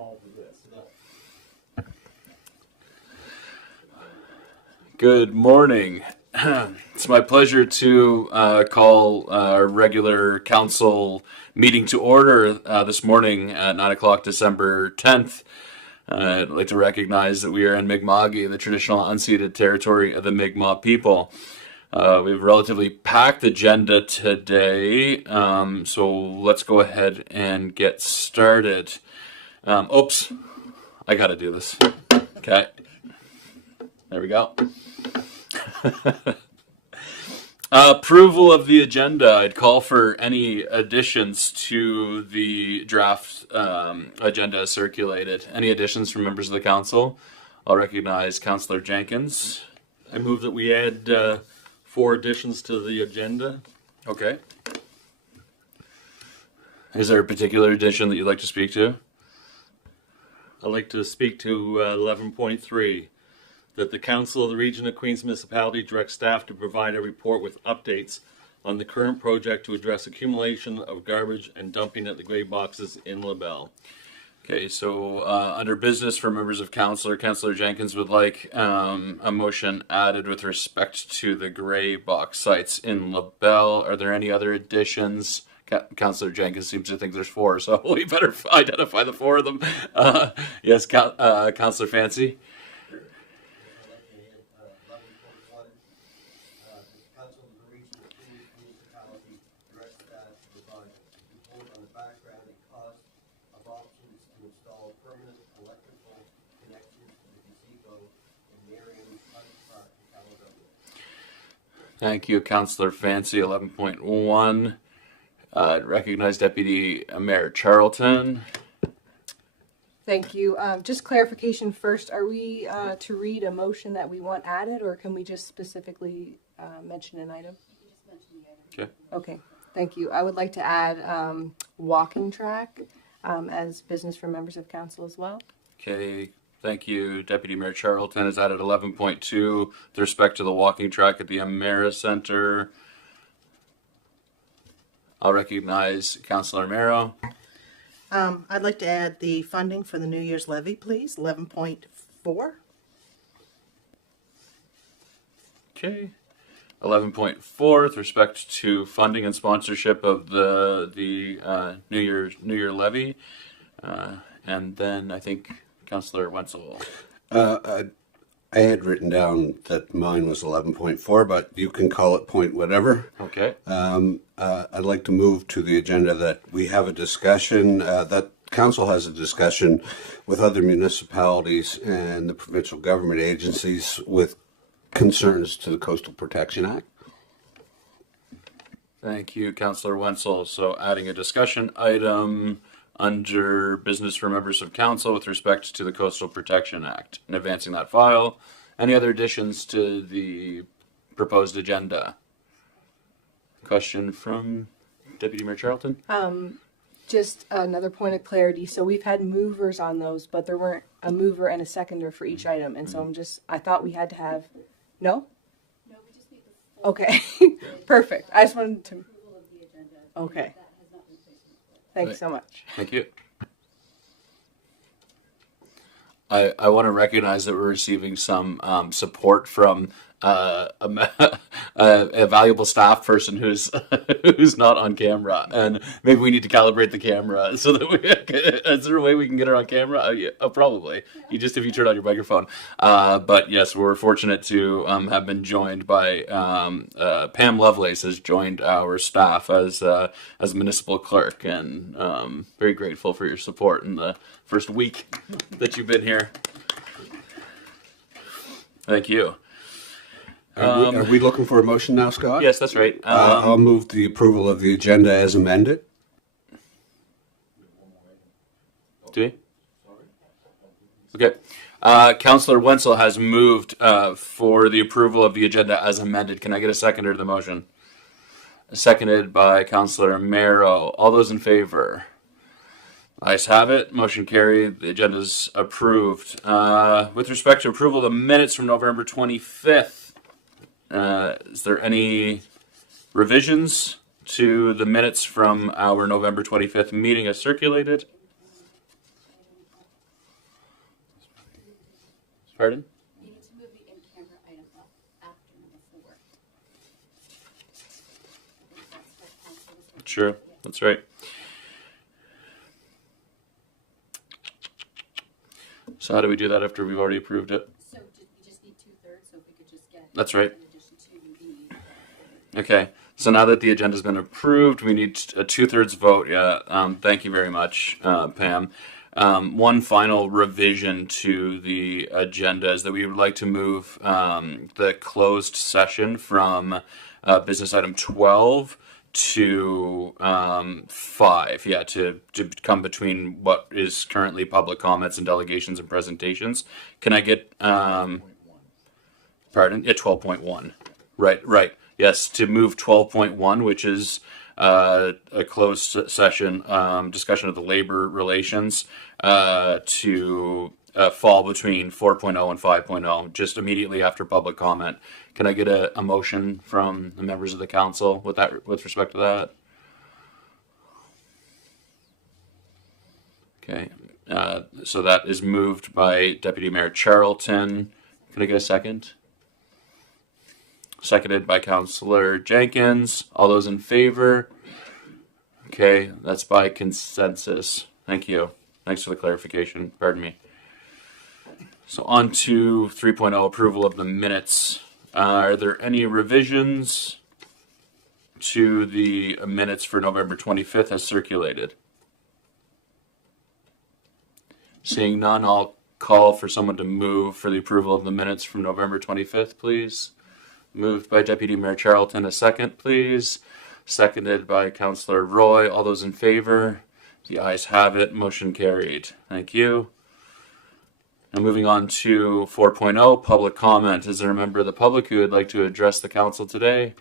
involved with this. Good morning. It's my pleasure to call our regular council meeting to order this morning at 9 o'clock, December 10th. I'd like to recognize that we are in Mi'kma'ki, the traditional unceded territory of the Mi'kmaq people. We have a relatively packed agenda today, so let's go ahead and get started. Oops, I gotta do this. Okay, there we go. Approval of the agenda. I'd call for any additions to the draft agenda as circulated. Any additions from members of the council? I'll recognize Councillor Jenkins. I move that we add 4 additions to the agenda. Okay. Is there a particular addition that you'd like to speak to? I'd like to speak to 11.3, that the Council of the Region of Queens Municipality directs staff to provide a report with updates on the current project to address accumulation of garbage and dumping at the gray boxes in LaBelle. Okay, so under business for members of council, Councillor Jenkins would like a motion added with respect to the gray box sites in LaBelle. Are there any other additions? Councillor Jenkins seems to think there's 4, so we better identify the 4 of them. Yes, Councillor Fancy. Thank you, Councillor Fancy. 11.1. Recognize Deputy Mayor Charlton. Thank you. Just clarification first. Are we to read a motion that we want added, or can we just specifically mention an item? Okay. Okay. Thank you. I would like to add walking track as business for members of council as well. Okay. Thank you. Deputy Mayor Charlton is added 11.2 with respect to the walking track at the Amera Center. I'll recognize Councillor Amero. I'd like to add the funding for the New Year's levy, please, 11.4. Okay. 11.4 with respect to funding and sponsorship of the New Year levy. And then I think Councillor Wenzel. I had written down that mine was 11.4, but you can call it point whatever. Okay. I'd like to move to the agenda that we have a discussion, that council has a discussion with other municipalities and the provincial government agencies with concerns to the Coastal Protection Act. Thank you, Councillor Wenzel. So adding a discussion item under business for members of council with respect to the Coastal Protection Act and advancing that file. Any other additions to the proposed agenda? Question from Deputy Mayor Charlton? Just another point of clarity. So we've had movers on those, but there weren't a mover and a seconder for each item. And so I thought we had to have, no? No, we just need the full. Okay. Perfect. I just wanted to. Approval of the agenda. Okay. That has not been placed in the floor. Thank you so much. Thank you. I want to recognize that we're receiving some support from a valuable staff person who's not on camera, and maybe we need to calibrate the camera so that is there a way we can get her on camera? Probably. If you turn on your microphone. But yes, we're fortunate to have been joined by Pam Lovelace has joined our staff as municipal clerk, and very grateful for your support in the first week that you've been here. Thank you. Are we looking for a motion now, Scott? Yes, that's right. I'll move the approval of the agenda as amended. Do we? Okay. Councillor Wenzel has moved for the approval of the agenda as amended. Can I get a seconder to the motion? Seconded by Councillor Amero. All those in favor? Ayes have it. Motion carried. The agenda is approved. With respect to approval of the minutes from November 25th, is there any revisions to the minutes from our November 25th meeting as circulated? Sure, that's right. So how do we do that after we've already approved it? So we just need 2/3, so if we could just get. That's right. In addition to the. Okay, so now that the agenda's been approved, we need a 2/3 vote. Yeah, thank you very much, Pam. One final revision to the agenda is that we would like to move the closed session from business item 12 to 5. Yeah, to come between what is currently public comments and delegations and presentations. Can I get pardon? Yeah, 12.1. Right. Yes, to move 12.1, which is a closed session discussion of the labor relations to fall between 4.0 and 5.0, just immediately after public comment. Can I get a motion from the members of the council with respect to that? Okay, so that is moved by Deputy Mayor Charlton. Can I get a second? Seconded by Councillor Jenkins. All those in favor? Okay, that's by consensus. Thank you. Thanks for the clarification. Pardon me. So on to 3.0, approval of the minutes. Are there any revisions to the minutes for November 25th as circulated? Seeing none, I'll call for someone to move for the approval of the minutes from November 25th, please. Moved by Deputy Mayor Charlton. A second, please. Seconded by Councillor Roy. All those in favor? The ayes have it. Motion carried. Thank you. Now moving on to 4.0, public comment. Is there a member of the public who would like to address the council today?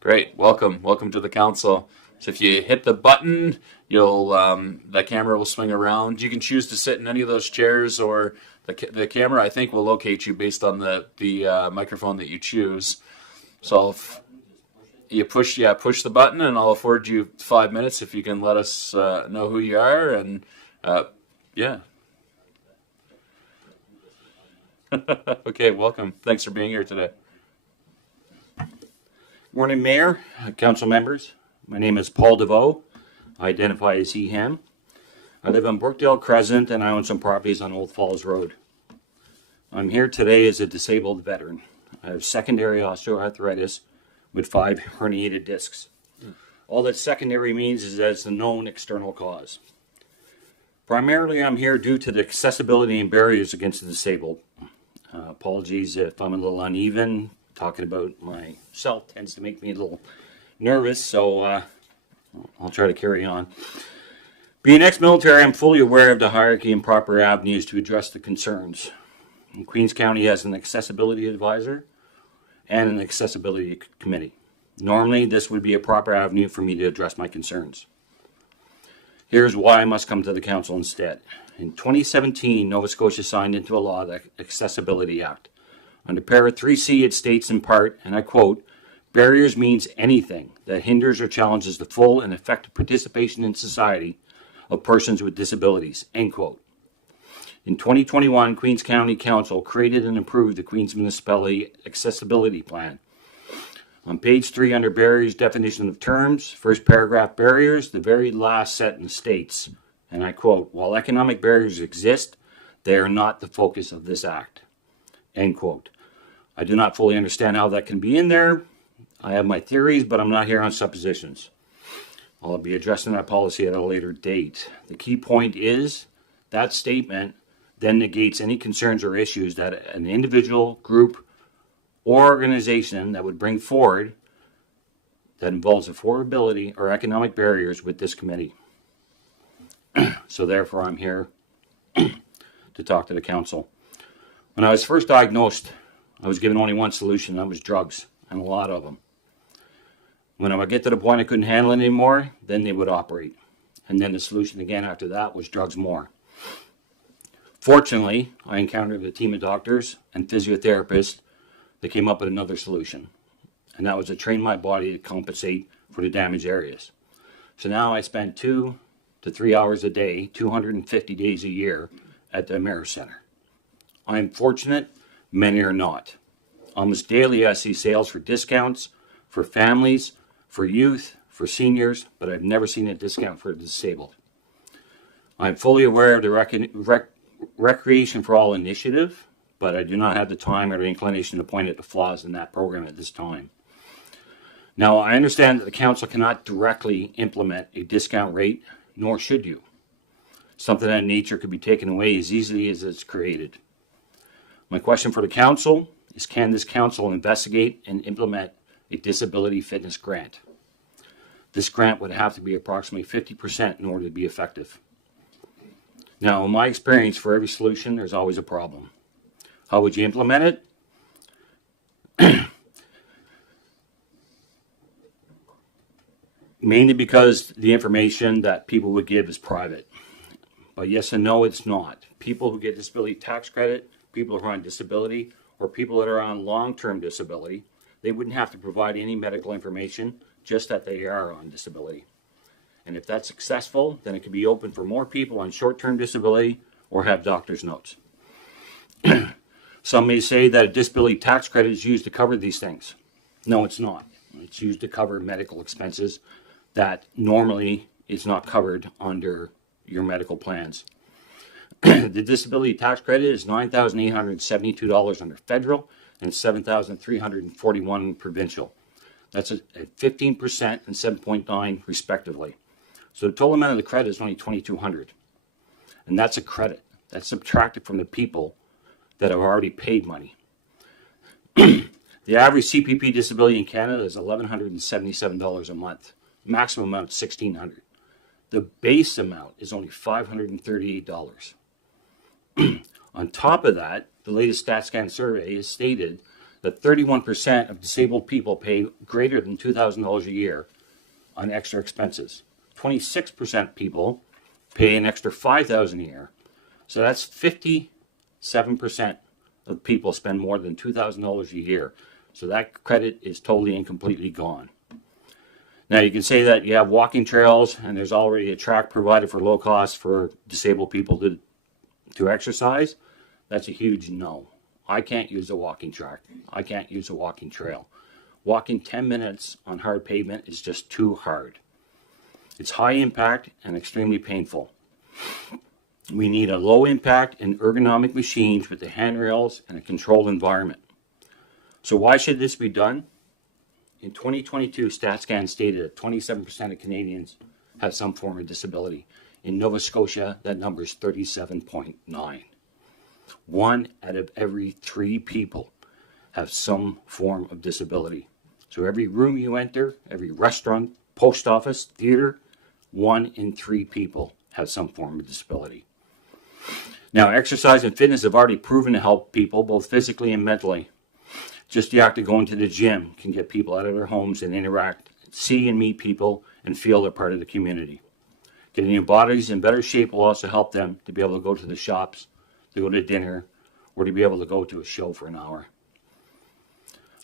Great. Welcome to the council. So if you hit the button, you'll that camera will swing around. You can choose to sit in any of those chairs, or the camera, I think, will locate you based on the microphone that you choose. So if you push the button, and I'll afford you 5 minutes if you can let us know who you are, and yeah. Okay, welcome. Thanks for being here today. Morning, Mayor, council members. My name is Paul DeVoe. I identify as he, him. I live on Brookdale Crescent, and I own some properties on Old Falls Road. I'm here today as a disabled veteran. I have secondary osteoarthritis with 5 herniated discs. All that secondary means is that it's a known external cause. Primarily, I'm here due to the accessibility and barriers against the disabled. Apologies if I'm a little uneven. Talking about myself tends to make me a little nervous, so I'll try to carry on. Being ex-military, I'm fully aware of the hierarchy and proper avenues to address the concerns. And Queens County has an accessibility advisor and an accessibility committee. Normally, this would be a proper avenue for me to address my concerns. Here's why I must come to the council instead. In 2017, Nova Scotia signed into law the Accessibility Act. Under para 3C, it states in part, and I quote, "Barriers means anything that hinders or challenges the full and effective participation in society of persons with disabilities," end quote. In 2021, Queens County Council created and approved the Queens Municipality Accessibility Plan. On page 3, under barriers, definition of terms, first paragraph, barriers, the very last sentence states, and I quote, "While economic barriers exist, they are not the focus of this act," end quote. I do not fully understand how that can be in there. I have my theories, but I'm not here on suppositions. I'll be addressing that policy at a later date. The key point is that statement then negates any concerns or issues that an individual, group, or organization that would bring forward that involves affordability or economic barriers with this committee. So therefore, I'm here to talk to the council. When I was first diagnosed, I was given only one solution, and that was drugs, and a lot of them. When I would get to the point I couldn't handle it anymore, then they would operate. And then the solution again after that was drugs more. Fortunately, I encountered a team of doctors and physiotherapists that came up with another solution. And that was to train my body to compensate for the damaged areas. So now I spend 2 to 3 hours a day, 250 days a year at the Amera Center. I'm fortunate, many are not. Almost daily I see sales for discounts, for families, for youth, for seniors, but I've never seen a discount for the disabled. I'm fully aware of the Recreation for All initiative, but I do not have the time or the inclination to point at the flaws in that program at this time. Now, I understand that the council cannot directly implement a discount rate, nor should you. Something of that nature could be taken away as easily as it's created. My question for the council is, can this council investigate and implement a disability fitness grant? This grant would have to be approximately 50% in order to be effective. Now, in my experience, for every solution, there's always a problem. How would you implement it? Mainly because the information that people would give is private. But yes and no, it's not. People who get disability tax credit, people who are on disability, or people that are on long-term disability, they wouldn't have to provide any medical information, just that they are on disability. And if that's successful, then it can be open for more people on short-term disability or have doctor's notes. Some may say that a disability tax credit is used to cover these things. No, it's not. It's used to cover medical expenses that normally is not covered under your medical plans. The disability tax credit is $9,872 under federal and $7,341 provincial. That's at 15% and 7.9% respectively. So the total amount of the credit is only $2,200. And that's a credit. That's subtracted from the people that have already paid money. The average CPP disability in Canada is $1,177 a month. Maximum amount is $1,600. The base amount is only $538. On top of that, the latest StatScan survey has stated that 31% of disabled people pay greater than $2,000 a year on extra expenses. 26% people pay an extra $5,000 a year. So that's 57% of people spend more than $2,000 a year. So that credit is totally and completely gone. Now you can say that you have walking trails and there's already a track provided for low cost for disabled people to exercise. That's a huge no. I can't use a walking track. I can't use a walking trail. Walking 10 minutes on hard pavement is just too hard. It's high impact and extremely painful. We need a low impact and ergonomic machines with the handrails and a controlled environment. So why should this be done? In 2022, StatScan stated that 27% of Canadians have some form of disability. In Nova Scotia, that number is 37.9%. 1 out of every 3 people have some form of disability. So every room you enter, every restaurant, post office, theater, 1 in 3 people have some form of disability. Now, exercise and fitness have already proven to help people both physically and mentally. Just the act of going to the gym can get people out of their homes and interact, see and meet people, and feel they're part of the community. Getting their bodies in better shape will also help them to be able to go to the shops, to go to dinner, or to be able to go to a show for an hour.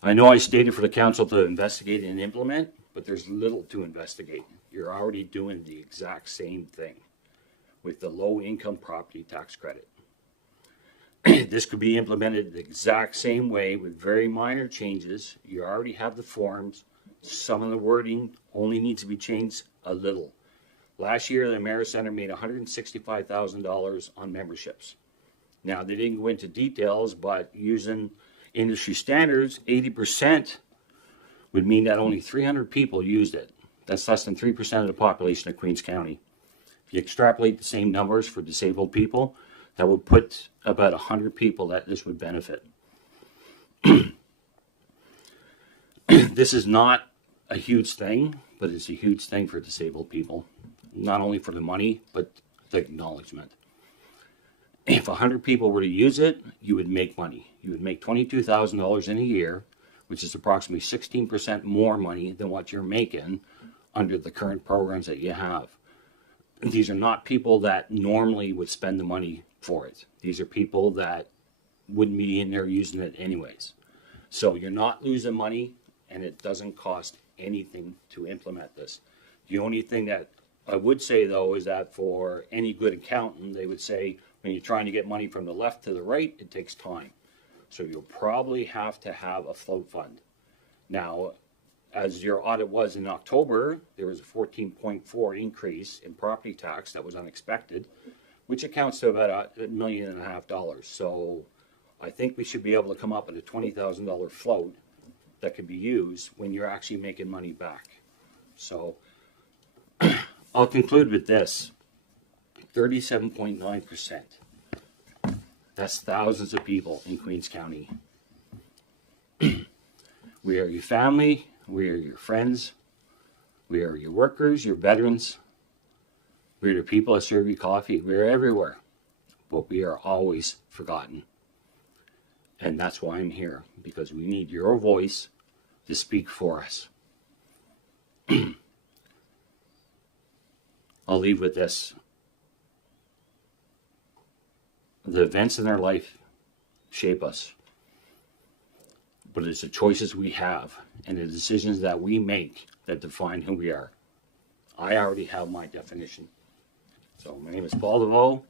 I know I stated for the council to investigate and implement, but there's little to investigate. You're already doing the exact same thing with the low income property tax credit. This could be implemented the exact same way with very minor changes. You already have the forms. Some of the wording only needs to be changed a little. Last year, the Mayor Center made $165,000 on memberships. Now, they didn't go into details, but using industry standards, 80% would mean that only 300 people used it. That's less than 3% of the population of Queens County. If you extrapolate the same numbers for disabled people, that would put about 100 people that this would benefit. This is not a huge thing, but it's a huge thing for disabled people. Not only for the money, but the acknowledgement. If 100 people were to use it, you would make money. You would make $22,000 in a year, which is approximately 16% more money than what you're making under the current programs that you have. These are not people that normally would spend the money for it. These are people that wouldn't be in there using it anyways. So you're not losing money, and it doesn't cost anything to implement this. The only thing that I would say, though, is that for any good accountant, they would say when you're trying to get money from the left to the right, it takes time. So you'll probably have to have a float fund. Now, as your audit was in October, there was a 14.4 increase in property tax that was unexpected, which accounts to about $1.5 million. So I think we should be able to come up with a $20,000 float that could be used when you're actually making money back. So I'll conclude with this. 37.9%. That's thousands of people in Queens County. We are your family, we are your friends, we are your workers, your veterans, we are the people that serve you coffee. We are everywhere, but we are always forgotten. And that's why I'm here, because we need your voice to speak for us. I'll leave with this. The events in our life shape us, but it's the choices we have and the decisions that we make that define who we are. I already have my definition. So my name is Paul DeVoe,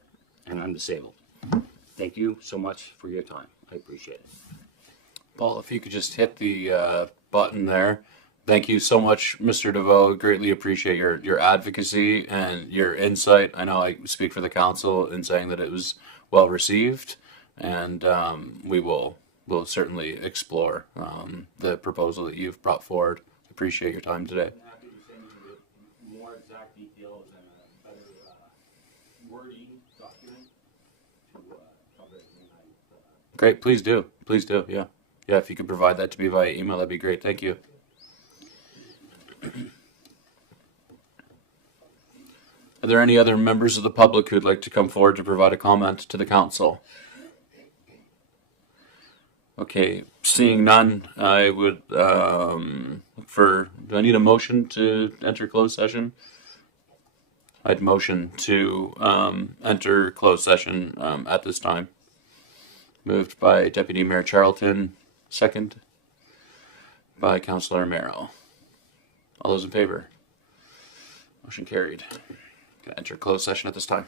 and I'm disabled. Thank you so much for your time. I appreciate it. Paul, if you could just hit the button there. Thank you so much, Mr. DeVoe. Greatly appreciate your advocacy and your insight. I know I speak for the council in saying that it was well received, and we'll certainly explore the proposal that you've brought forward. Appreciate your time today. I'm happy to send you more exact details and a better wording document to cover everything. Great, please do. Please do. Yeah. Yeah, if you could provide that to me via email, that'd be great. Thank you. Are there any other members of the public who'd like to come forward to provide a comment to the council? Okay, seeing none, I would look for, do I need a motion to enter closed session? I'd motion to enter closed session at this time. Moved by Deputy Mayor Charlton, second by Councillor Romero. All those in favor? Motion carried. Gonna enter closed session at this time.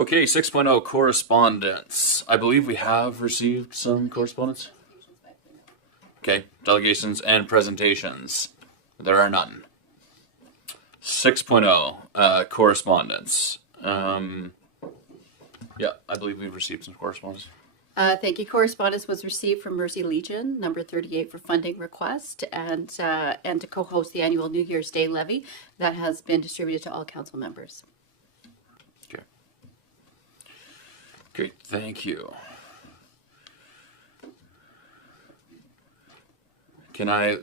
Okay, 6.0 correspondence. I believe we have received some correspondence. Okay, delegations and presentations. There are none. 6.0 correspondence. Yeah, I believe we've received some correspondence. Thank you. Correspondence was received from Mercy Legion, number 38, for funding request and to co-host the annual New Year's Day levy that has been distributed to all council members. Okay. Great, thank you. Can I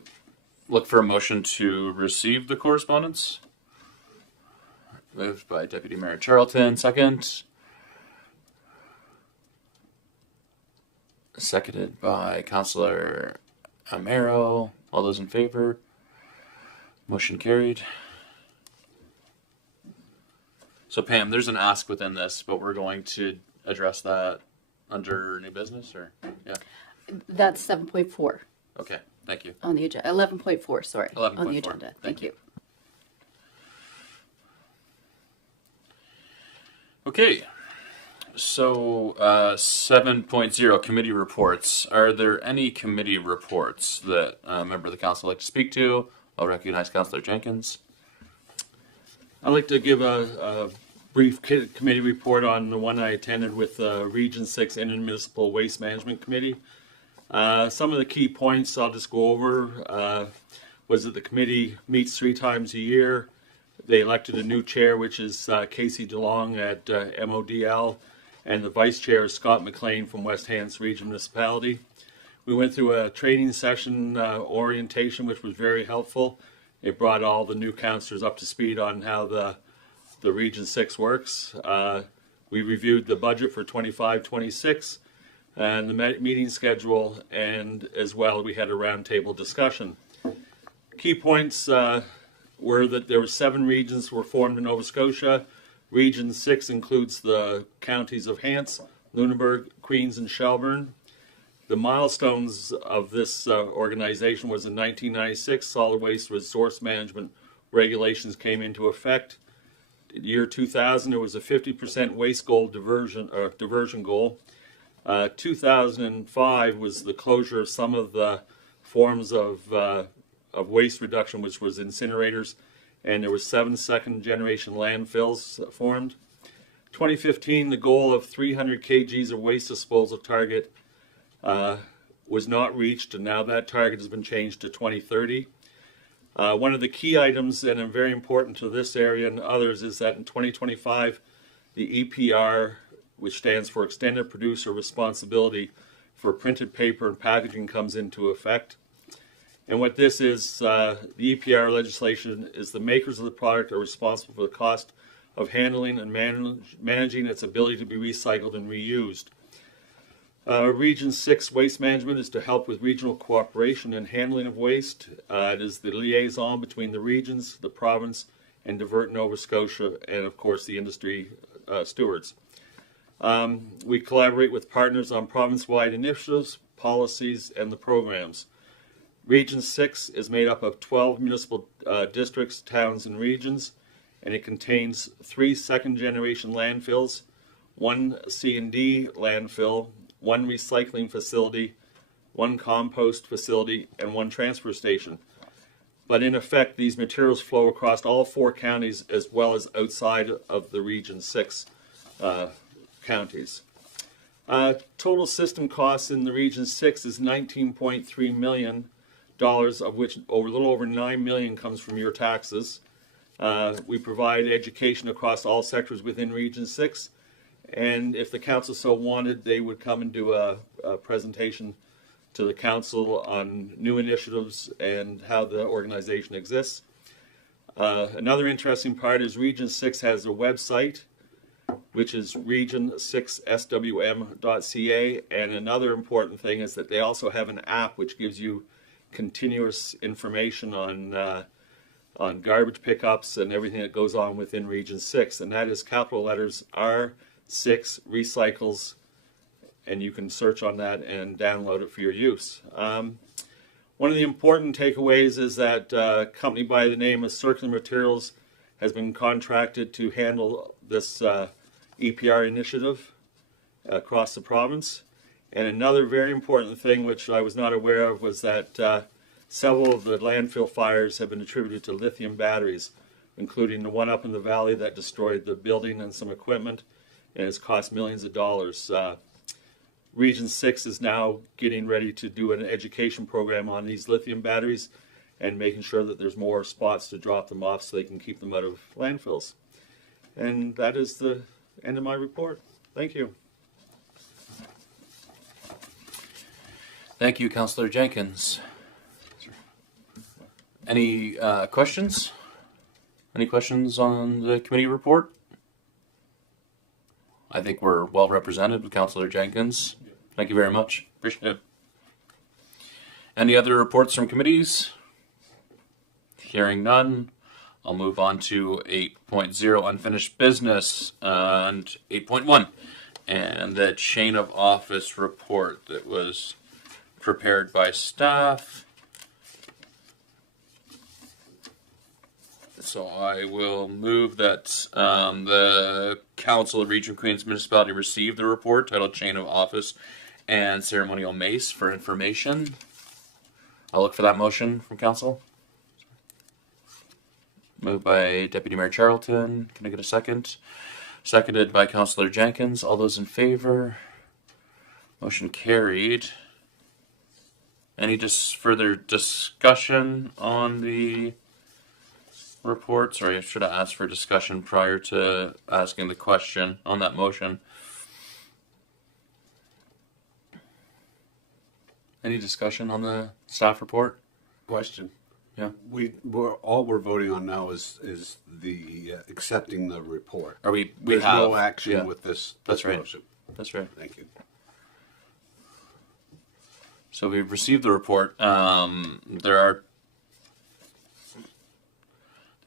look for a motion to receive the correspondence? Moved by Deputy Mayor Charlton, second. Seconded by Councillor Amaro. All those in favor? Motion carried. So Pam, there's an ask within this, but we're going to address that under new business, or yeah. That's 7.4 Okay, thank you. on the agenda. 11.4, sorry, 11.4. on the agenda. Thank you. Okay, so 7.0 committee reports. Are there any committee reports that a member of the council would like to speak to? I'll recognize Councillor Jenkins. I'd like to give a brief committee report on the one I attended with Region 6 Intermunicipal Waste Management Committee. Some of the key points I'll just go over was that the committee meets 3 times a year. They elected a new chair, which is Casey DeLong at MODL, and the vice chair is Scott McLean from West Hants Region Municipality. We went through a training session orientation, which was very helpful. It brought all the new councillors up to speed on how the Region 6 works. We reviewed the budget for 25-26 and the meeting schedule, and as well we had a roundtable discussion. Key points were that there were 7 regions were formed in Nova Scotia. Region 6 includes the counties of Hants, Lunenburg, Queens, and Shelburne. The milestones of this organization was in 1996, solid waste resource management regulations came into effect. In year 2000, there was a 50% waste goal diversion goal. 2005 was the closure of some of the forms of waste reduction, which was incinerators, and there were 7 second-generation landfills formed. 2015, the goal of 300 kgs of waste disposal target was not reached, and now that target has been changed to 2030. One of the key items, and very important to this area and others, is that in 2025, the EPR, which stands for Extended Producer Responsibility for printed paper and packaging, comes into effect. And what this is, the EPR legislation is the makers of the product are responsible for the cost of handling and managing its ability to be recycled and reused. Region 6 waste management is to help with regional cooperation and handling of waste. It is the liaison between the regions, the province, and Divert Nova Scotia, and of course the industry stewards. We collaborate with partners on province-wide initiatives, policies, and the programs. Region 6 is made up of 12 municipal districts, towns, and regions, and it contains 3 second-generation landfills, 1 C&D landfill, 1 recycling facility, 1 compost facility, and 1 transfer station. But in effect, these materials flow across all 4 counties as well as outside of the Region 6 counties. Total system costs in the Region 6 is $19.3 million, of which a little over $9 million comes from your taxes. We provide education across all sectors within Region 6, and if the council so wanted, they would come and do a presentation to the council on new initiatives and how the organization exists. Another interesting part is Region 6 has a website, which is region6swm.ca, and another important thing is that they also have an app which gives you continuous information on garbage pickups and everything that goes on within Region 6, and that is capital letters R6 Recycles, and you can search on that and download it for your use. One of the important takeaways is that a company by the name of Circular Materials has been contracted to handle this EPR initiative across the province. And another very important thing, which I was not aware of, was that several of the landfill fires have been attributed to lithium batteries, including the one up in the valley that destroyed the building and some equipment, and has cost millions of dollars. Region 6 is now getting ready to do an education program on these lithium batteries and making sure that there's more spots to drop them off so they can keep them out of landfills. And that is the end of my report. Thank you. Thank you, Councillor Jenkins. Any questions? Any questions on the committee report? I think we're well represented with Councillor Jenkins. Thank you very much. Appreciate it. Any other reports from committees? Hearing none, I'll move on to 8.0 unfinished business and 8.1 and the chain of office report that was prepared by staff. So I will move that the Council of Region Queens Municipality receive the report titled Chain of Office and Ceremonial Mace for information. I'll look for that motion from Council. Moved by Deputy Mayor Charlton. Can I get a second? Seconded by Councillor Jenkins. All those in favor? Motion carried. Any further discussion on the report? Sorry, I should have asked for discussion prior to asking the question on that motion. Any discussion on the staff report? Question. Yeah. All we're voting on now is the accepting the report. Are we There's have no action yeah. with this That's right. motion. That's right. Thank you. So we've received the report. There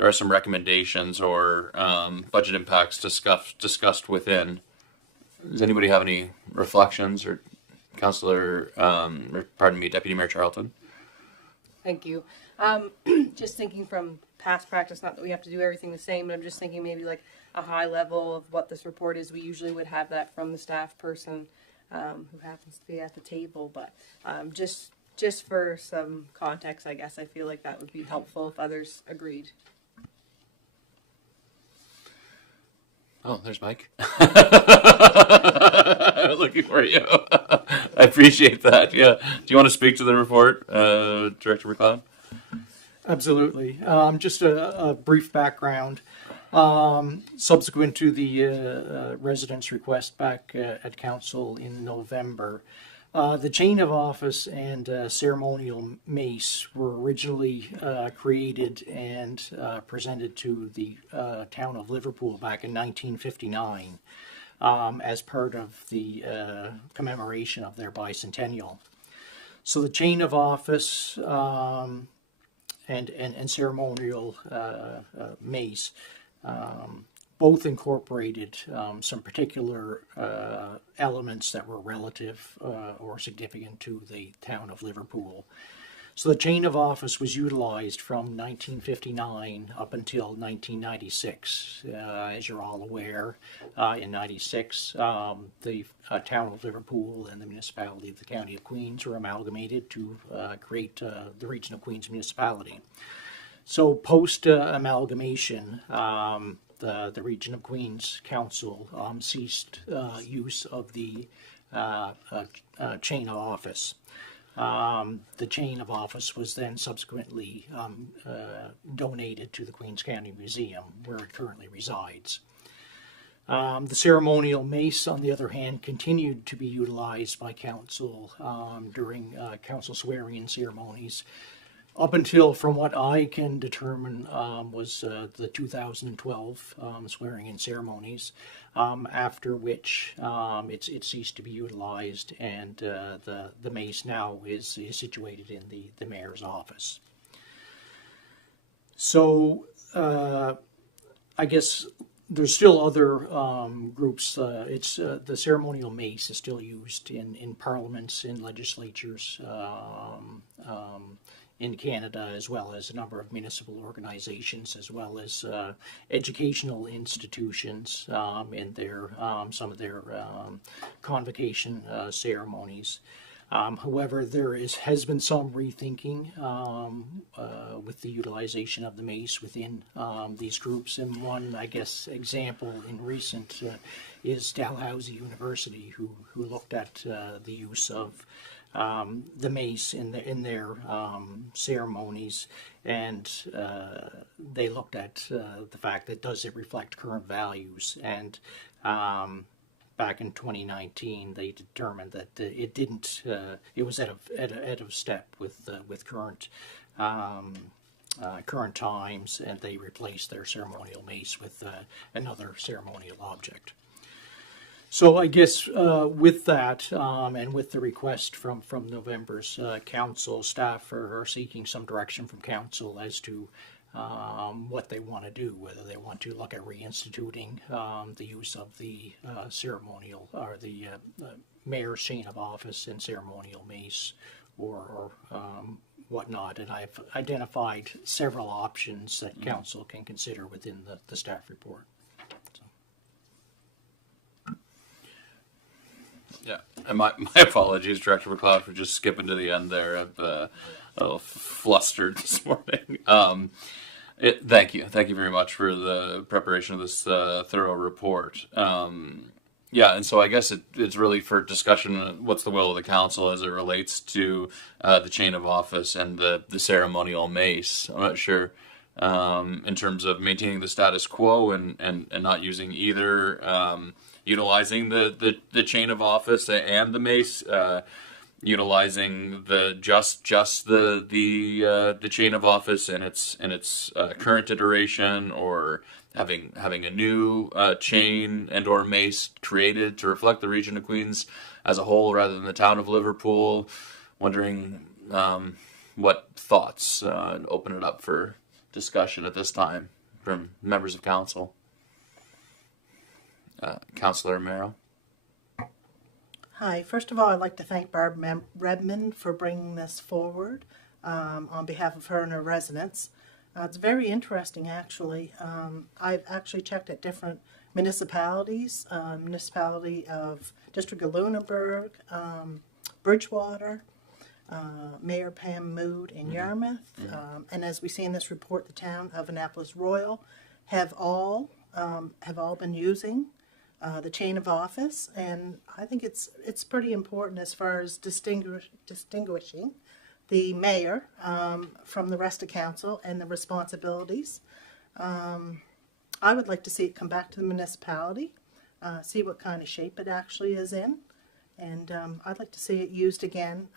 are some recommendations or budget impacts discussed within. Does anybody have any reflections or Deputy Mayor Charlton? Thank you. Just thinking from past practice, not that we have to do everything the same, but I'm just thinking maybe like a high level of what this report is. We usually would have that from the staff person who happens to be at the table, but just for some context, I guess I feel like that would be helpful if others agreed. Oh, there's Mike. Looking for you. I appreciate that. Yeah. Do you want to speak to the report, Director McLeod? Absolutely. Just a brief background. Subsequent to the residents' request back at council in November, the chain of office and ceremonial mace were originally created and presented to the town of Liverpool back in 1959 as part of the commemoration of their bicentennial. So the chain of office and ceremonial mace both incorporated some particular elements that were relative or significant to the town of Liverpool. So the chain of office was utilized from 1959 up until 1996. As you're all aware, in 96, the town of Liverpool and the municipality of the County of Queens were amalgamated to create the Region of Queens Municipality. So post-amalgamation, the Region of Queens Council ceased use of the chain of office. The chain of office was then subsequently donated to the Queens County Museum, where it currently resides. The ceremonial mace, on the other hand, continued to be utilized by council during council swearing-in ceremonies, up until, from what I can determine, was the 2012 swearing-in ceremonies, after which it ceased to be utilized, and the mace now is situated in the mayor's office. So I guess there's still other groups. The ceremonial mace is still used in parliaments, in legislatures, in Canada, as well as a number of municipal organizations, as well as educational institutions in their some of their convocation ceremonies. However, there has been some rethinking with the utilization of the mace within these groups. And one, I guess, example in recent is Dalhousie University, who looked at the use of the mace in their ceremonies, and they looked at the fact that does it reflect current values. And back in 2019, they determined that it didn't. It was out of step with current current times, and they replaced their ceremonial mace with another ceremonial object. So I guess with that and with the request from November's council, staff are seeking some direction from council as to what they want to do, whether they want to look at reinstituting the use of the ceremonial or the mayor's chain of office and ceremonial mace or whatnot. And I've identified several options that council can consider within the staff report. Yeah, and my apologies, Director McLeod, for just skipping to the end there. I'm a little flustered this morning. Thank you very much for the preparation of this thorough report. Yeah, and so I guess it's really for discussion. What's the will of the council as it relates to the chain of office and the ceremonial mace? I'm not sure in terms of maintaining the status quo and not using either. Utilizing the chain of office and the mace, utilizing the chain of office in its current iteration, or having a new chain and or mace created to reflect the region of Queens as a whole rather than the town of Liverpool. Wondering what thoughts, open it up for discussion at this time from members of council. Councillor Merrill. Hi. First of all, I'd like to thank Barb Redmond for bringing this forward on behalf of her and her residents. It's very interesting, actually. I've actually checked at different municipalities, municipality of District of Lunenburg, Bridgewater, Mayor Pam Mood in Yarmouth, and as we see in this report, the town of Annapolis Royal have all been using the chain of office, and I think it's pretty important as far as distinguishing the mayor from the rest of council and the responsibilities. I would like to see it come back to the municipality, see what kind of shape it actually is in, and I'd like to see it used again,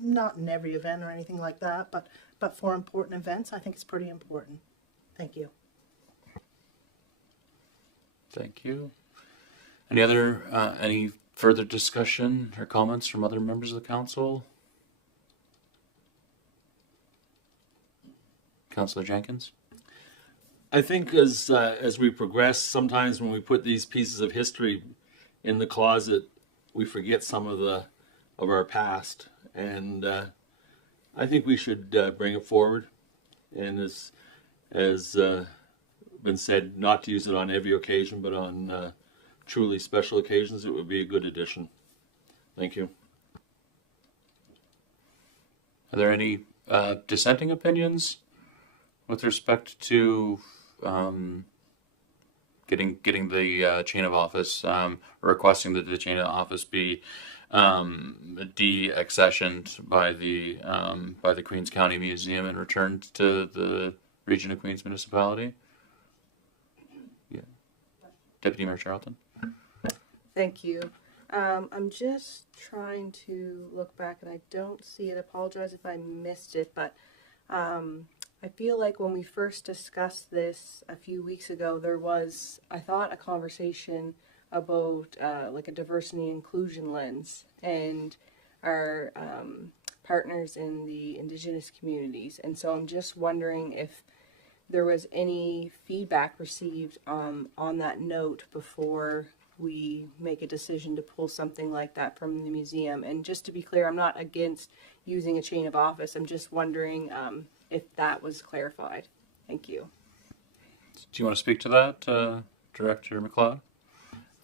not in every event or anything like that, but for important events. I think it's pretty important. Thank you. Thank you. Any further discussion or comments from other members of the council? Councillor Jenkins? I think as we progress, sometimes when we put these pieces of history in the closet, we forget some of our past, and I think we should bring it forward. And as been said, not to use it on every occasion, but on truly special occasions, it would be a good addition. Thank you. Are there any dissenting opinions with respect to getting the chain of office, requesting that the chain of office be de-accessioned by the Queens County Museum and returned to the region of Queens Municipality? Yeah, Deputy Mayor Charlton. Thank you. I'm just trying to look back and I don't see it. I apologize if I missed it, but I feel like when we first discussed this a few weeks ago, there was, I thought, a conversation about like a diversity and inclusion lens and our partners in the Indigenous communities. And so I'm just wondering if there was any feedback received on that note before we make a decision to pull something like that from the museum. And just to be clear, I'm not against using a chain of office. I'm just wondering if that was clarified. Thank you. Do you want to speak to that, Director McLeod?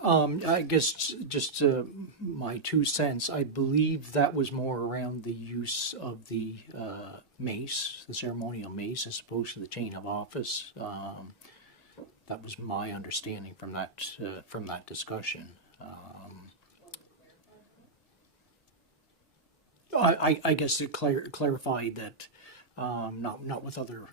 I guess just my 2 cents. I believe that was more around the use of the mace, the ceremonial mace, as opposed to the chain of office. That was my understanding from that discussion. I guess to clarify that not with other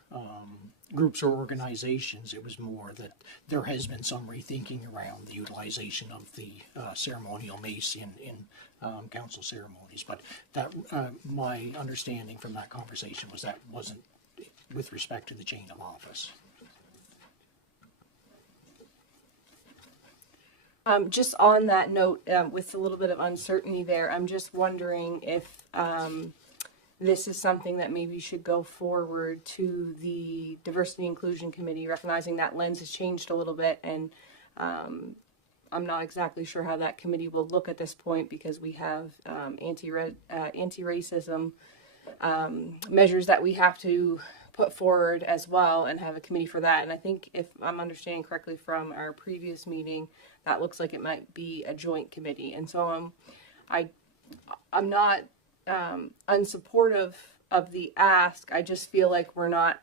groups or organizations. It was more that there has been some rethinking around the utilization of the ceremonial mace in council ceremonies. But that my understanding from that conversation was that wasn't with respect to the chain of office. Just on that note, with a little bit of uncertainty there, I'm just wondering if this is something that maybe should go forward to the Diversity Inclusion Committee, recognizing that lens has changed a little bit, and I'm not exactly sure how that committee will look at this point because we have anti-racism measures that we have to put forward as well and have a committee for that. And I think if I'm understanding correctly from our previous meeting, that looks like it might be a joint committee. And so I'm not unsupportive of the ask. I just feel like we're not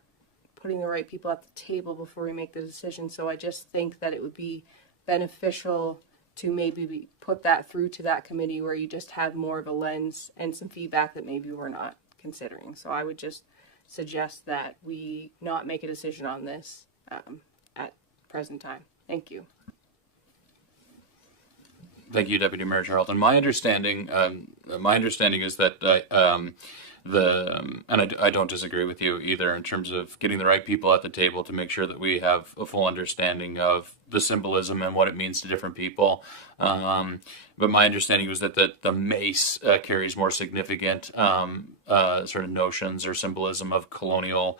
putting the right people at the table before we make the decision. So I just think that it would be beneficial to maybe put that through to that committee where you just have more of a lens and some feedback that maybe we're not considering. So I would just suggest that we not make a decision on this at present time. Thank you. Thank you, Deputy Mayor Charlton. My understanding is that I don't disagree with you either in terms of getting the right people at the table to make sure that we have a full understanding of the symbolism and what it means to different people. But my understanding was that the mace carries more significant sort of notions or symbolism of colonial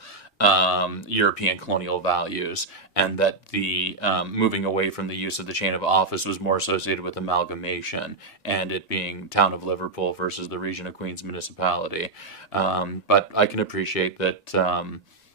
European colonial values, and that the moving away from the use of the chain of office was more associated with amalgamation and it being Town of Liverpool versus the Region of Queens Municipality. But I can appreciate that.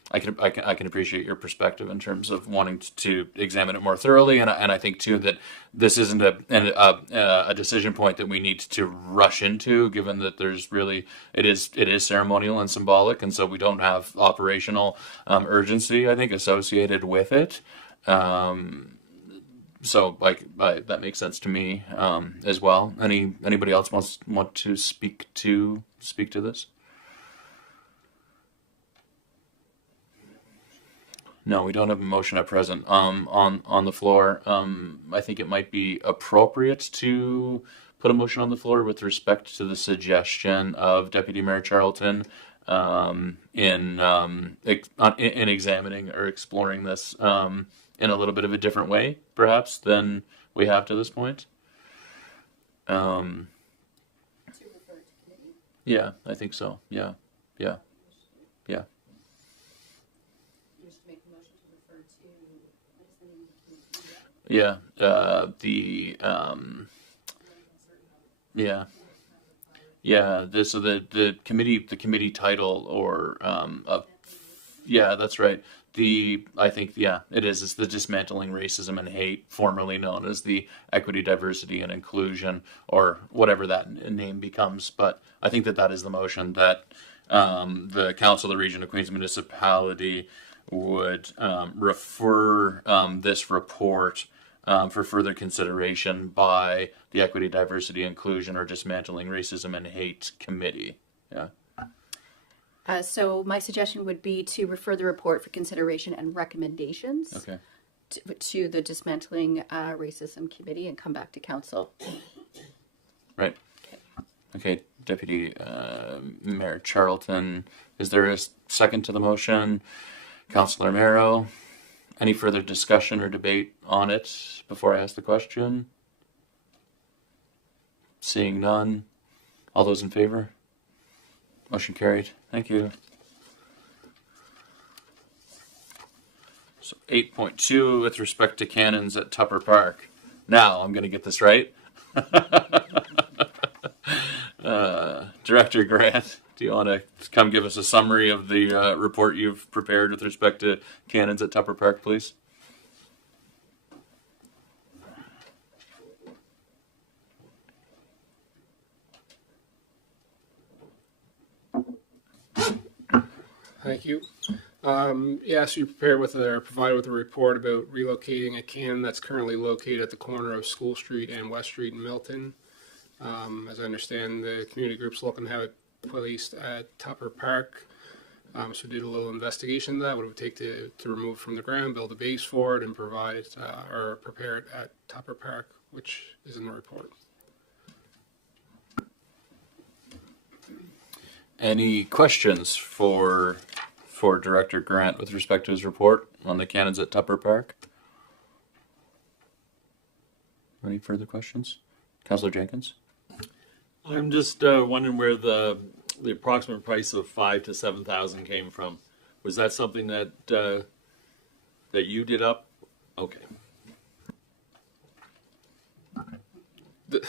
I can appreciate your perspective in terms of wanting to examine it more thoroughly, and I think too that this isn't a decision point that we need to rush into, given that it is ceremonial and symbolic, and so we don't have operational urgency, I think, associated with it. So that makes sense to me as well. Anybody else want to speak to this? No, we don't have a motion at present on the floor. I think it might be appropriate to put a motion on the floor with respect to the suggestion of Deputy Mayor Charlton in examining or exploring this in a little bit of a different way, perhaps, than we have to this point. To refer to committee. Yeah, I think so. Yeah. Yeah, So the committee title or that's right. I think it is. It's the Dismantling Racism and Hate, formerly known as the Equity, Diversity, and Inclusion, or whatever that name becomes. But I think that is the motion that the Council of the Region of Queens Municipality would refer this report for further consideration by the Equity, Diversity, Inclusion, or Dismantling Racism and Hate Committee. Yeah. So my suggestion would be to refer the report for consideration and recommendations to the Dismantling Racism Committee and come back to council. Right. Okay, Deputy Mayor Charlton, is there a second to the motion? Councillor Merrow, any further discussion or debate on it before I ask the question? Seeing none. All those in favor? Motion carried. Thank you. So 8.2 with respect to cannons at Tupper Park. Now I'm going to get this right. Director Grant, do you want to come give us a summary of the report you've prepared with respect to cannons at Tupper Park, please? Thank you. Yes, you prepared with or provided with a report about relocating a cannon that's currently located at the corner of School Street and West Street in Milton. As I understand, the community group's looking to have it placed at Tupper Park. So we did a little investigation of that, what it would take to remove from the ground, build a base for it, and provide it or prepare it at Tupper Park, which is in the report. Any questions for Director Grant with respect to his report on the cannons at Tupper Park? Any further questions? Councillor Jenkins? I'm just wondering where the approximate price of 5,000 to 7,000 came from. Was that something that that you did up? Okay.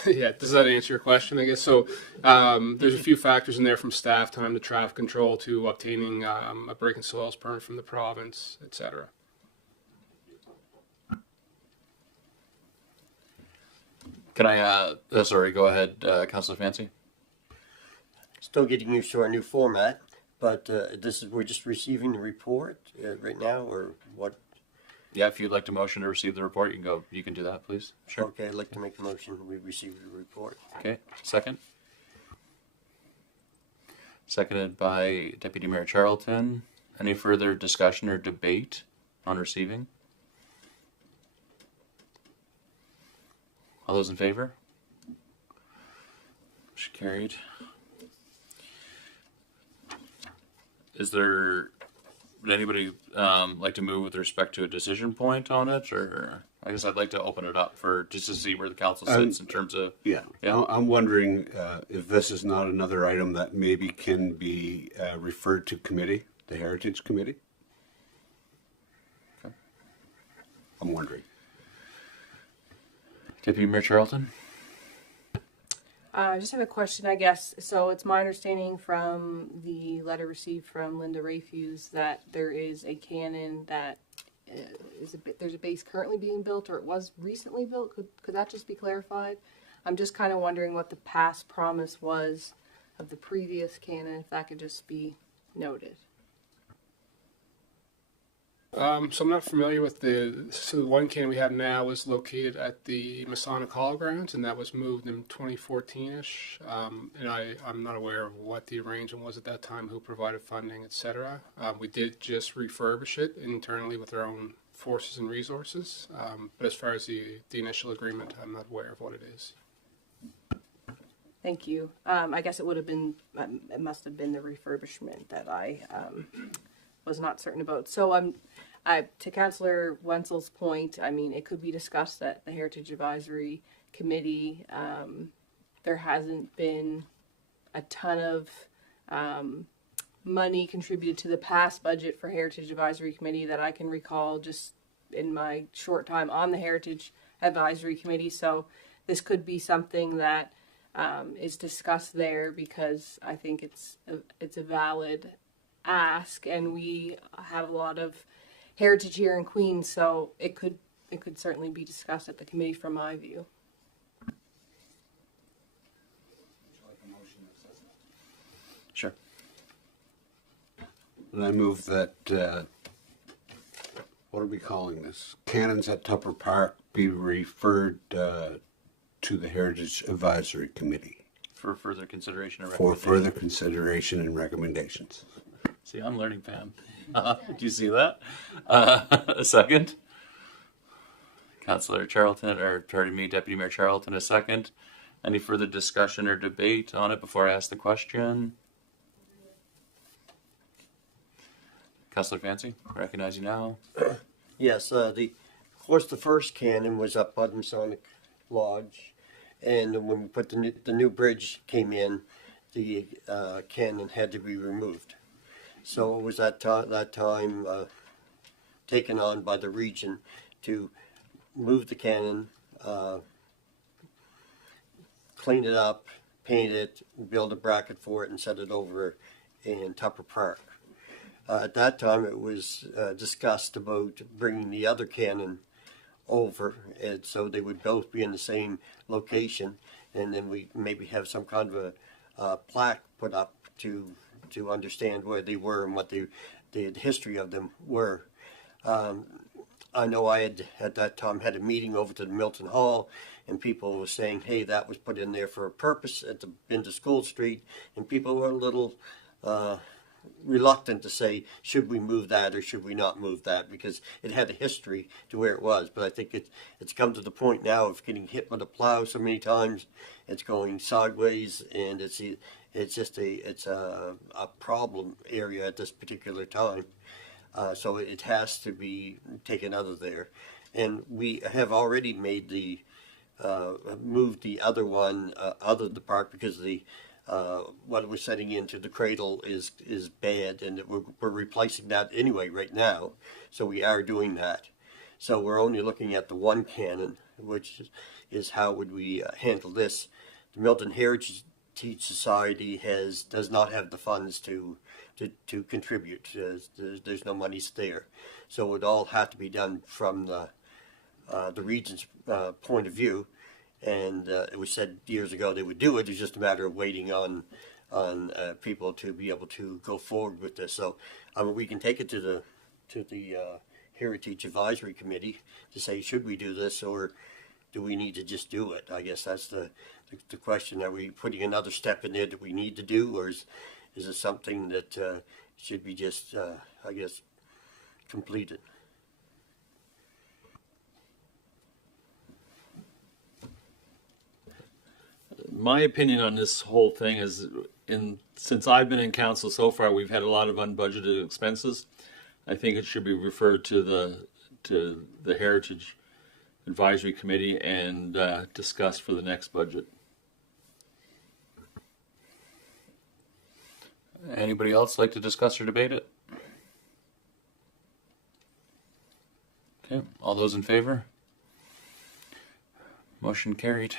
Yeah, does that answer your question, I guess? So there's a few factors in there, from staff time to traffic control to obtaining a break and soils permit from the province, etc. Can I, sorry, go ahead, Councillor Fancy. Still getting used to our new format, but we're just receiving the report right now, or what? Yeah, if you'd like to motion to receive the report, you can do that, please. Sure. Okay, I'd like to make a motion. We receive the report. Okay, second. Seconded by Deputy Mayor Charlton. Any further discussion or debate on receiving? All those in favor? Motion carried. Would anybody like to move with respect to a decision point on it, or I guess I'd like to open it up for just to see where the council sits in terms of. Yeah, I'm wondering if this is not another item that maybe can be referred to committee, the Heritage Committee. Okay. I'm wondering. Deputy Mayor Charlton. I just have a question, I guess. So it's my understanding from the letter received from Linda Rayfuse that there is a cannon that there's a base currently being built, or it was recently built. Could that just be clarified? I'm just kind of wondering what the past promise was of the previous cannon, if that could just be noted. So I'm not familiar with the one cannon we have now is located at the Masonic Hall grounds, and that was moved in 2014-ish. And I'm not aware of what the arrangement was at that time, who provided funding, etc. We did just refurbish it internally with our own forces and resources. But as far as the initial agreement, I'm not aware of what it is. Thank you. I guess it must have been the refurbishment that I was not certain about. So to Councillor Wenzel's point, I mean, it could be discussed at the Heritage Advisory Committee. There hasn't been a ton of money contributed to the past budget for Heritage Advisory Committee that I can recall just in my short time on the Heritage Advisory Committee. So this could be something that is discussed there, because I think it's a valid ask, and we have a lot of heritage here in Queens, so it could certainly be discussed at the committee from my view. Sure. And I move that, what are we calling this? Cannons at Tupper Park be referred to the Heritage Advisory Committee. For further consideration or For recommendation. further consideration and recommendations. See, I'm learning, Pam. Do you see that? A second. Councillor Charlton, or pardon me, Deputy Mayor Charlton, a second. Any further discussion or debate on it before I ask the question? Councillor Fancy, recognize you now. Yes, of course the first cannon was up by the Masonic Lodge, and when we put the new bridge came in, the cannon had to be removed. So it was that time taken on by the region to move the cannon clean it up, paint it, build a bracket for it, and set it over in Tupper Park. At that time, it was discussed about bringing the other cannon over, and so they would both be in the same location, and then we maybe have some kind of a plaque put up to understand where they were and what the history of them were. I know I had at that time had a meeting over to the Milton Hall, and people were saying, hey, that was put in there for a purpose into School Street, and people were a little reluctant to say, should we move that or should we not move that, because it had a history to where it was. But I think it's come to the point now of getting hit with a plow so many times, it's going sideways, and it's just a problem area at this particular time. So it has to be taken out of there, and we have already made the moved the other one out of the park because the what we're setting into the cradle is bad, and we're replacing that anyway right now. So we are doing that. So we're only looking at the one cannon, which is how would we handle this. The Milton Heritage Society does not have the funds to contribute. There's no monies there, so it would all have to be done from the region's point of view. And it was said years ago they would do it. It's just a matter of waiting on people to be able to go forward with this. So we can take it to the Heritage Advisory Committee to say, should we do this, or do we need to just do it? I guess that's the question. Are we putting another step in there that we need to do, or is it something that should be just, I guess, completed? My opinion on this whole thing is, since I've been in council so far, we've had a lot of unbudgeted expenses. I think it should be referred to the Heritage Advisory Committee and discussed for the next budget. Anybody else like to discuss or debate it? Okay, all those in favor? Motion carried.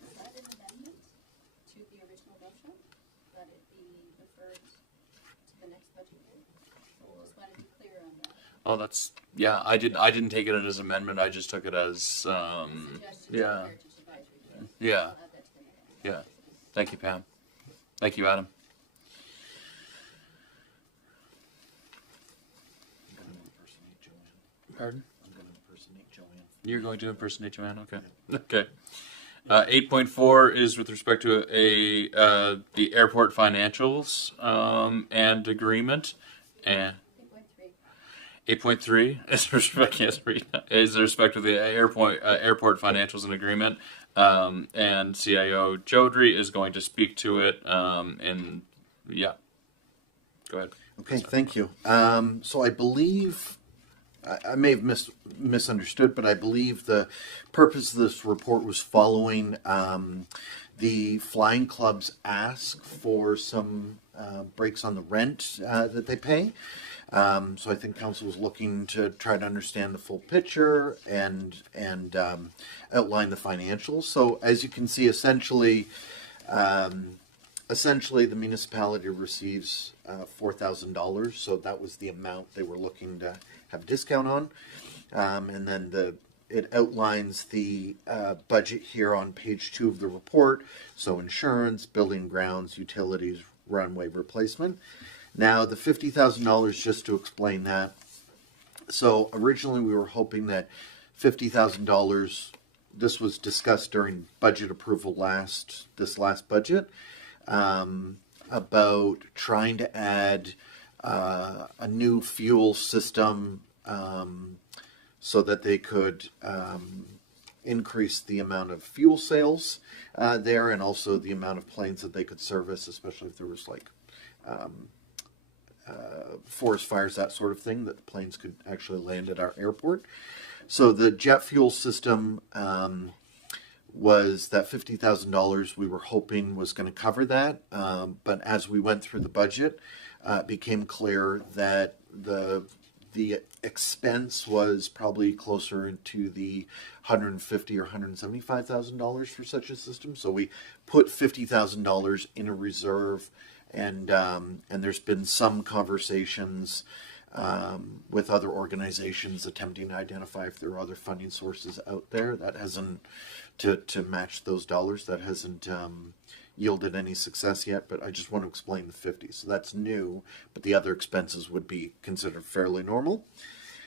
Is that an amendment to the original motion, that it be referred to the next budget year? Just want to be clear on that. Oh, that's, yeah, I didn't take it as amendment, I just took it as, Suggestion to the yeah, Heritage Advisory Committee. yeah, I'll add that to the minutes. yeah. Thank you, Pam. Thank you, Adam. Pardon? I'm going to impersonate Joanne. You're going to impersonate Joanne? Okay. Okay. 8.4 is with respect to the airport financials and agreement. And 8.3 is respect to the airport financials and agreement. And CIO Jodry is going to speak to it. And yeah, go ahead. Okay, thank you. So I believe, I may have misunderstood, but I believe the purpose of this report was following the flying club's ask for some breaks on the rent that they pay. So I think council was looking to try to understand the full picture and outline the financials. So as you can see, essentially the municipality receives $4,000. So that was the amount they were looking to have a discount on. And then it outlines the budget here on page 2 of the report. So insurance, building grounds, utilities, runway replacement. Now the $50,000, just to explain that. So originally we were hoping that $50,000, this was discussed during budget approval this last budget, about trying to add a new fuel system so that they could increase the amount of fuel sales there, and also the amount of planes that they could service, especially if there was like forest fires, that sort of thing, that the planes could actually land at our airport. So the jet fuel system was that $50,000 we were hoping was going to cover that. But as we went through the budget, it became clear that the the expense was probably closer to the $150,000 or $175,000 for such a system. So we put $50,000 in a reserve, and there's been some conversations with other organizations attempting to identify if there are other funding sources out there. That hasn't to match those dollars. That hasn't yielded any success yet, but I just want to explain the 50. So that's new, but the other expenses would be considered fairly normal.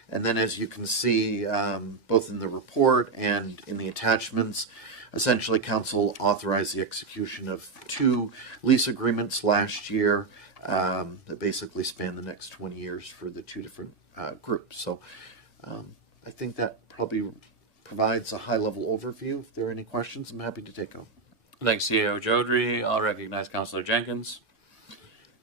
And then, as you can see, both in the report and in the attachments, essentially council authorized the execution of 2 lease agreements last year that basically span the next 20 years for the 2 different groups. So I think that probably provides a high-level overview. If there are any questions, I'm happy to take them. Thanks, CEO Jodry. I'll recognize Councillor Jenkins.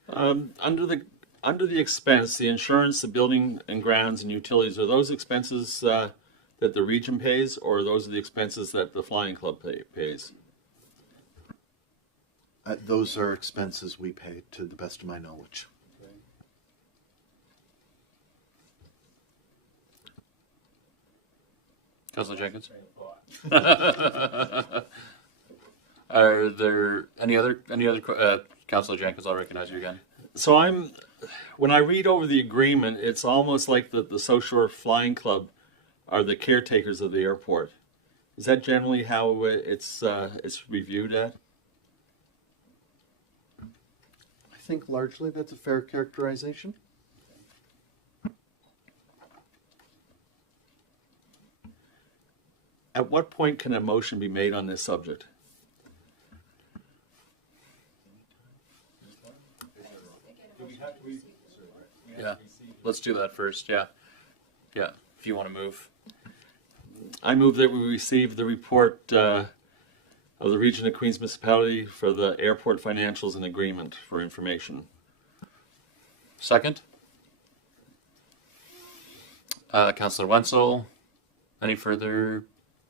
Under the expense, the insurance, the building and grounds and utilities, are those expenses that the region pays, or are those the expenses that the flying club pays? Those are expenses we pay, to the best of my knowledge. Councillor Jenkins. Are there any other Councillor Jenkins? I'll recognize you again. So when I read over the agreement, it's almost like the South Shore Flying Club are the caretakers of the airport. Is that generally how it's reviewed at? I think largely that's a fair characterization. At what point can a motion be made on this subject? Yeah, let's do that first. Yeah, if you want to move. I move that we receive the report of the Region of Queens Municipality for the airport financials and agreement for information. Second. Councillor Wenzel, any further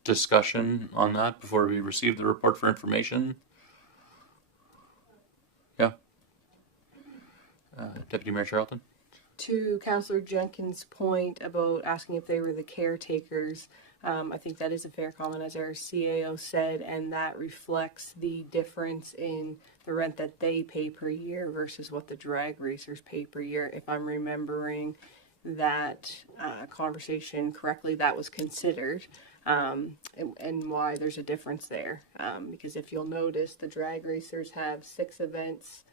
discussion on that before we receive the report for information? Yeah. Deputy Mayor Charlton? To Councillor Jenkins' point about asking if they were the caretakers, I think that is a fair comment, as our CAO said, and that reflects the difference in the rent that they pay per year versus what the drag racers pay per year. If I'm remembering that conversation correctly, that was considered, and why there's a difference there. Because if you'll notice, the drag racers have 6 events.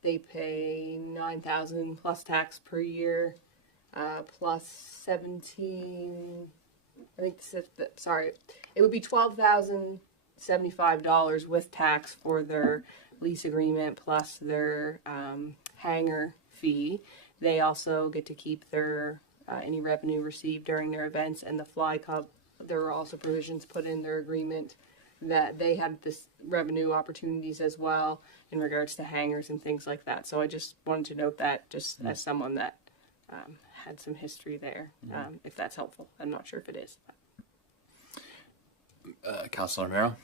They pay $9,000 plus tax per year, plus 17. I think it would be $12,075 with tax for their lease agreement plus their hangar fee. They also get to keep their any revenue received during their events, and the Fly Club. There are also provisions put in their agreement that they have this revenue opportunities as well in regards to hangars and things like that. So I just wanted to note that, just as someone that had some history there, if that's helpful. I'm not sure if it is. Councillor Mero?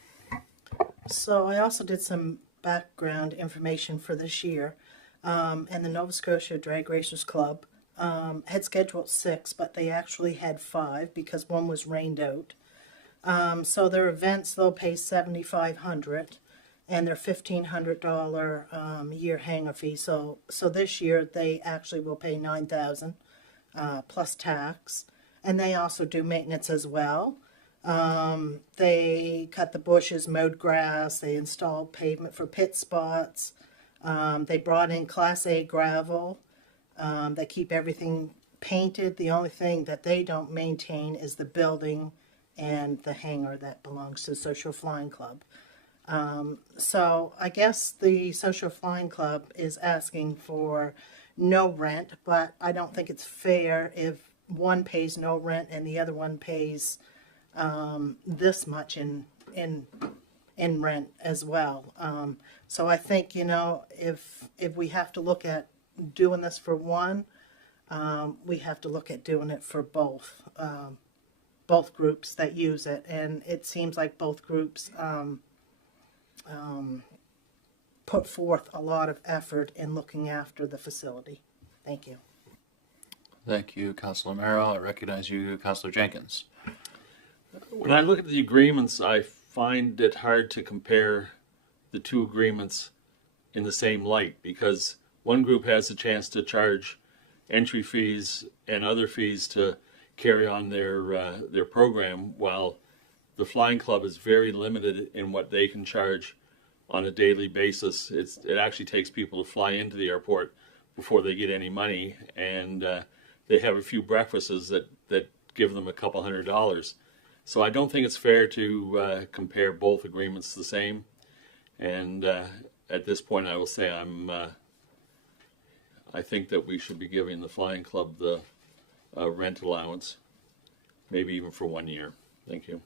So I also did some background information for this year, and the Nova Scotia Drag Racers Club had scheduled 6, but they actually had 5 because one was rained out. So their events, they'll pay $7,500, and their $1,500 year hangar fee. So this year they actually will pay $9,000 plus tax, and they also do maintenance as well. They cut the bushes, mowed grass, they installed pavement for pit spots. They brought in Class A gravel. They keep everything painted. The only thing that they don't maintain is the building and the hangar that belongs to the Social Flying Club. So I guess the Social Flying Club is asking for no rent, but I don't think it's fair if one pays no rent and the other one pays this much in rent as well. So I think, if we have to look at doing this for one, we have to look at doing it for both groups that use it, and it seems like both groups put forth a lot of effort in looking after the facility. Thank you. Thank you, Councilor Merrill. I recognize you, Councilor Jenkins. When I look at the agreements, I find it hard to compare the two agreements in the same light because one group has a chance to charge entry fees and other fees to carry on their program, while the Flying Club is very limited in what they can charge on a daily basis. It actually takes people to fly into the airport before they get any money, and they have a few breakfasts that give them a couple $100. So I don't think it's fair to compare both agreements the same. And at this point, I will say I think that we should be giving the Flying Club the rent allowance, maybe even for 1 year. Thank you.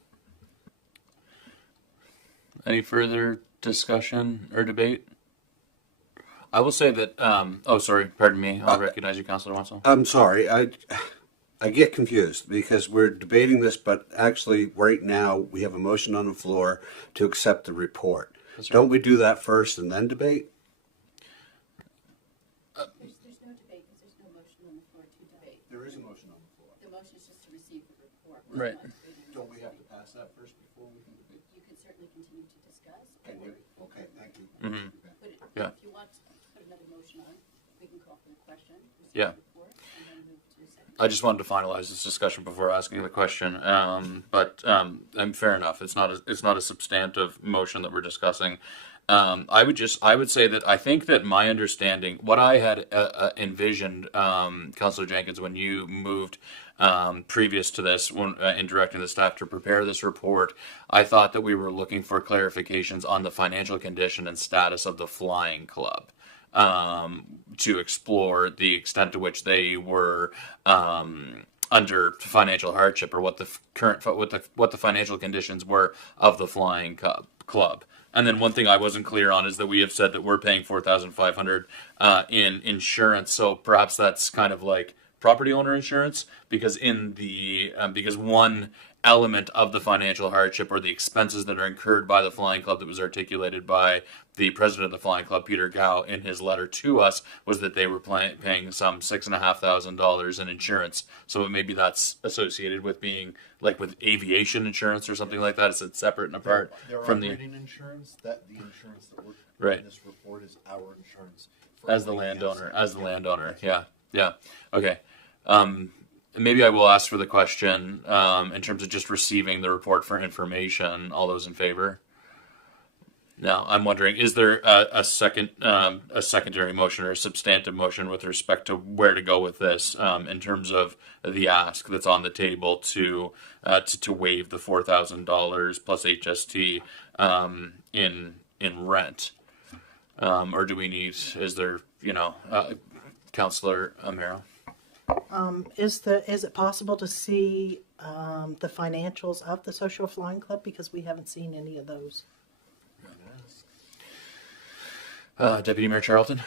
Any further discussion or debate? I will say that, oh, sorry, pardon me. I'll recognize you, Councilor Wansel. I'm sorry. I get confused because we're debating this, but actually right now we have a motion on the floor to accept the report. That's right. Don't we do that first and then debate? There's no debate because there's no motion on the floor to debate. There is a motion on the floor. The motion is just to receive the report. Right. Don't we have to pass that first before we can debate? You can certainly continue to discuss. Can you? Okay, thank you. Mhm. But Yeah. if you want to put another motion on, we can call for the question, receive Yeah. the report, and then move to a second. I just wanted to finalize this discussion before asking the question. But fair enough. It's not a substantive motion that we're discussing. I would say that I think that my understanding, what I had envisioned, Councilor Jenkins, when you moved previous to this, when in directing the staff to prepare this report, I thought that we were looking for clarifications on the financial condition and status of the Flying Club, to explore the extent to which they were under financial hardship, or what the financial conditions were of the Flying Club. And then one thing I wasn't clear on is that we have said that we're paying $4,500 in insurance. So perhaps that's kind of like property owner insurance, because because one element of the financial hardship or the expenses that are incurred by the Flying Club that was articulated by the president of the Flying Club, Peter Gow, in his letter to us, was that they were paying some $6,500 in insurance. So maybe that's associated with being like with aviation insurance or something like that. It's separate and apart Their from the operating insurance. That the insurance that we're Right. in this report is our insurance for as the everything landowner. else. As the landowner, yeah. Okay. Maybe I will ask for the question in terms of just receiving the report for information. All those in favor? Now, I'm wondering, is there a secondary motion or a substantive motion with respect to where to go with this in terms of the ask that's on the table to waive the $4,000 plus HST in rent, or do we need? Is there Councillor Amaro? Is it possible to see the financials of the Social Flying Club, because we haven't seen any of those? Deputy Mayor Charlton?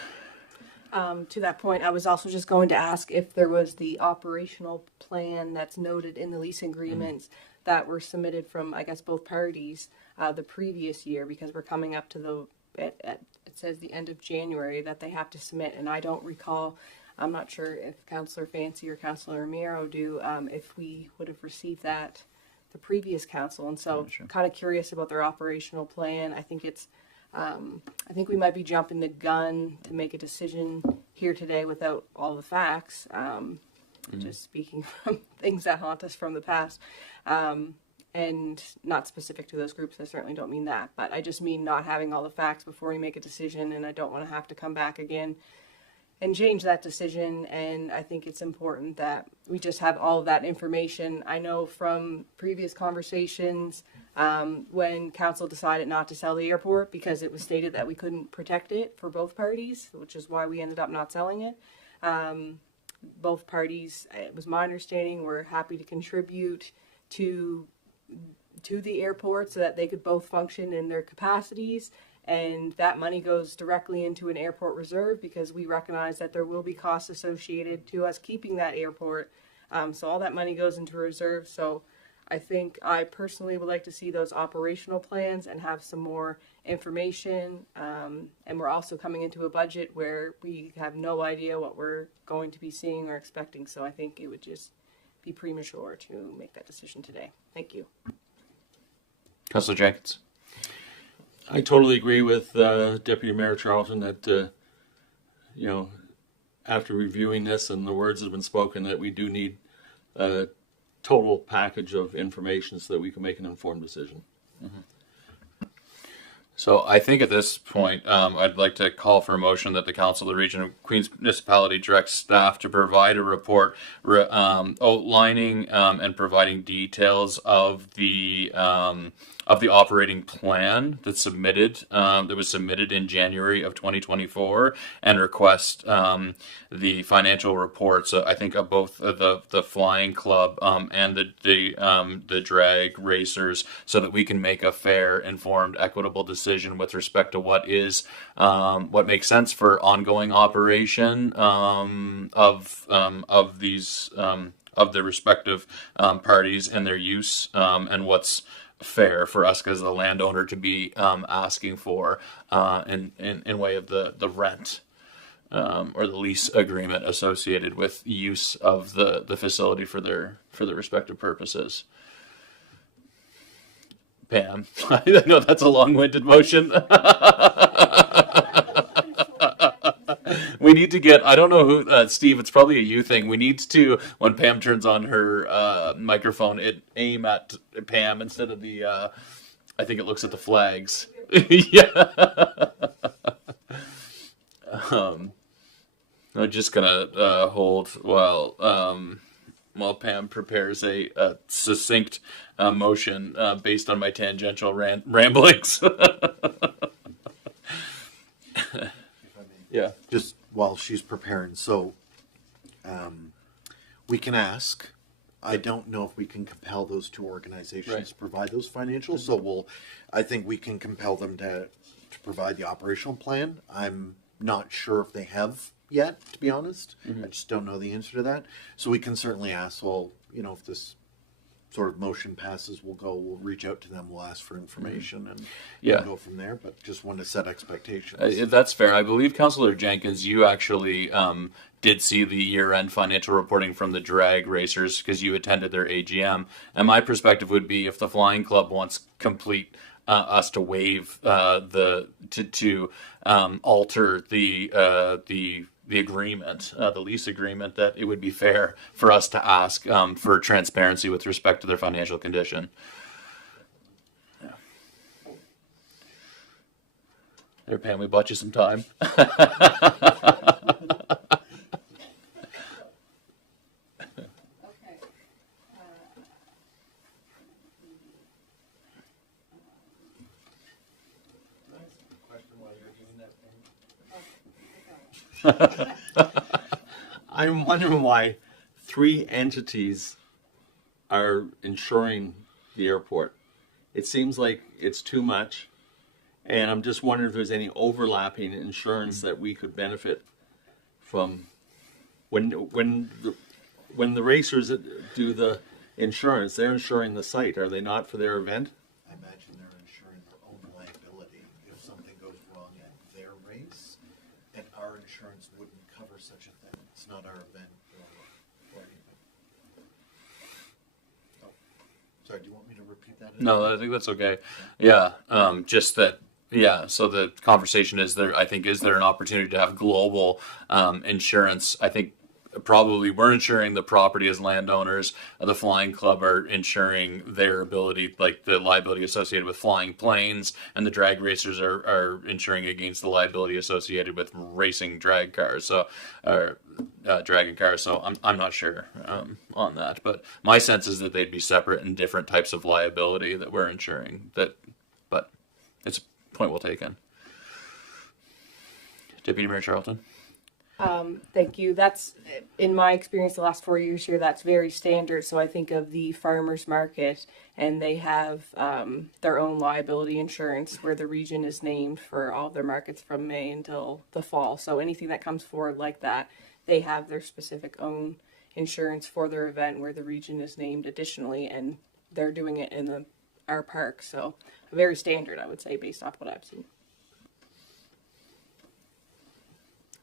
To that point, I was also just going to ask if there was the operational plan that's noted in the lease agreements that were submitted from, I guess, both parties the previous year, because we're coming up to it says the end of January that they have to submit, and I don't recall. I'm not sure if Councillor Fancy or Councillor Amiro do, if we would have received that the previous council, and so Sure. kind of curious about their operational plan. I think I think we might be jumping the gun to make a decision here today without all the facts. Just speaking from things that haunt us from the past, and not specific to those groups. I certainly don't mean that, but I just mean not having all the facts before we make a decision, and I don't want to have to come back again and change that decision. And I think it's important that we just have all of that information. I know from previous conversations, when council decided not to sell the airport because it was stated that we couldn't protect it for both parties, which is why we ended up not selling it. Both parties, it was my understanding, were happy to contribute to the airport so that they could both function in their capacities. And that money goes directly into an airport reserve, because we recognize that there will be costs associated to us keeping that airport. So all that money goes into a reserve. So I think I personally would like to see those operational plans and have some more information. And we're also coming into a budget where we have no idea what we're going to be seeing or expecting. So I think it would just be premature to make that decision today. Thank you. Councillor Jenkins. I totally agree with Deputy Mayor Charlton that, after reviewing this and the words that have been spoken, that we do need a total package of information so that we can make an informed decision. So I think at this point, I'd like to call for a motion that the Council of the Region of Queens Municipality directs staff to provide a report outlining and providing details of the operating plan that was submitted in January of 2024, and request the financial reports. I think of both the Flying Club and the drag racers, so that we can make a fair, informed, equitable decision with respect to what makes sense for ongoing operation of the respective parties and their use, and what's fair for us as the landowner to be asking for in way of the rent or the lease agreement associated with use of the facility for their respective purposes. Pam, I know that's a long-winded motion. We need to get, I don't know who, Steve, it's probably a you thing. We need to, when Pam turns on her microphone, aim at Pam instead of the, I think it looks at the flags. Yeah. I'm just going to hold while Pam prepares a succinct motion based on my tangential ramblings. Yeah. Just while she's preparing, so we can ask. I don't know if we can compel those two organizations to provide those financials. So I think we can compel them to provide the operational plan. I'm not sure if they have yet, to be honest. I just don't know the answer to that. So we can certainly ask, if this sort of motion passes, we'll reach out to them, we'll ask for information and go from there, but just want to set expectations. That's fair. I believe, Councillor Jenkins, you actually did see the year-end financial reporting from the drag racers because you attended their AGM. And my perspective would be, if the Flying Club wants us to waive alter the agreement, the lease agreement, that it would be fair for us to ask for transparency with respect to their financial condition. Yeah. There, Pam, we bought you some time. I'm wondering why 3 entities are insuring the airport. It seems like it's too much, and I'm just wondering if there's any overlapping insurance that we could benefit from. When the racers do the insurance, they're insuring the site, are they not, for their event? I imagine they're insuring their own liability if something goes wrong at their race, and our insurance wouldn't cover such a thing. It's not our event or anything. Oh, sorry, do you want me to repeat that? No, I think that's okay. Yeah, just that. Yeah, so the conversation is there. I think, is there an opportunity to have global insurance? I think probably we're insuring the property as landowners. The Flying Club are insuring their ability, like the liability associated with flying planes, and the drag racers are insuring against the liability associated with racing drag cars. So, dragging cars. So I'm not sure on that, but my sense is that they'd be separate and different types of liability that we're insuring. But it's a point well taken. Deputy Mayor Charlton. Thank you. That's, in my experience, the last 4 years here, that's very standard. So I think of the farmers market, and they have their own liability insurance where the region is named for all their markets from May until the fall. So anything that comes forward like that, they have their specific own insurance for their event where the region is named additionally, and they're doing it in our park. So very standard, I would say, based off what I've seen.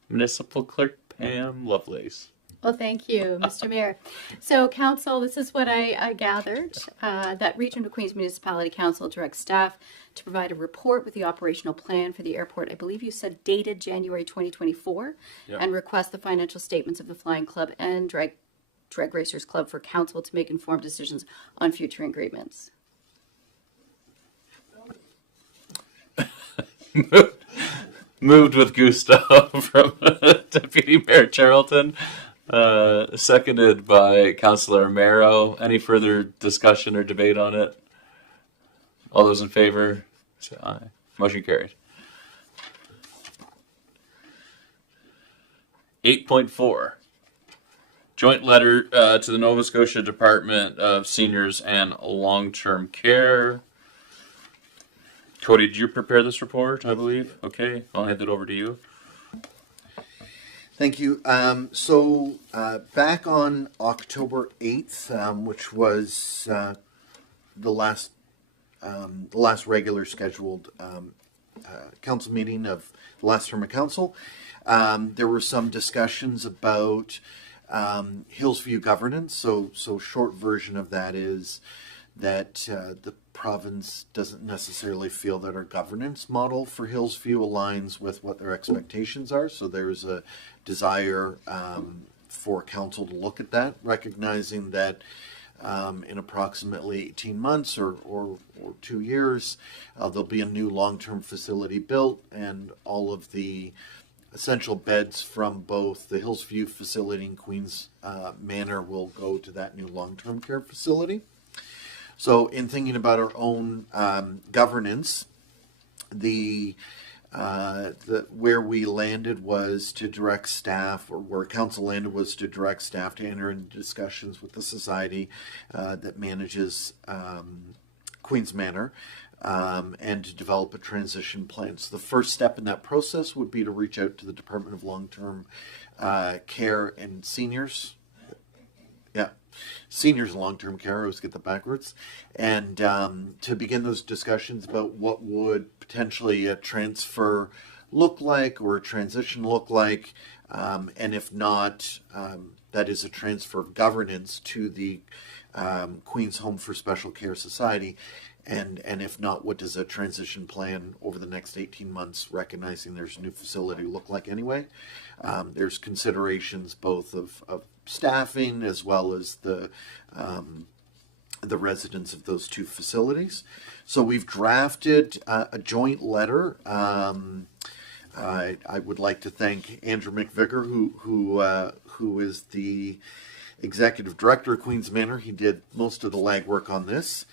Municipal Clerk Pam Lovelace. Well, thank you, Mr. Mayor. So, Council, this is what I gathered, that Region of Queens Municipality Council directs staff to provide a report with the operational plan for the airport. I believe you said dated January 2024, Yep. and request the financial statements of the Flying Club and Drag Racers Club for Council to make informed decisions on future agreements. Moved with gusto from Deputy Mayor Charlton, seconded by Councillor Marrow. Any further discussion or debate on it? All those in favor, say aye. Motion carried. 8.4. Joint letter to the Nova Scotia Department of Seniors and Long-Term Care. Cody, did you prepare this report, I believe? Okay, I'll hand it over to you. Thank you. Back on October 8th, which was the last regular scheduled council meeting of the last term of council, there were some discussions about Hillview governance. So short version of that is that the province doesn't necessarily feel that our governance model for Hillview aligns with what their expectations are. So there's a desire for council to look at that, recognizing that in approximately 18 months or 2 years, there'll be a new long-term facility built, and all of the essential beds from both the Hillview facility and Queens Manor will go to that new long-term care facility. So in thinking about our own governance, where we landed was to direct staff, or where council landed was to direct staff to enter into discussions with the society that manages Queens Manor, and to develop a transition plan. So the first step in that process would be to reach out to the Department of Long-Term Care and Seniors. Yeah, Seniors and Long-Term Care, I always get that backwards. And to begin those discussions about what would potentially a transfer look like, or a transition look like, and if not, that is a transfer of governance to the Queens Home for Special Care Society. And if not, what does a transition plan over the next 18 months, recognizing there's a new facility, look like anyway? There's considerations both of staffing as well as the residents of those two facilities. So we've drafted a joint letter. I would like to thank Andrew McVicker, who is the executive director of Queens Manor. He did most of the legwork on this.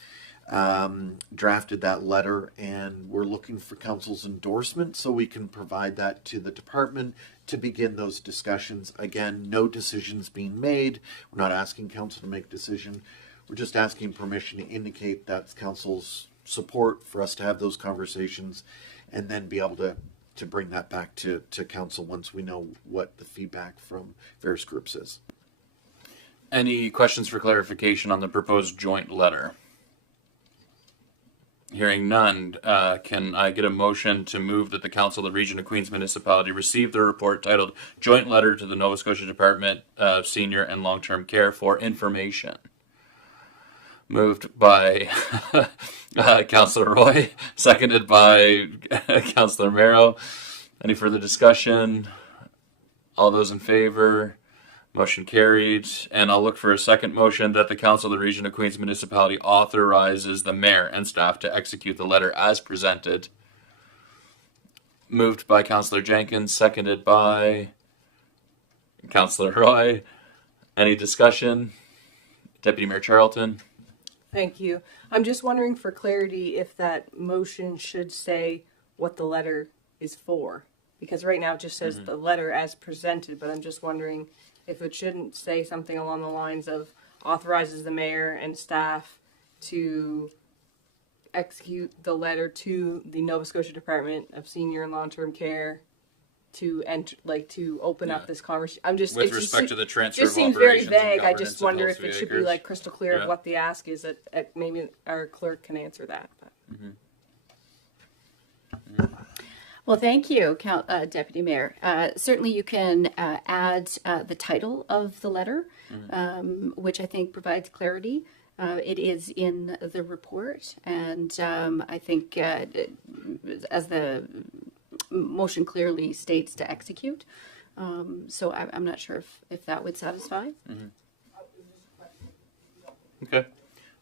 Drafted that letter, and we're looking for council's endorsement so we can provide that to the department to begin those discussions. Again, no decisions being made. We're not asking council to make a decision. We're just asking permission to indicate that's council's support for us to have those conversations, and then be able to bring that back to council once we know what the feedback from various groups is. Any questions for clarification on the proposed joint letter? Hearing none, can I get a motion to move that the Council of the Region of Queens Municipality receive the report titled Joint Letter to the Nova Scotia Department of Senior and Long-Term Care for Information? Moved by Councillor Roy, seconded by Councillor Marrow. Any further discussion? All those in favor? Motion carried. And I'll look for a second motion that the Council of the Region of Queens Municipality authorizes the mayor and staff to execute the letter as presented. Moved by Councillor Jenkins, seconded by Councillor Roy. Any discussion? Deputy Mayor Charlton. Thank you. I'm just wondering for clarity if that motion should say what the letter is for. Because right now it just says the letter as presented, but I'm just wondering if it shouldn't say something along the lines of authorizes the mayor and staff to execute the letter to the Nova Scotia Department of Senior and Long-Term Care to enter, like to open up Yeah. this conversation. I'm just With it just respect to the transfer just of seems very operations and vague. I just governance of wonder if Hillview it should be Acres. like crystal clear Yeah. of what the ask is. That maybe our clerk can answer that. But. Well, thank you, Deputy Mayor. Certainly you can add the title of the letter, which I think provides clarity. It is in the report, and I think as the motion clearly states, to execute. So I'm not sure if that would satisfy. Okay.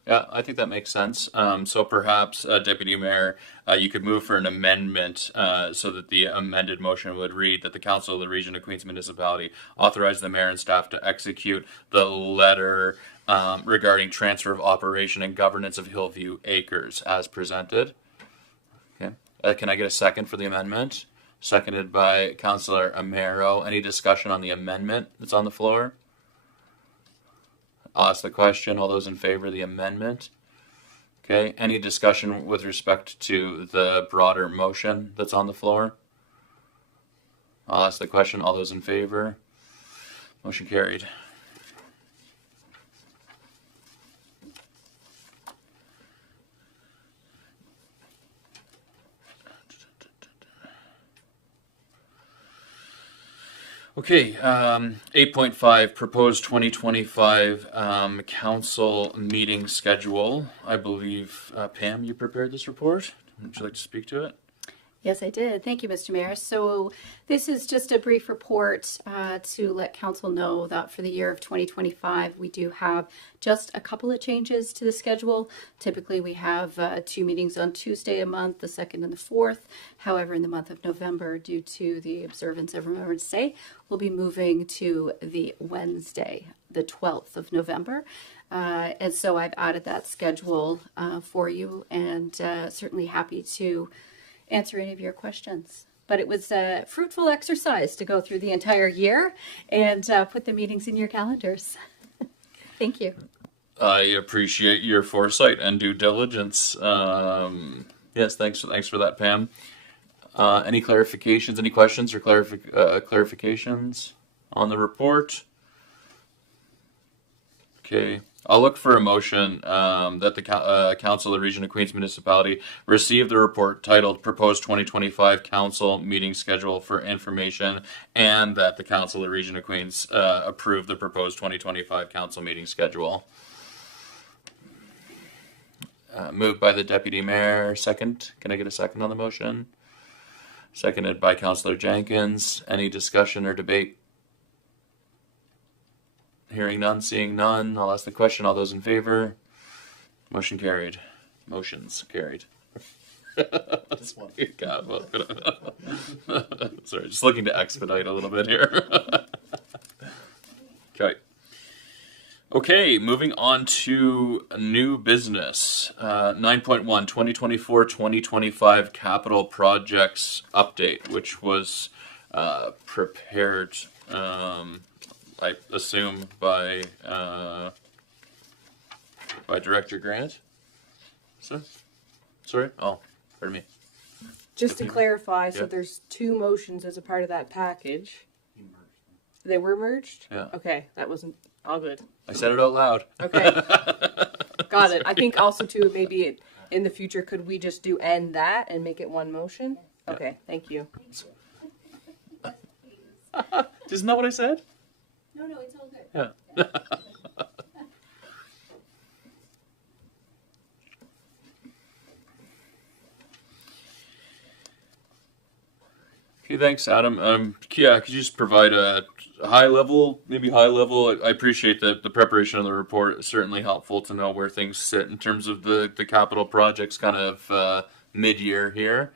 Yeah, I think that makes sense. So perhaps, Deputy Mayor, you could move for an amendment so that the amended motion would read that the Council of the Region of Queens Municipality authorize the mayor and staff to execute the letter regarding transfer of operation and governance of Hillview Acres as presented. Okay. Can I get a second for the amendment? Seconded by Councillor Amero. Any discussion on the amendment that's on the floor? I'll ask the question. All those in favor of the amendment? Okay. Any discussion with respect to the broader motion that's on the floor? I'll ask the question. All those in favor? Motion carried. Okay, 8.5, proposed 2025 council meeting schedule. I believe, Pam, you prepared this report. Would you like to speak to it? Yes, I did. Thank you, Mr. Mayor. So this is just a brief report to let council know that for the year of 2025, we do have just a couple of changes to the schedule. Typically, we have 2 meetings on Tuesday a month, the 2nd and the 4th. However, in the month of November, due to the observance of Remembrance Day, we'll be moving to the Wednesday, the 12th of November. And so I've added that schedule for you, and certainly happy to answer any of your questions. But it was a fruitful exercise to go through the entire year and put the meetings in your calendars. Thank you. I appreciate your foresight and due diligence. Yes, thanks for that, Pam. Any clarifications, any questions or clarifications on the report? Okay. I'll look for a motion that the Council of the Region of Queens Municipality receive the report titled Proposed 2025 Council Meeting Schedule for information, and that the Council of the Region of Queens approve the proposed 2025 Council Meeting Schedule. Moved by the Deputy Mayor. Second. Can I get a second on the motion? Seconded by Councillor Jenkins. Any discussion or debate? Hearing none, seeing none. I'll ask the question. All those in favor? Motion carried. Motions carried. Just one. Sorry, just looking to expedite a little bit here. Okay. Okay, moving on to new business. 9.1, 2024-2025 capital projects update, which was prepared I assume by Director Grant. Sorry. Oh, pardon me. Just to clarify, so Yeah. there's 2 motions as a part of that package. They were merged? Yeah. Okay, that wasn't all good. I said it out loud. Okay. Got it. I think also too, maybe in the future, could we just do and that and make it one motion? Okay, thank you. Isn't that what I said? No, it's all good. Yeah. Okay, thanks, Adam. Yeah, could you just provide a high level? I appreciate the preparation of the report. It's certainly helpful to know where things sit in terms of the capital projects kind of mid-year here.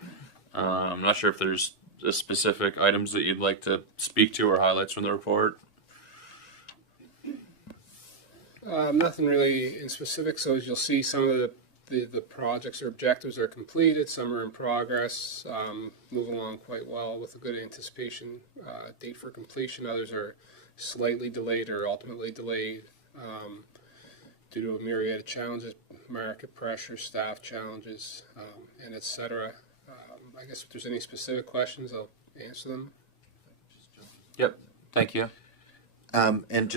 I'm not sure if there's specific items that you'd like to speak to or highlights from the report. Nothing really in specific. So as you'll see, some of the projects or objectives are completed. Some are in progress, moving along quite well with a good anticipation date for completion. Others are slightly delayed or ultimately delayed due to a myriad of challenges, market pressure, staff challenges, and etc. I guess if there's any specific questions, I'll answer them. Yep. Thank you. And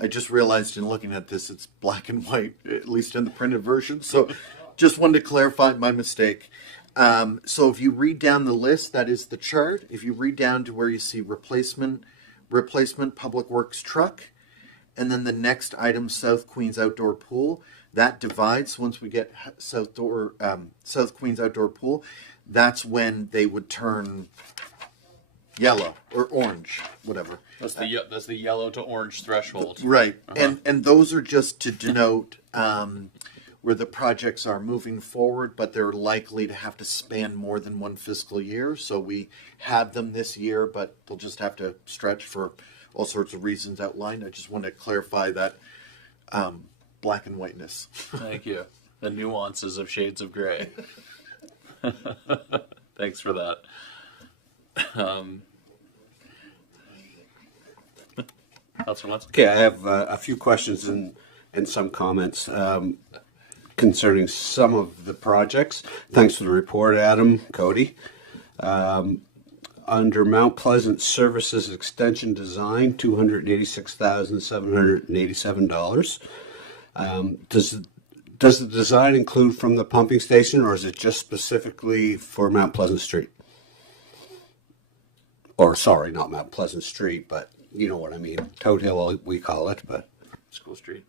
I just realized in looking at this, it's black and white, at least in the printed version. So just wanted to clarify my mistake. So if you read down the list, that is the chart. If you read down to where you see replacement public works truck, and then the next item, South Queens outdoor pool, that divides once we get South Queens outdoor pool. That's when they would turn yellow or orange, whatever. That's the yellow to orange threshold. Right. And those are just to denote where the projects are moving forward, but they're likely to have to span more than one fiscal year. So we have them this year, but they'll just have to stretch for all sorts of reasons outlined. I just want to clarify that black and whiteness. Thank you. The nuances of shades of gray. Thanks for that. Councilor Lentz? Okay, I have a few questions and some comments concerning some of the projects. Thanks for the report, Adam, Cody. Under Mount Pleasant Services Extension Design, $286,787. Does the design include from the pumping station, or is it just specifically for Mount Pleasant Street? Or sorry, not Mount Pleasant Street, but you know what I mean. Toad Hill, we call it, but School Street.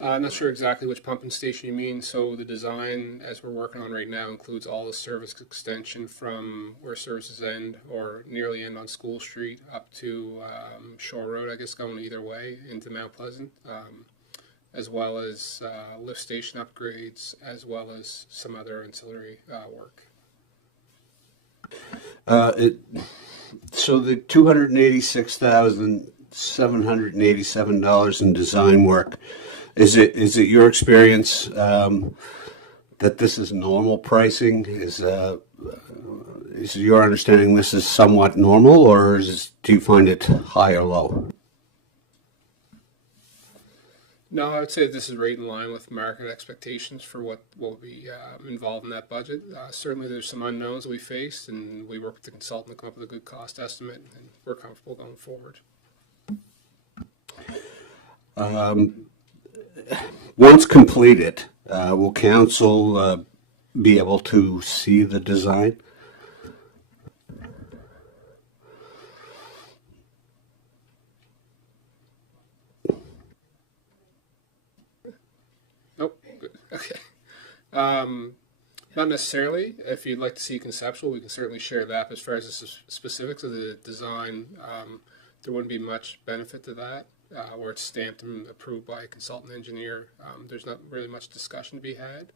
I'm not sure exactly which pumping station you mean. So the design, as we're working on right now, includes all the service extension from where services end or nearly end on School Street up to Shore Road, I guess, going either way into Mount Pleasant, as well as lift station upgrades, as well as some other ancillary work. So the $286,787 in design work, is it your experience that this is normal pricing? Is your understanding this is somewhat normal, or do you find it high or low? No, I would say this is right in line with market expectations for what will be involved in that budget. Certainly there's some unknowns we faced, and we work with the consultant to come up with a good cost estimate, and we're comfortable going forward. Once completed, will council be able to see the design? Nope. Good. Okay. Not necessarily. If you'd like to see conceptual, we can certainly share that. But as far as the specifics of the design, there wouldn't be much benefit to that. Where it's stamped and approved by a consultant engineer, there's not really much discussion to be had.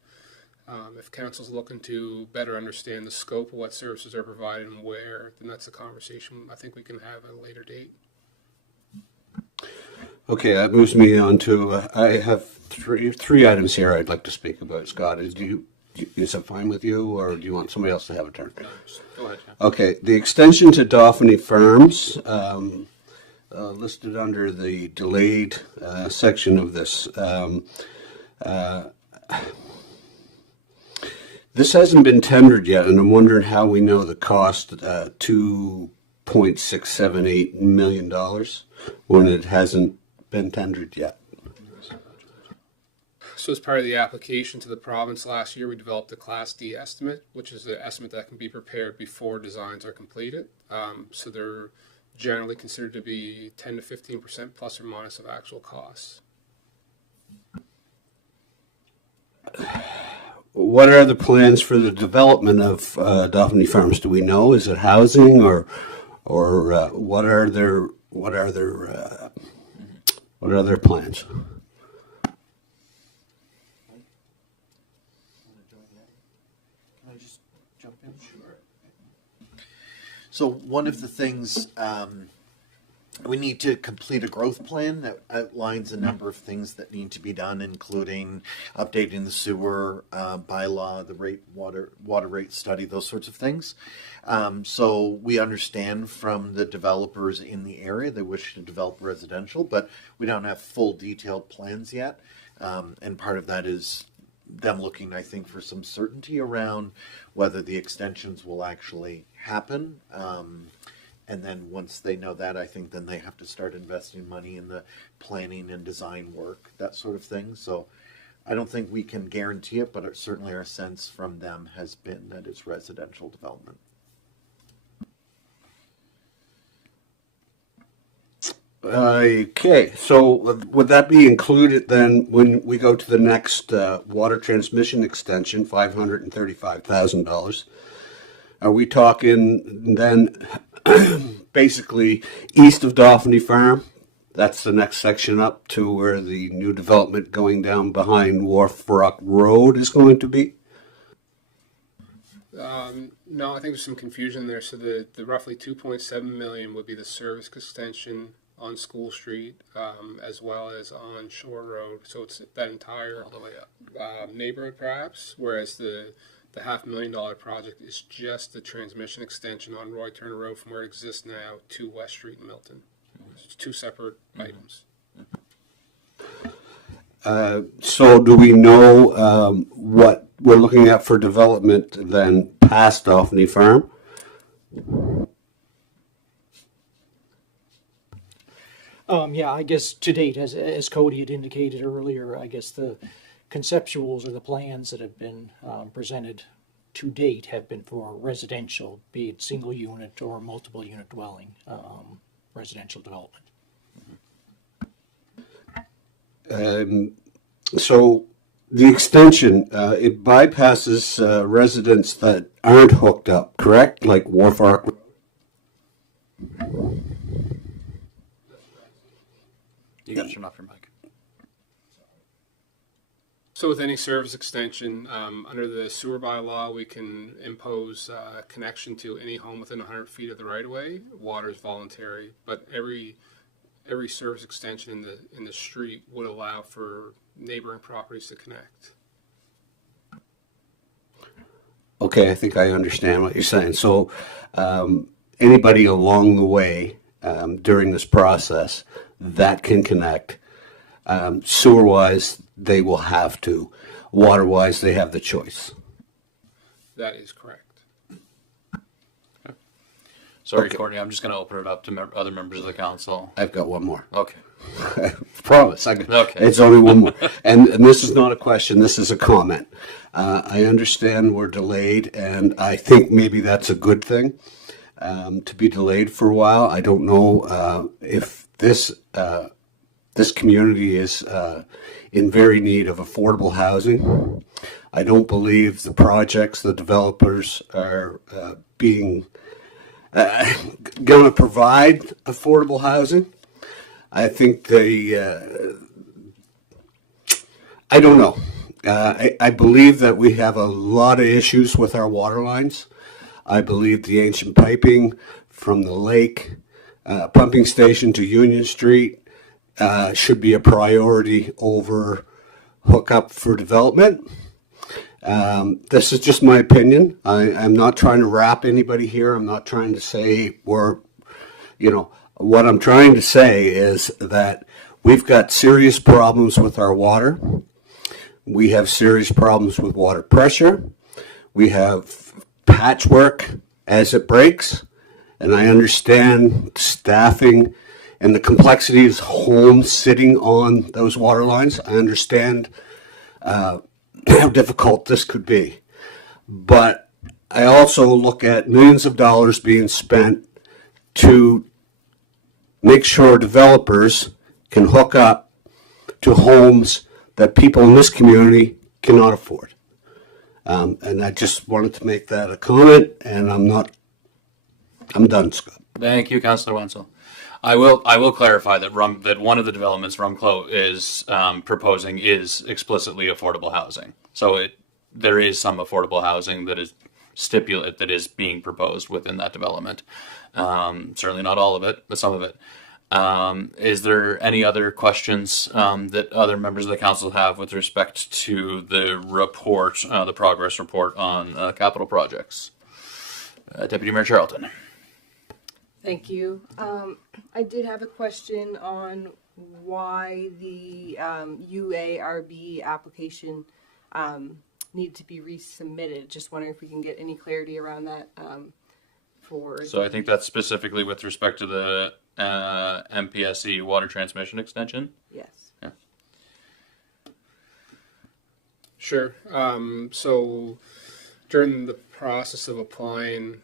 If council's looking to better understand the scope of what services are provided and where, then that's a conversation I think we can have at a later date. Okay, that moves me on to, I have three items here I'd like to speak about. Scott, is it fine with you, or do you want somebody else to have a turn? No, go ahead. Yeah. Okay, the extension to Dauphiny Farms, listed under the delayed section of this. This hasn't been tendered yet, and I'm wondering how we know the cost, $2.678 million, when it hasn't been tendered yet. So as part of the application to the province last year, we developed a Class D estimate, which is the estimate that can be prepared before designs are completed. So they're generally considered to be 10 to 15% plus or minus of actual costs. What are the plans for the development of Dauphiny Farms? Do we know? Is it housing, or what are their plans? So one of the things we need to complete a growth plan that outlines a number of things that need to be done, including updating the sewer bylaw, the water rate study, those sorts of things. So we understand from the developers in the area they wish to develop residential, but we don't have full detailed plans yet. And part of that is them looking, I think, for some certainty around whether the extensions will actually happen, And then once they know that, I think then they have to start investing money in the planning and design work, that sort of thing. So I don't think we can guarantee it, but certainly our sense from them has been that it's residential development. Okay, so would that be included then when we go to the next water transmission extension, $535,000? Are we talking then basically east of Dauphiny Farm? That's the next section up to where the new development going down behind Wharf Rock Road is going to be? No, I think there's some confusion there. So the roughly 2.7 million would be the service extension on School Street, as well as on Shore Road. So it's that entire All the way up. neighborhood, perhaps. Whereas the $500,000 project is just the transmission extension on Roy Turner Road from where it exists now to West Street in Milton. It's two separate items. So do we know what we're looking at for development then past Dauphiny Farm? Yeah, I guess to date, as Cody had indicated earlier, I guess the conceptuals or the plans that have been presented to date have been for residential, be it single unit or multiple unit dwelling, residential development. So the extension, it bypasses residents that aren't hooked up, correct? Like Wharf Rock. You got to turn off your mic. So with any service extension, under the sewer bylaw, we can impose connection to any home within 100 feet of the right-of-way. Water is voluntary, but every service extension in the street would allow for neighboring properties to connect. Okay, I think I understand what you're saying. So anybody along the way during this process that can connect, sewer-wise, they will have to. Water-wise, they have the choice. That is correct. Sorry, Okay. Courtney, I'm just going to open it up to other members of the council. I've got one more. Okay. Promise. Okay. It's only one more. And this is not a question, this is a comment. I understand we're delayed, and I think maybe that's a good thing, to be delayed for a while. I don't know if this community is in very need of affordable housing. I don't believe the projects, the developers are being going to provide affordable housing. I think I don't know. I believe that we have a lot of issues with our water lines. I believe the ancient piping from the lake pumping station to Union Street should be a priority over hookup for development. This is just my opinion. I'm not trying to wrap anybody here. I'm not trying to say what I'm trying to say is that we've got serious problems with our water. We have serious problems with water pressure. We have patchwork as it breaks. And I understand staffing and the complexities of homes sitting on those water lines. I understand how difficult this could be. But I also look at millions of dollars being spent to make sure developers can hook up to homes that people in this community cannot afford. And I just wanted to make that a comment, and I'm done, Scott. Thank you, Councillor Wenzel. I will clarify that one of the developments Rumclo is proposing is explicitly affordable housing. So there is some affordable housing that is being proposed within that development. Certainly not all of it, but some of it. Is there any other questions that other members of the council have with respect to the report, the progress report on capital projects? Deputy Mayor Charlton. Thank you. I did have a question on why the UARB application needed to be resubmitted. Just wondering if we can get any clarity around that forward. So I think that's specifically with respect to the MPSC water transmission extension. Yes. Yeah. Sure. So during the process of applying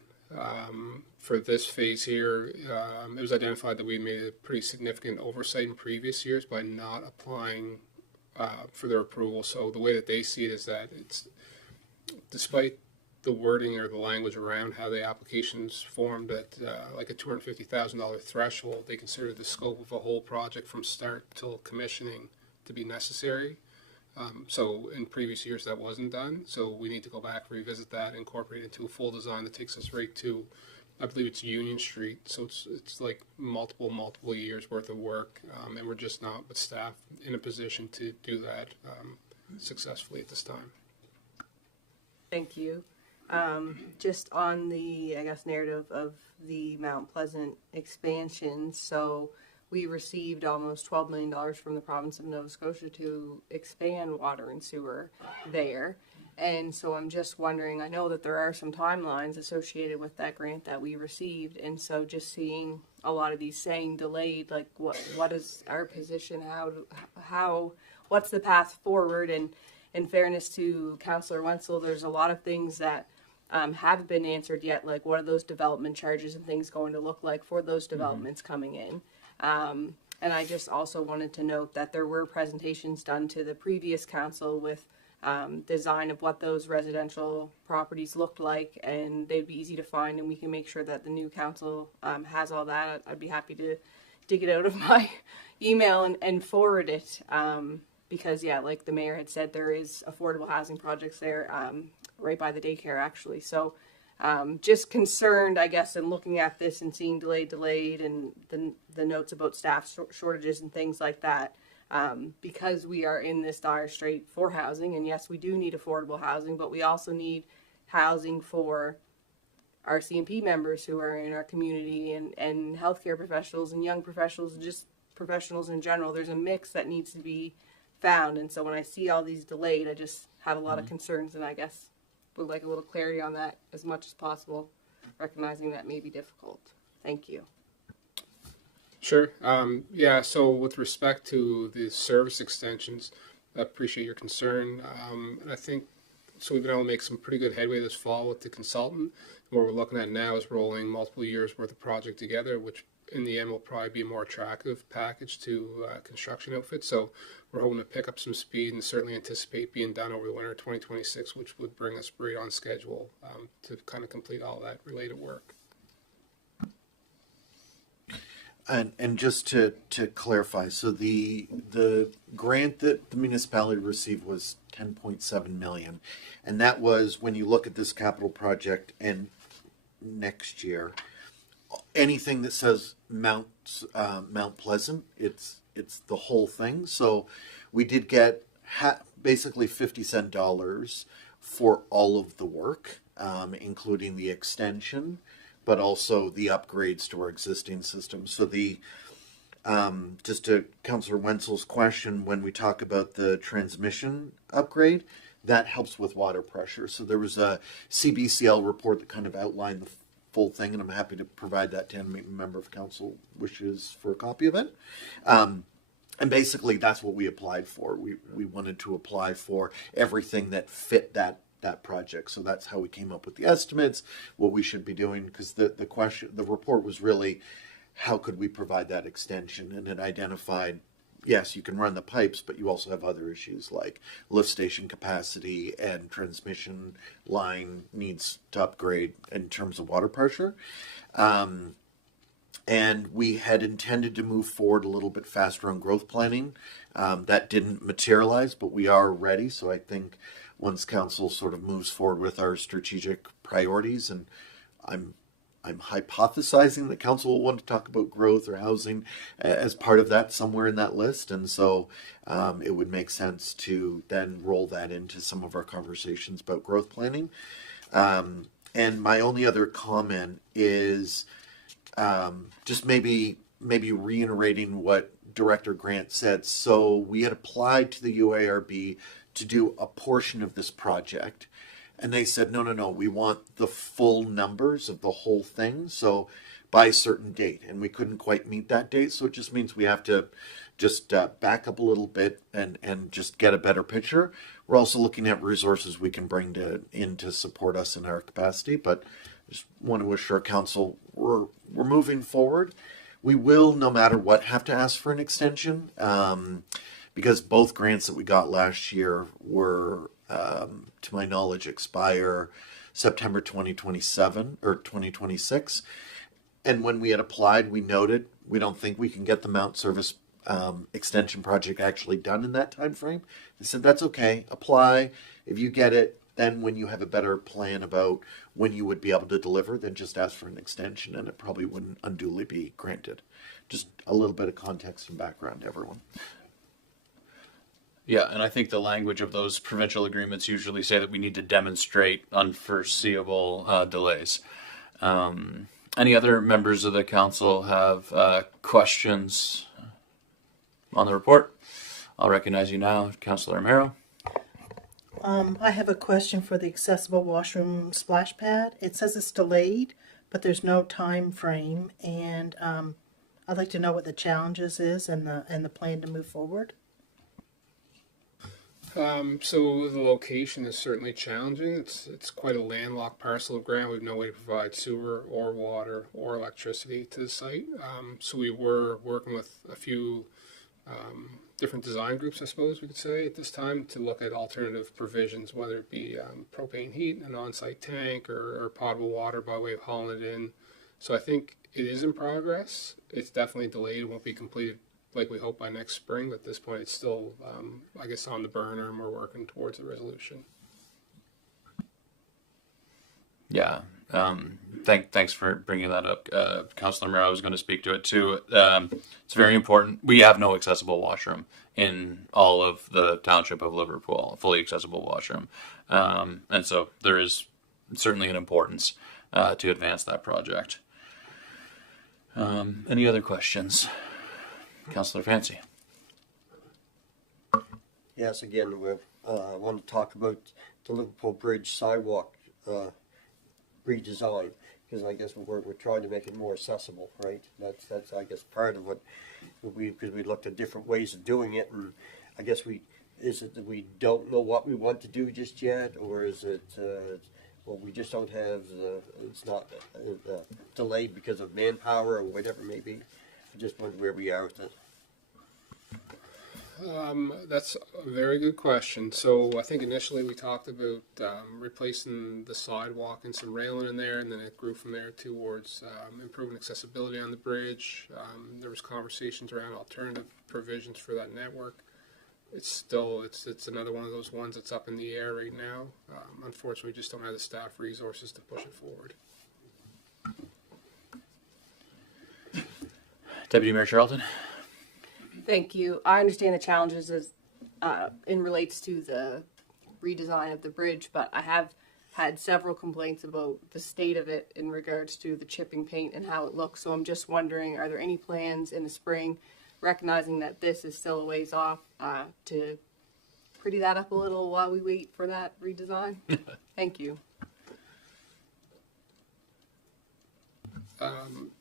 for this phase here, it was identified that we made a pretty significant oversight in previous years by not applying for their approval. So the way that they see it is that it's, despite the wording or the language around how the application's formed at like a $250,000 threshold, they consider the scope of a whole project from start till commissioning to be necessary. So in previous years that wasn't done. So we need to go back, revisit that, incorporate it into a full design that takes us right to, I believe it's Union Street. So it's like multiple years worth of work, and we're just not with staff in a position to do that successfully at this time. Thank you. Just on the, I guess, narrative of the Mount Pleasant expansion. So we received almost $12 million from the province of Nova Scotia to expand water and sewer there. And so I'm just wondering, I know that there are some timelines associated with that grant that we received. And so just seeing a lot of these saying delayed, like what is our position? What's the path forward? And in fairness to Councillor Wenzel, there's a lot of things that haven't been answered yet, like what are those development charges and things going to look like for those developments coming in. And I just also wanted to note that there were presentations done to the previous council with design of what those residential properties looked like, and they'd be easy to find, and we can make sure that the new council has all that. I'd be happy to dig it out of my email and forward it, because yeah, like the mayor had said, there is affordable housing projects there right by the daycare actually. So just concerned, I guess, in looking at this and seeing delayed and the notes about staff shortages and things like that, because we are in this dire strait for housing. And yes, we do need affordable housing, but we also need housing for our CMP members who are in our community, and healthcare professionals and young professionals and just professionals in general. There's a mix that needs to be found. And so when I see all these delayed, I just have a lot of concerns, and I guess would like a little clarity on that as much as possible, recognizing that may be difficult. Thank you. Sure. Yeah, so with respect to the service extensions, I appreciate your concern. And I think, so we've been able to make some pretty good headway this fall with the consultant. What we're looking at now is rolling multiple years worth of project together, which in the end will probably be a more attractive package to construction outfits. So we're hoping to pick up some speed and certainly anticipate being done over the winter of 2026, which would bring us right on schedule to kind of complete all that related work. And just to clarify, so the grant that the municipality received was 10.7 million, and that was when you look at this capital project and next year, anything that says Mount Pleasant, it's the whole thing. So we did get basically 50 cent dollars for all of the work, including the extension, but also the upgrades to our existing system. So the just to Councillor Wenzel's question, when we talk about the transmission upgrade, that helps with water pressure. So there was a CBCL report that kind of outlined the full thing, and I'm happy to provide that to any member of council wishes for a copy of it. And basically, that's what we applied for. We wanted to apply for everything that fit that project. So that's how we came up with the estimates, what we should be doing, because the report was really, how could we provide that extension? And it identified, yes, you can run the pipes, but you also have other issues like lift station capacity and transmission line needs to upgrade in terms of water pressure. And we had intended to move forward a little bit faster on growth planning. That didn't materialize, but we are ready. So I think once council sort of moves forward with our strategic priorities, and I'm hypothesizing that council will want to talk about growth or housing as part of that somewhere in that list. And so it would make sense to then roll that into some of our conversations about growth planning. And my only other comment is just maybe reiterating what Director Grant said. So we had applied to the UARB to do a portion of this project. And they said, no, we want the full numbers of the whole thing. So by a certain date, and we couldn't quite meet that date. So it just means we have to just back up a little bit and just get a better picture. We're also looking at resources we can bring in to support us in our capacity, but just want to assure council we're moving forward. We will, no matter what, have to ask for an extension because both grants that we got last year were, to my knowledge, expire September 2027 or 2026. And when we had applied, we noted we don't think we can get the Mount Service extension project actually done in that time frame. They said that's okay. Apply. If you get it, then when you have a better plan about when you would be able to deliver, then just ask for an extension, and it probably wouldn't unduly be granted. Just a little bit of context and background to everyone. Yeah, and I think the language of those provincial agreements usually say that we need to demonstrate unforeseeable delays. Any other members of the council have questions on the report? I'll recognize you now, Councillor Amaro. I have a question for the accessible washroom splash pad. It says it's delayed, but there's no time frame, and I'd like to know what the challenges is and the plan to move forward. So the location is certainly challenging. It's quite a landlocked parcel of ground. We have no way to provide sewer or water or electricity to the site. So we were working with a few different design groups, I suppose we could say, at this time to look at alternative provisions, whether it be propane heat, an on-site tank, or potable water by way of hauling it in. So I think it is in progress. It's definitely delayed. It won't be completed like we hope by next spring, but at this point it's still, I guess, on the burner, and we're working towards a resolution. Yeah, thanks for bringing that up, Councillor Murrow. I was going to speak to it too. It's very important. We have no accessible washroom in all of the township of Liverpool, a fully accessible washroom, and so there is certainly an importance to advance that project. Any other questions? Councillor Fancy. Yes, again, I want to talk about the Liverpool Bridge sidewalk redesign, because I guess we're trying to make it more accessible, right? That's I guess part of what because we looked at different ways of doing it, and I guess is it that we don't know what we want to do just yet, or is it well, we just don't have it's not delayed because of manpower or whatever it may be. I just wonder where we are with it. That's a very good question. So I think initially we talked about replacing the sidewalk and some railing in there, and then it grew from there towards improving accessibility on the bridge. There was conversations around alternative provisions for that network. It's another one of those ones that's up in the air right now. Unfortunately, we just don't have the staff resources to push it forward. Deputy Mayor Charlton. Thank you. I understand the challenges as in relates to the redesign of the bridge, but I have had several complaints about the state of it in regards to the chipping paint and how it looks. So I'm just wondering, are there any plans in the spring, recognizing that this is still a ways off, to pretty that up a little while we wait for that redesign? Thank you.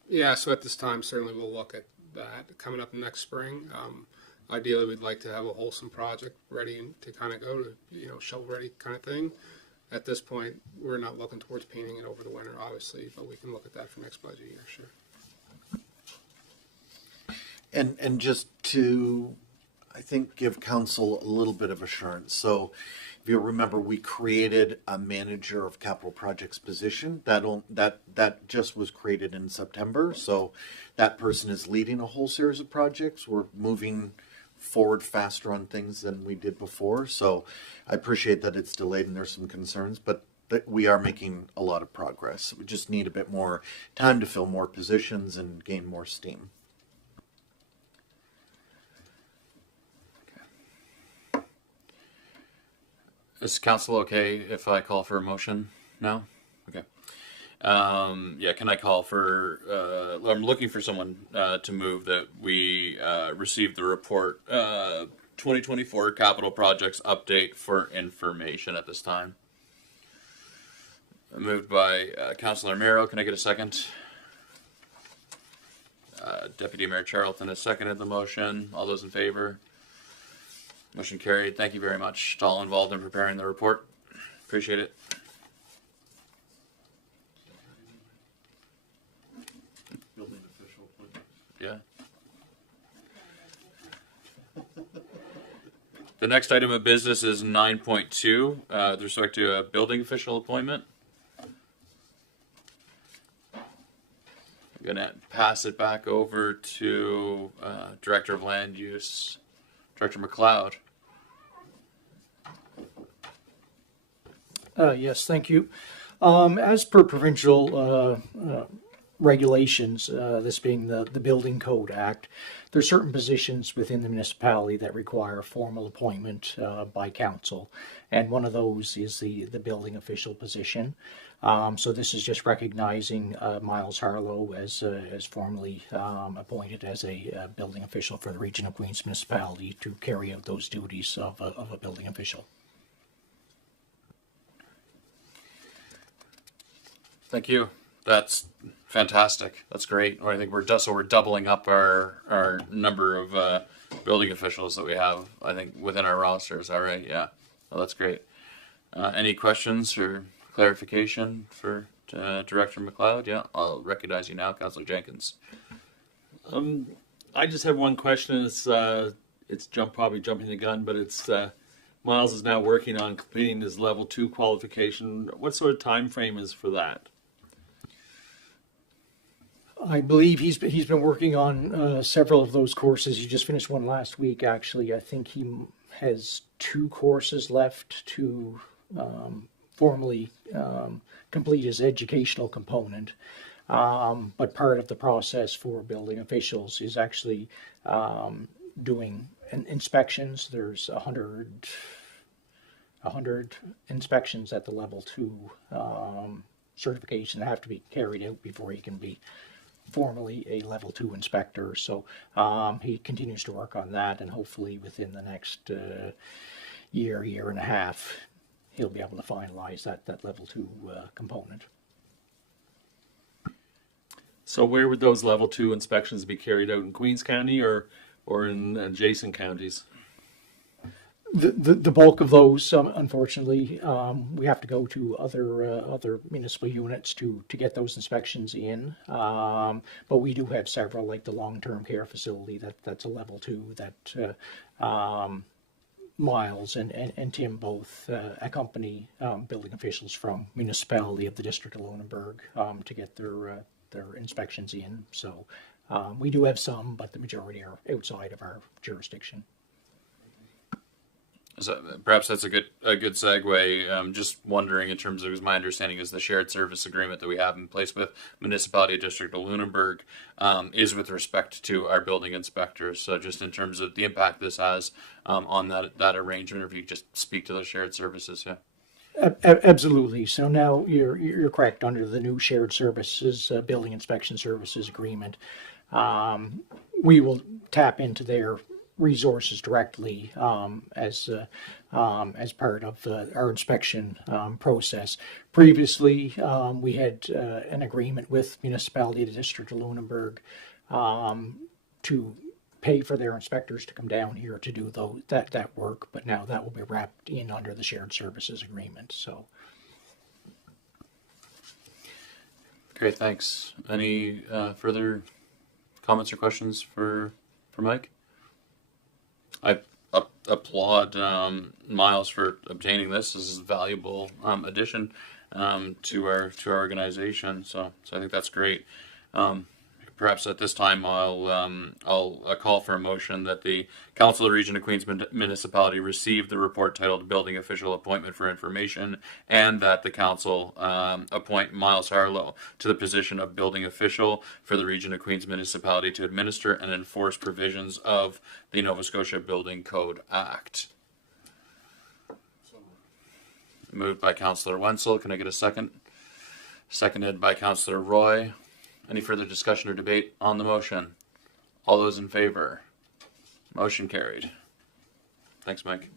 Yeah, so at this time, certainly we'll look at that coming up next spring. Ideally, we'd like to have a wholesome project ready to kind of go to, shovel ready kind of thing. At this point, we're not looking towards painting it over the winter, obviously, but we can look at that for next budget year, sure. And just to, I think, give council a little bit of assurance. So if you remember, we created a manager of capital projects position. That just was created in September. So that person is leading a whole series of projects. We're moving forward faster on things than we did before. So I appreciate that it's delayed and there's some concerns, but we are making a lot of progress. We just need a bit more time to fill more positions and gain more steam. Is council okay if I call for a motion now? Okay. Yeah, can I call for, I'm looking for someone to move that we receive the report 2024 capital projects update for information at this time. Moved by Councillor Miro. Can I get a second? Deputy Mayor Charlton has seconded the motion. All those in favor? Motion carried. Thank you very much to all involved in preparing the report. Appreciate it. Building official appointment. Yeah. The next item of business is 9.2, with respect to a building official appointment. I'm going to pass it back over to Director of Land Use, Director McLeod. Yes, thank you. As per provincial regulations, this being the Building Code Act, there are certain positions within the municipality that require formal appointment by council, and one of those is the building official position. So this is just recognizing Miles Harlow as formally appointed as a building official for the Region of Queens Municipality to carry out those duties of a building official. Thank you. That's fantastic. That's great. I think we're doubling up our number of building officials that we have, I think, within our roster. Is that right? Yeah. Well, that's great. Any questions or clarification for Director McLeod? Yeah, I'll recognize you now, Councillor Jenkins. I just have one question. It's probably jumping the gun, but it's Miles is now working on completing his level 2 qualification. What sort of time frame is for that? I believe he's been working on several of those courses. He just finished one last week, actually. I think he has 2 courses left to formally complete his educational component. But part of the process for building officials is actually doing inspections. There's 100 inspections at the level 2 certification that have to be carried out before he can be formally a level 2 inspector. So he continues to work on that, and hopefully within the next year and a half, he'll be able to finalize that level 2 component. So where would those level 2 inspections be carried out, in Queens County or in adjacent counties? The bulk of those, unfortunately, we have to go to other municipal units to get those inspections in. But we do have several, like the long-term care facility that's a level 2 that Miles and Tim both accompany building officials from municipality of the District of Lunenburg to get their inspections in. So we do have some, but the majority are outside of our jurisdiction. So perhaps that's a good segue. Just wondering, in terms of, as my understanding is the shared service agreement that we have in place with Municipality District of Lunenburg is with respect to our building inspectors. So just in terms of the impact this has on that arrangement, or if you could just speak to those shared services, yeah. Absolutely. So now you're correct. Under the new shared services building inspection services agreement, we will tap into their resources directly as part of our inspection process. Previously, we had an agreement with Municipality of the District of Lunenburg to pay for their inspectors to come down here to do that work, but now that will be wrapped in under the shared services agreement. So, Great, thanks. Any further comments or questions for Mike? I applaud Miles for obtaining this. This is a valuable addition to our organization. So I think that's great. Perhaps at this time I'll call for a motion that the Council of the Region of Queens Municipality receive the report titled Building Official Appointment for Information, and that the Council appoint Miles Harlow to the position of Building Official for the Region of Queens Municipality to administer and enforce provisions of the Nova Scotia Building Code Act. Moved by Councillor Wenzel. Can I get a second? Seconded by Councillor Roy. Any further discussion or debate on the motion? All those in favor? Motion carried. Thanks, Mike.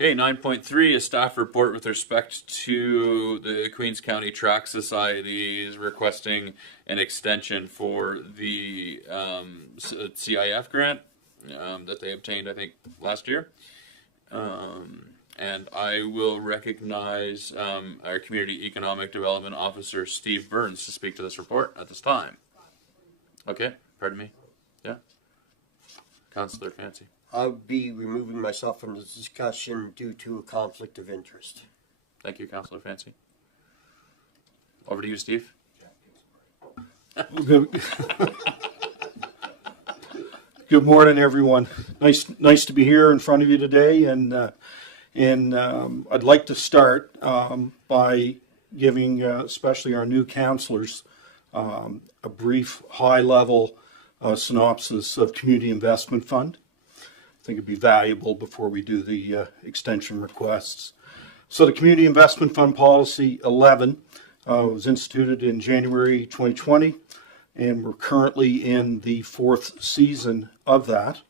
Okay, 9.3, a staff report with respect to the Queens County Track Society's requesting an extension for the CIF grant that they obtained, I think, last year. And I will recognize our Community Economic Development Officer, Steve Burns, to speak to this report at this time. Okay, pardon me. Yeah. Councillor Fancy. I'll be removing myself from the discussion due to a conflict of interest. Thank you, Councillor Fancy. Over to you, Steve. Good morning, everyone. Nice to be here in front of you today, and I'd like to start by giving, especially our new councillors, a brief, high-level synopsis of Community Investment Fund. I think it'd be valuable before we do the extension requests. So the Community Investment Fund Policy 11 was instituted in January 2020, and we're currently in the 4th season of that.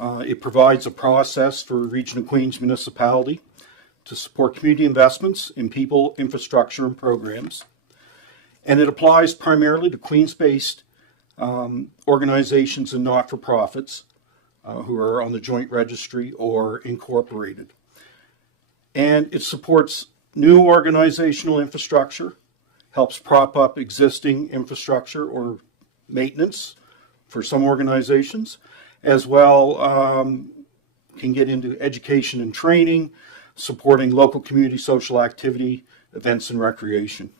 It provides a process for Region of Queens Municipality to support community investments in people, infrastructure, and programs. And it applies primarily to Queens-based organizations and not-for-profits who are on the joint registry or incorporated. And it supports new organizational infrastructure, helps prop up existing infrastructure or maintenance for some organizations, as well can get into education and training, supporting local community social activity, events, and recreation.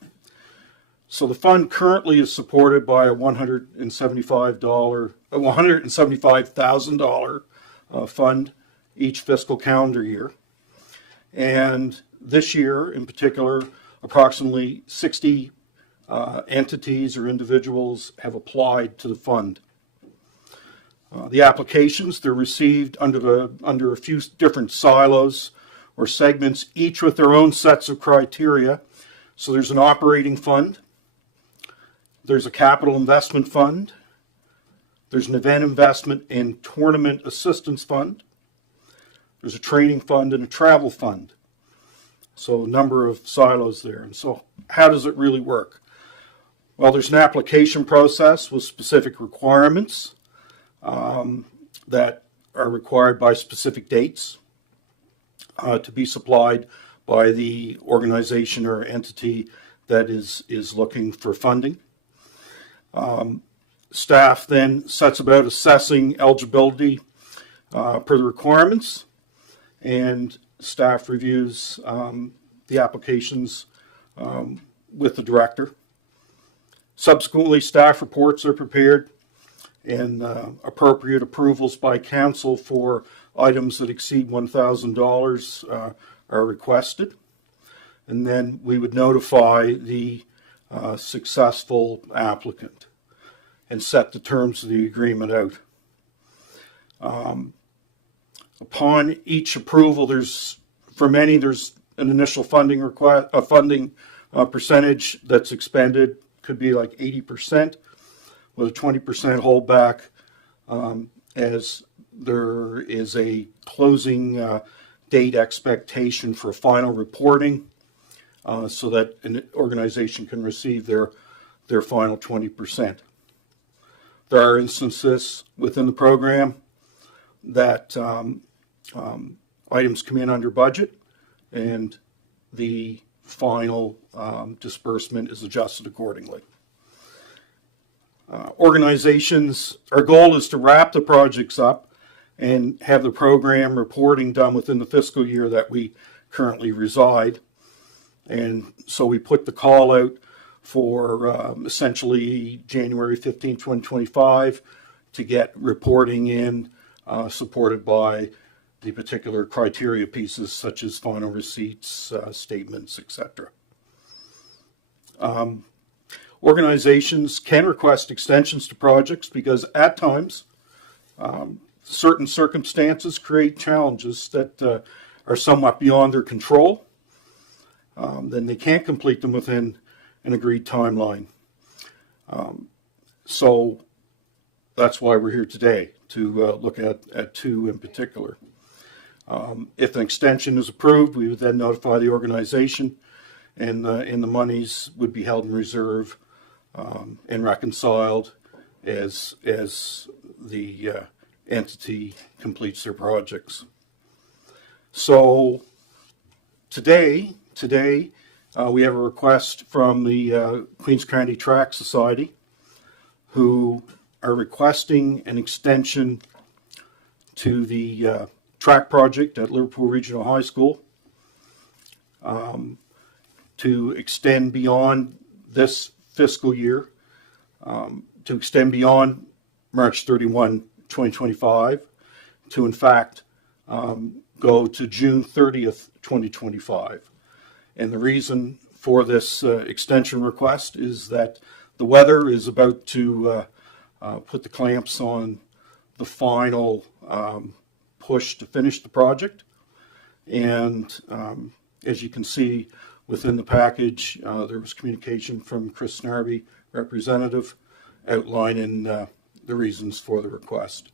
So the fund currently is supported by a $175,000 fund each fiscal calendar year. And this year in particular, approximately 60 entities or individuals have applied to the fund. The applications, they're received under a few different silos or segments, each with their own sets of criteria. So there's an operating fund, there's a capital investment fund, there's an event investment and tournament assistance fund, there's a training fund and a travel fund. So a number of silos there. And so how does it really work? Well, there's an application process with specific requirements that are required by specific dates to be supplied by the organization or entity that is looking for funding. Staff then sets about assessing eligibility per the requirements, and staff reviews the applications with the director. Subsequently, staff reports are prepared and appropriate approvals by council for items that exceed $1,000 are requested. And then we would notify the successful applicant and set the terms of the agreement out. Upon each approval, there's an initial funding request, a funding percentage that's expended, could be like 80%, with a 20% holdback, as there is a closing date expectation for final reporting, so that an organization can receive their final 20%. There are instances within the program that items come in under budget and the final disbursement is adjusted accordingly. Organizations, our goal is to wrap the projects up and have the program reporting done within the fiscal year that we currently reside. And so we put the call out for essentially January 15, 2025 to get reporting in, supported by the particular criteria pieces such as final receipts, statements, etc. Organizations can request extensions to projects because at times certain circumstances create challenges that are somewhat beyond their control. Then they can't complete them within an agreed timeline. So that's why we're here today, to look at two in particular. If an extension is approved, we would then notify the organization, and the monies would be held in reserve and reconciled as the entity completes their projects. So today we have a request from the Queens County Track Society, who are requesting an extension to the track project at Liverpool Regional High School to extend beyond this fiscal year, to extend beyond March 31, 2025, to in fact go to June 30th, 2025. And the reason for this extension request is that the weather is about to put the clamps on the final push to finish the project. And as you can see within the package, there was communication from Chris Snarby, representative, outlining the reasons for the request.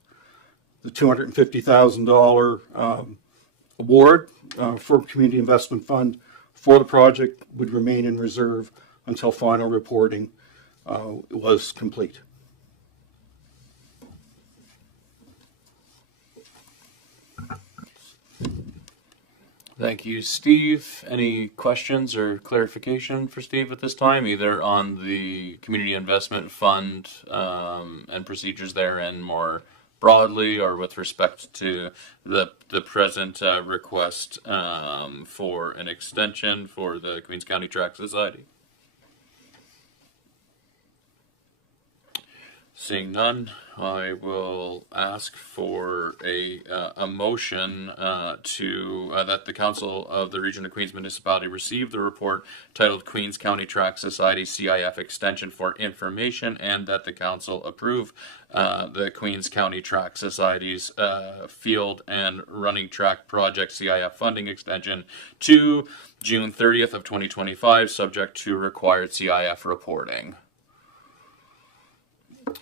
The $250,000 award for Community Investment Fund for the project would remain in reserve until final reporting was complete. Thank you, Steve. Any questions or clarification for Steve at this time, either on the Community Investment Fund and procedures therein more broadly, or with respect to the present request for an extension for the Queens County Track Society? Seeing none, I will ask for a motion to that the Council of the Region of Queens Municipality receive the report titled Queens County Track Society CIF Extension for Information, and that the Council approve the Queens County Track Society's Field and Running Track Project CIF funding extension to June 30th of 2025, subject to required CIF reporting.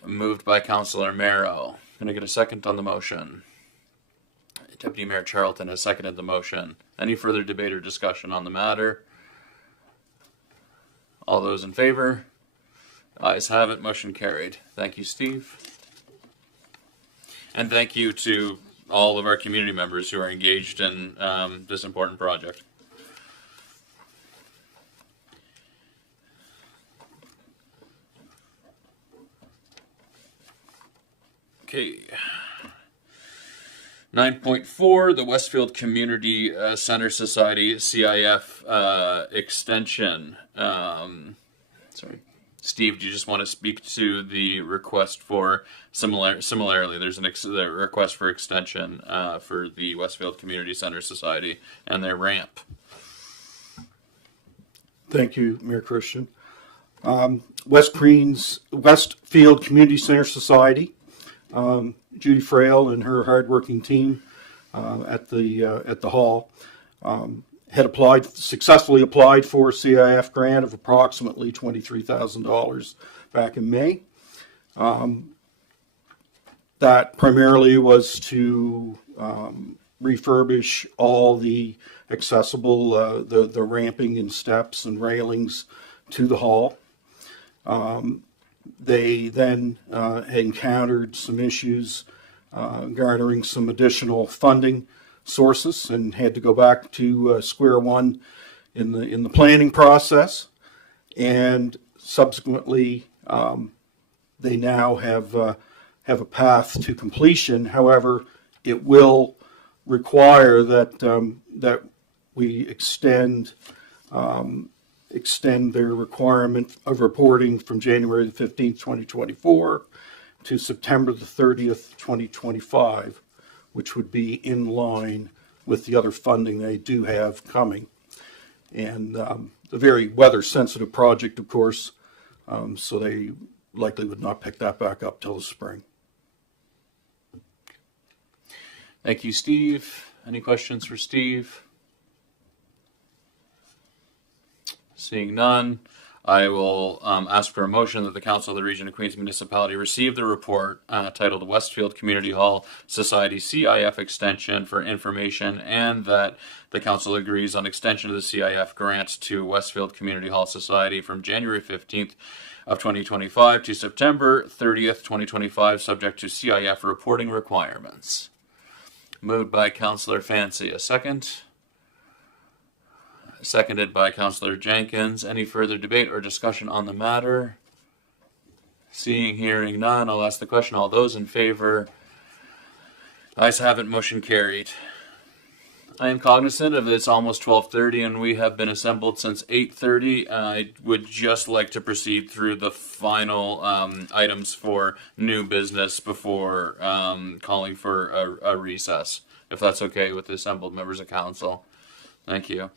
Moved by Councillor Merrow. Can I get a second on the motion? Deputy Mayor Charlton has seconded the motion. Any further debate or discussion on the matter? All those in favor? Ayes have it. Motion carried. Thank you, Steve. And thank you to all of our community members who are engaged in this important project. Okay. 9.4, the Westfield Community Center Society CIF extension. Sorry. Steve, do you just want to speak to the request for similarly? There's a request for extension for the Westfield Community Center Society and their ramp. Thank you, Mayor Christian. Westfield Community Center Society. Judy Frail and her hardworking team at the hall had successfully applied for a CIF grant of approximately $23,000 back in May. That primarily was to refurbish all the accessible, the ramping and steps and railings to the hall. They then encountered some issues garnering some additional funding sources and had to go back to square one in the planning process. And subsequently, they now have a path to completion. However, it will require that we extend their requirement of reporting from January the 15th, 2024 to September the 30th, 2025, which would be in line with the other funding they do have coming. And a very weather-sensitive project, of course, so they likely would not pick that back up till the spring. Thank you, Steve. Any questions for Steve? Seeing none, I will ask for a motion that the Council of the Region of Queens Municipality receive the report titled Westfield Community Hall Society CIF Extension for information, and that the Council agrees on extension of the CIF grant to Westfield Community Hall Society from January 15th of 2025 to September 30th, 2025, subject to CIF reporting requirements. Moved by Councillor Fancy. A second? Seconded by Councillor Jenkins. Any further debate or discussion on the matter? Seeing, hearing none, I'll ask the question. All those in favor? Ayes have it, motion carried. I am cognizant of it's almost 12:30 and we have been assembled since 8:30. I would just like to proceed through the final items for new business before calling for a recess, if that's okay with the assembled members of council. Thank you.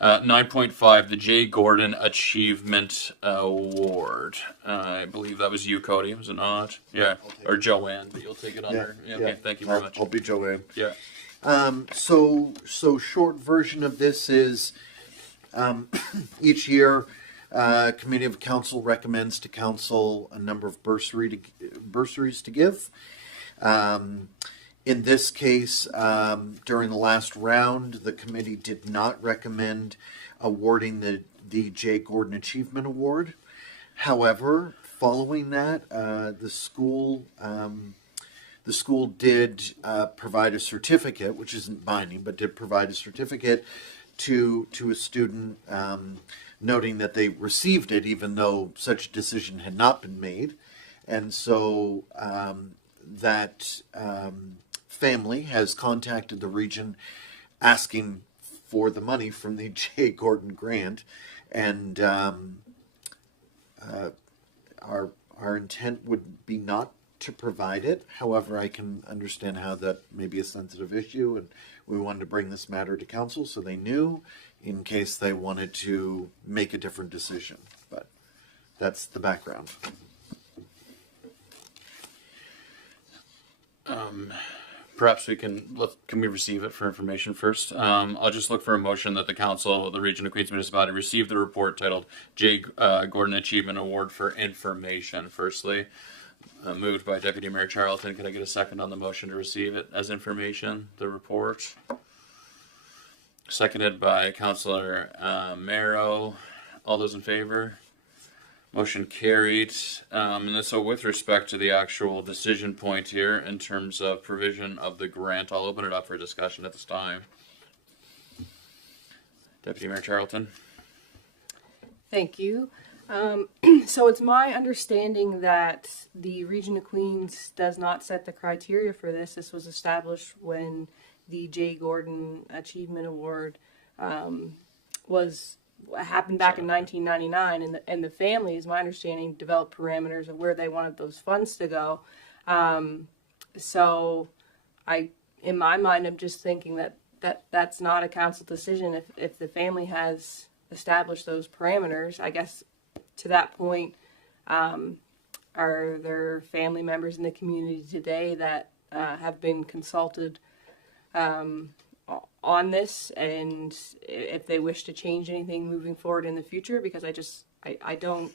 9.5, the J. Gordon Achievement Award. I believe that was you, Cody, was it not? Yeah, or Joanne, but you'll take it under. Yeah, okay, thank you very much. I'll be Joanne. Yeah. So short version of this is each year committee of council recommends to council a number of bursaries to give. In this case, during the last round, the committee did not recommend awarding the J. Gordon Achievement Award. However, following that, the school did provide a certificate, which isn't binding, but did provide a certificate to a student, noting that they received it, even though such a decision had not been made. And so that family has contacted the region asking for the money from the J. Gordon grant, and our intent would be not to provide it. However, I can understand how that may be a sensitive issue, and we wanted to bring this matter to council so they knew in case they wanted to make a different decision. But that's the background. Perhaps we can we receive it for information first? I'll just look for a motion that the Council of the Region of Queens Municipality receive the report titled J. Gordon Achievement Award for information. Firstly, moved by Deputy Mayor Charlton. Can I get a second on the motion to receive it as information, the report? Seconded by Councillor Marrow. All those in favor? Motion carried. And so with respect to the actual decision point here in terms of provision of the grant, I'll open it up for discussion at this time. Deputy Mayor Charlton. Thank you. So it's my understanding that the Region of Queens does not set the criteria for this. This was established when the J. Gordon Achievement Award happened back in 1999, and the family, is my understanding, developed parameters of where they wanted those funds to go. So in my mind, I'm just thinking that's not a council decision. If the family has established those parameters, I guess to that point, are there family members in the community today that have been consulted on this, and if they wish to change anything moving forward in the future? Because the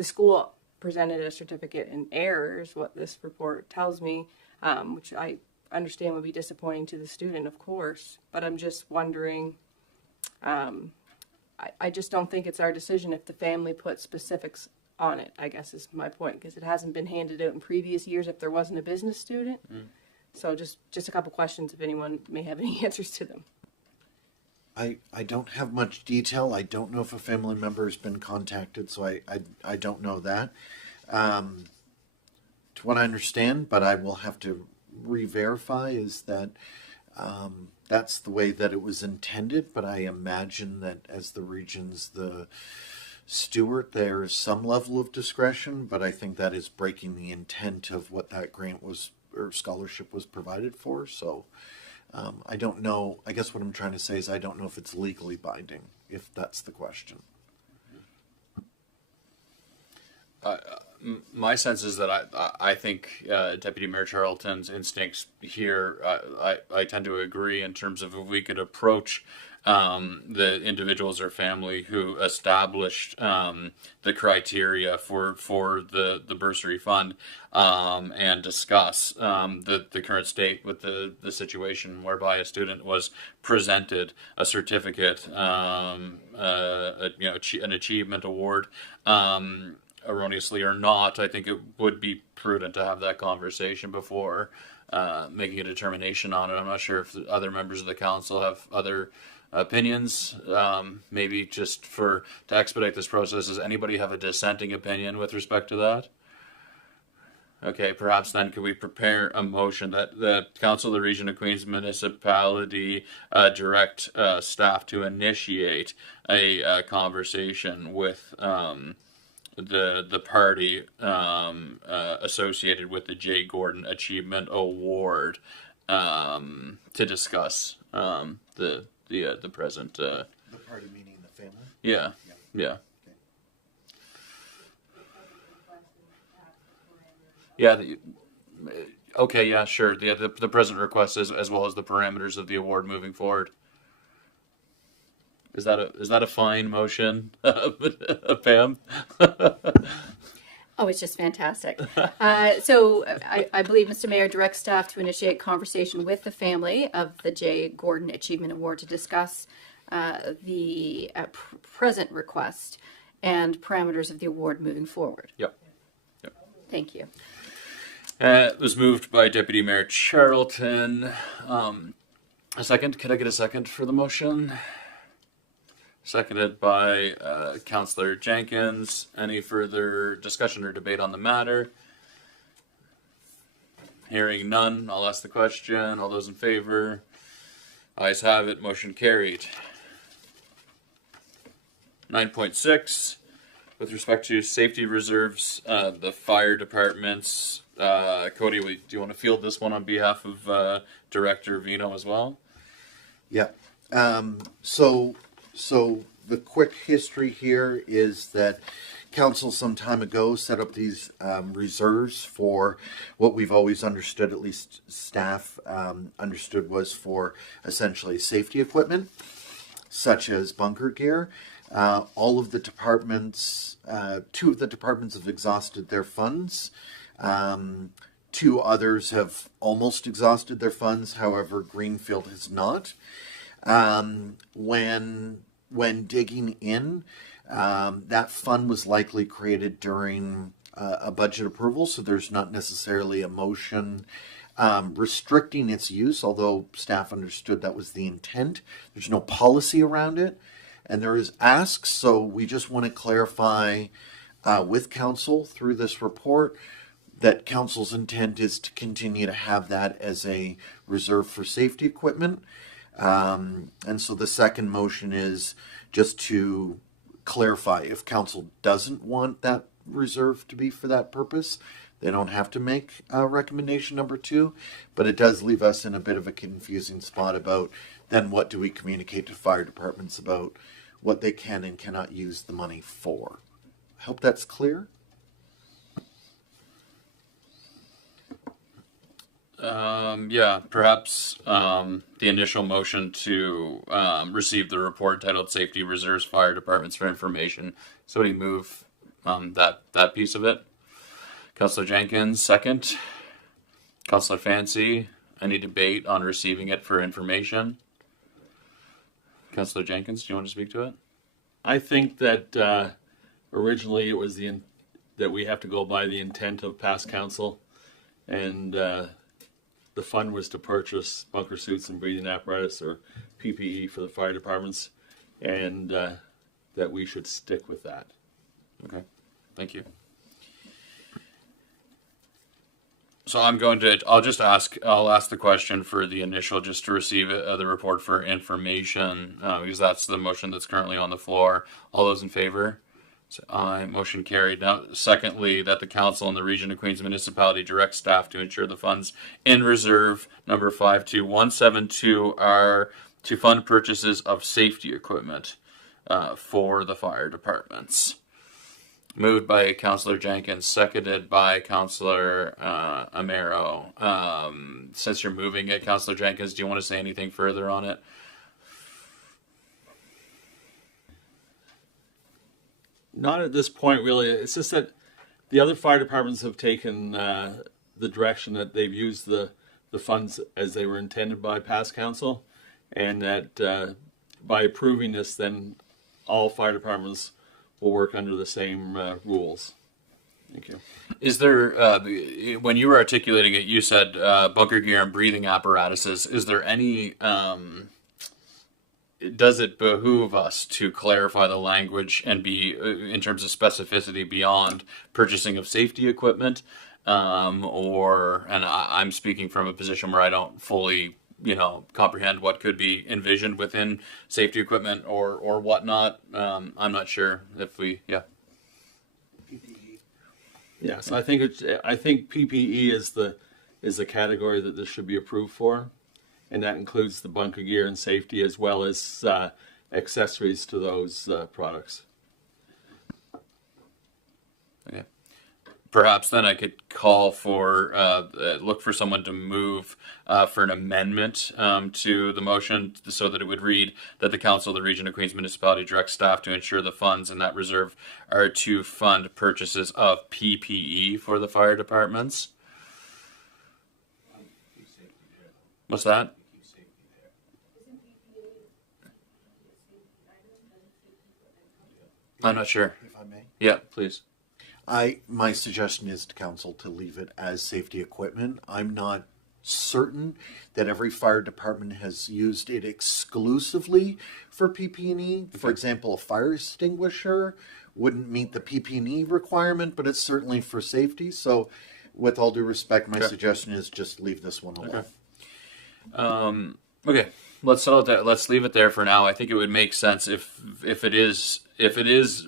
school presented a certificate in error is what this report tells me, which I understand would be disappointing to the student, of course, but I'm just wondering, I just don't think it's our decision if the family put specifics on it, I guess is my point, because it hasn't been handed out in previous years if there wasn't a business student. So just a couple questions if anyone may have any answers to them. I don't have much detail. I don't know if a family member has been contacted, so I don't know that. To what I understand, but I will have to re-verify, is that that's the way that it was intended, but I imagine that as the region's the steward, there is some level of discretion, but I think that is breaking the intent of what that grant was or scholarship was provided for. So I don't know. I guess what I'm trying to say is I don't know if it's legally binding, if that's the question. My sense is that I think Deputy Mayor Charlton's instincts here, I tend to agree in terms of if we could approach the individuals or family who established the criteria for the bursary fund, and discuss the current state with the situation whereby a student was presented a certificate, an achievement award, erroneously or not. I think it would be prudent to have that conversation before making a determination on it. I'm not sure if the other members of the council have other opinions. Maybe just to expedite this process, does anybody have a dissenting opinion with respect to that? Okay, perhaps then could we prepare a motion that the Council of the Region of Queens Municipality direct staff to initiate a conversation with the party associated with the J. Gordon Achievement Award to discuss the present. The party meaning the family? Yeah. Yeah. Okay. Yeah. Sure. The present request as well as the parameters of the award moving forward. Is that a fine motion, Pam? Oh, it's just fantastic. So I believe Mr. Mayor directs staff to initiate conversation with the family of the J. Gordon Achievement Award to discuss the present request and parameters of the award moving forward. Yep. Thank you. It was moved by Deputy Mayor Charlton. A second. Could I get a second for the motion? Seconded by Councillor Jenkins. Any further discussion or debate on the matter? Hearing none, I'll ask the question. All those in favor? Ayes have it. Motion carried. 9.6, with respect to safety reserves, the fire departments. Cody, do you want to field this one on behalf of Director Vino as well? Yeah. So the quick history here is that council some time ago set up these reserves for what we've always understood, at least staff understood, was for essentially safety equipment, such as bunker gear. All of the departments, two of the departments have exhausted their funds. Two others have almost exhausted their funds. However, Greenfield has not. When digging in, that fund was likely created during a budget approval, so there's not necessarily a motion restricting its use, although staff understood that was the intent. There's no policy around it, and there is asks, so we just want to clarify with council through this report that council's intent is to continue to have that as a reserve for safety equipment. And so the second motion is just to clarify, if council doesn't want that reserve to be for that purpose, they don't have to make recommendation number 2, but it does leave us in a bit of a confusing spot about then what do we communicate to fire departments about what they can and cannot use the money for. I hope that's clear. Perhaps the initial motion to receive the report titled Safety Reserves Fire Departments for Information. Somebody move that piece of it. Councillor Jenkins, second. Councillor Fancy, any debate on receiving it for information? Councillor Jenkins, do you want to speak to it? I think that originally it was that we have to go by the intent of past council, and the fund was to purchase bunker suits and breathing apparatus, or PPE, for the fire departments, and that we should stick with that. Okay, thank you. So I'll ask the question for the initial, just to receive the report for information, because that's the motion that's currently on the floor. All those in favor? So aye, motion carried. Now, secondly, that the council and the Region of Queens Municipality direct staff to ensure the funds in reserve number 52172 are to fund purchases of safety equipment for the fire departments. Moved by Councillor Jenkins, seconded by Councillor Amero. Since you're moving it, Councillor Jenkins, do you want to say anything further on it? Not at this point, really. It's just that the other fire departments have taken the direction that they've used the funds as they were intended by past council, and that by approving this, then all fire departments will work under the same rules. Thank you. Is there, when you were articulating it, you said bunker gear and breathing apparatuses. Is there any, does it behoove us to clarify the language and be, in terms of specificity, beyond purchasing of safety equipment? I'm speaking from a position where I don't fully, comprehend what could be envisioned within safety equipment or whatnot. I'm not sure if yeah. Yes, I think PPE is the category that this should be approved for, and that includes the bunker gear and safety as well as accessories to those products. Okay. Perhaps then I could call for look for someone to move for an amendment to the motion so that it would read that the Council of the Region of Queens Municipality directs staff to ensure the funds in that reserve are to fund purchases of PPE for the fire departments. What's that? I'm not sure. If I may. Yeah, please. My suggestion is to council to leave it as safety equipment. I'm not certain that every fire department has used it exclusively for PP&E. For example, a fire extinguisher wouldn't meet the PP&E requirement, but it's certainly for safety. So with all due respect, my suggestion is just leave this one alone. Okay. Let's leave it there for now. I think it would make sense if it is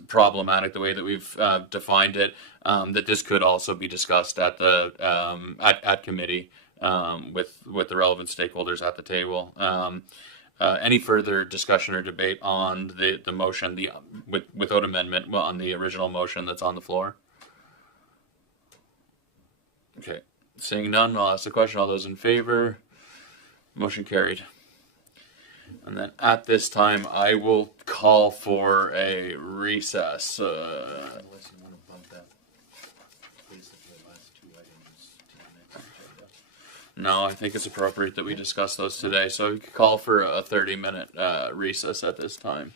problematic the way that we've defined it, that this could also be discussed at the at committee with the relevant stakeholders at the table. Any further discussion or debate on the motion without amendment on the original motion that's on the floor? Okay. Seeing none, I'll ask the question. All those in favor? Motion carried. And then at this time, I will call for a recess. Unless you want to bump that, basically the last two items to the next agenda. No, I think it's appropriate that we discuss those today. So we could call for a 30-minute recess at this time.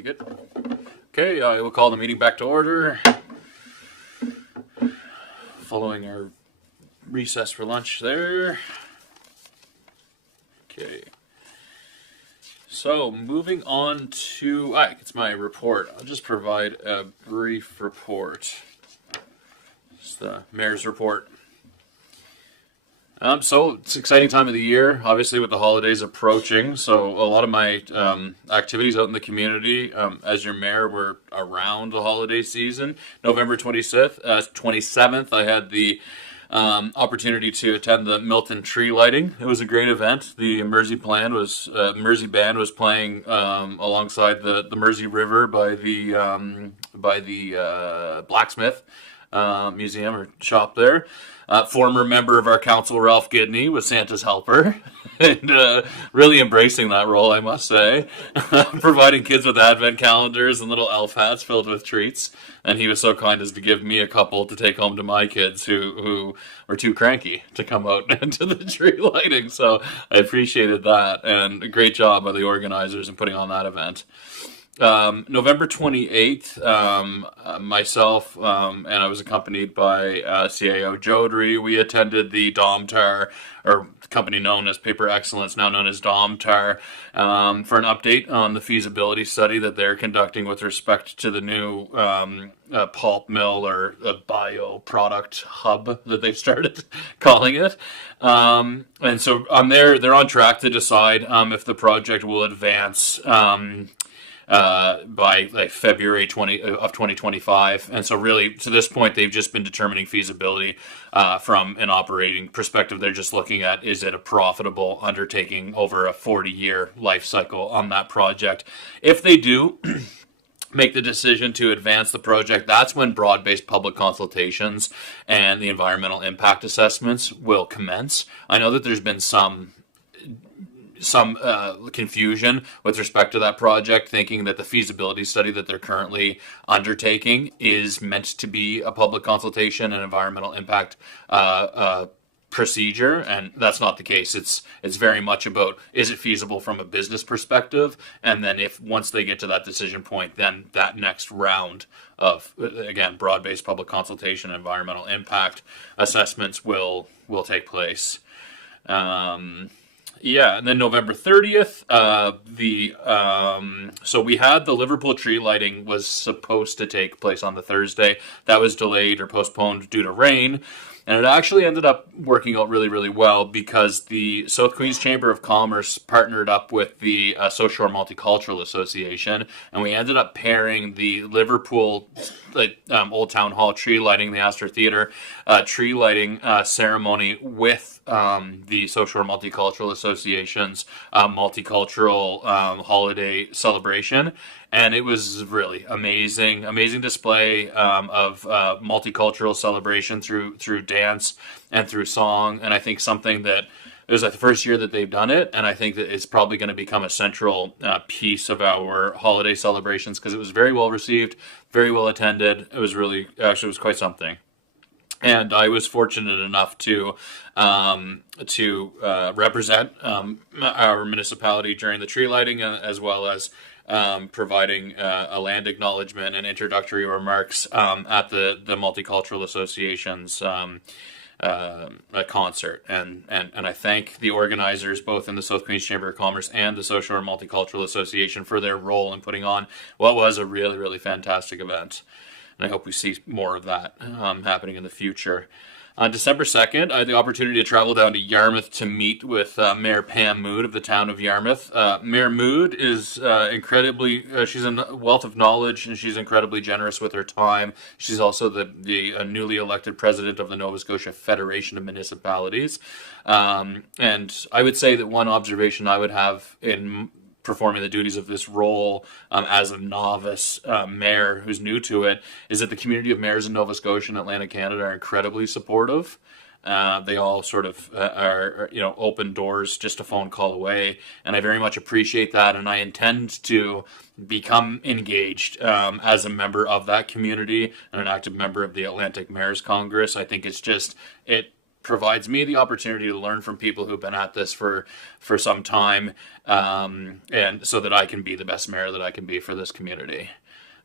You good? Okay, I will call the meeting back to order. Following our recess for lunch there. Okay. So, moving on to, it's my report. I'll just provide a brief report. It's the mayor's report. So it's an exciting time of the year, obviously with the holidays approaching. So a lot of my activities out in the community, as your mayor, were around the holiday season. November 27th, I had the opportunity to attend the Milton tree lighting. It was a great event. The Mersey band was playing alongside the Mersey River by the blacksmith museum or shop there. Former member of our council, Ralph Gidney, was Santa's helper, and really embracing that role, I must say. Providing kids with advent calendars and little elf hats filled with treats. And he was so kind as to give me a couple to take home to my kids who were too cranky to come out into the tree lighting. So I appreciated that, and a great job by the organizers in putting on that event. November 28th, myself and I was accompanied by CAO Jodry. We attended the Domtar, or company known as Paper Excellence, now known as Domtar, for an update on the feasibility study that they're conducting with respect to the new pulp mill or a bio product hub that they've started calling it. And so they're on track to decide if the project will advance by like February 2025. And so really, to this point, they've just been determining feasibility from an operating perspective. They're just looking at, is it a profitable undertaking over a 40-year life cycle on that project? If they do make the decision to advance the project, that's when broad-based public consultations and the environmental impact assessments will commence. I know that there's been some confusion with respect to that project, thinking that the feasibility study that they're currently undertaking is meant to be a public consultation and environmental impact procedure, and that's not the case. It's very much about, is it feasible from a business perspective, and then once they get to that decision point, then that next round of, again, broad-based public consultation and environmental impact assessments will take place. Yeah, and then November 30th, so we had the Liverpool tree lighting was supposed to take place on the Thursday. That was delayed or postponed due to rain. And it actually ended up working out really, really well because the South Queens Chamber of Commerce partnered up with the South Shore Multicultural Association, and we ended up pairing the Liverpool Old Town Hall tree lighting, the Astor Theatre tree lighting ceremony with the South Shore Multicultural Association's multicultural holiday celebration. And it was really amazing display of multicultural celebration through dance and through song. And I think something that it was like the first year that they've done it, and I think that it's probably going to become a central piece of our holiday celebrations because it was very well received, very well attended. It was quite something. And I was fortunate enough to represent our municipality during the tree lighting, as well as providing a land acknowledgement and introductory remarks at the Multicultural Association's concert. And I thank the organizers, both in the South Queens Chamber of Commerce and the South Shore Multicultural Association, for their role in putting on what was a really, really fantastic event. And I hope we see more of that happening in the future. On December 2nd, I had the opportunity to travel down to Yarmouth to meet with Mayor Pam Mood of the town of Yarmouth. Mayor Mood is she's a wealth of knowledge, and she's incredibly generous with her time. She's also the newly elected president of the Nova Scotia Federation of Municipalities. And I would say that one observation I would have in performing the duties of this role as a novice mayor who's new to it is that the community of mayors in Nova Scotia and Atlantic Canada are incredibly supportive. They all sort of are open doors just a phone call away, and I very much appreciate that, and I intend to become engaged as a member of that community and an active member of the Atlantic Mayors Congress. I think it's just provides me the opportunity to learn from people who've been at this for some time, and so that I can be the best mayor that I can be for this community.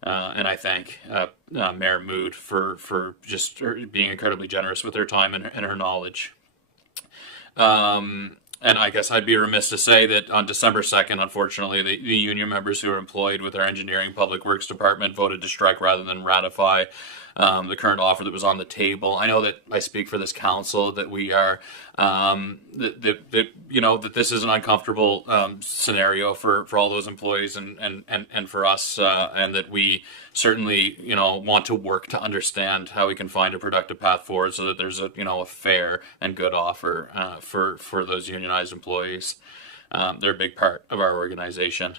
And I thank Mayor Mood for just being incredibly generous with her time and her knowledge. And I guess I'd be remiss to say that on December 2nd, unfortunately, the union members who are employed with our engineering public works department voted to strike rather than ratify the current offer that was on the table. I know that I speak for this council that we are that this is an uncomfortable scenario for all those employees and for us, and that we certainly want to work to understand how we can find a productive path forward so that there's a fair and good offer for those unionized employees. They're a big part of our organization.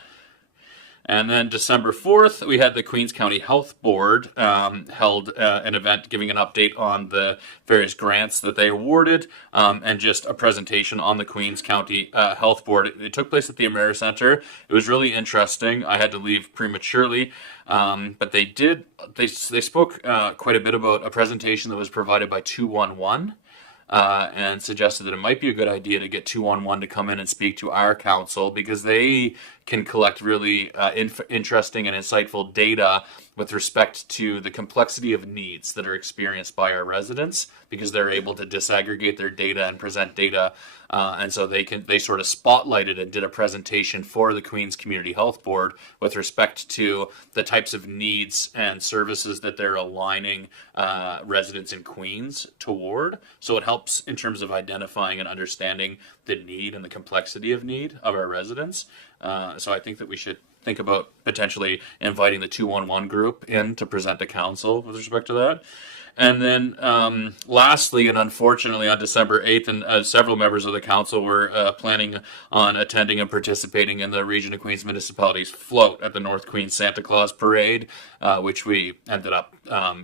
And then December 4th, we had the Queens County Health Board held an event giving an update on the various grants that they awarded, and just a presentation on the Queens County Health Board. It took place at the AmeriCentre. It was really interesting. I had to leave prematurely, but they spoke quite a bit about a presentation that was provided by 211. And suggested that it might be a good idea to get 211 to come in and speak to our council, because they can collect really interesting and insightful data with respect to the complexity of needs that are experienced by our residents, because they're able to disaggregate their data and present data. And so they sort of spotlighted and did a presentation for the Queens Community Health Board with respect to the types of needs and services that they're aligning residents in Queens toward. So it helps in terms of identifying and understanding the need and the complexity of need of our residents. So I think that we should think about potentially inviting the 211 group in to present to council with respect to that. And then lastly, and unfortunately on December 8th, and several members of the council were planning on attending and participating in the Region of Queens Municipalities float at the North Queens Santa Claus Parade, which we ended up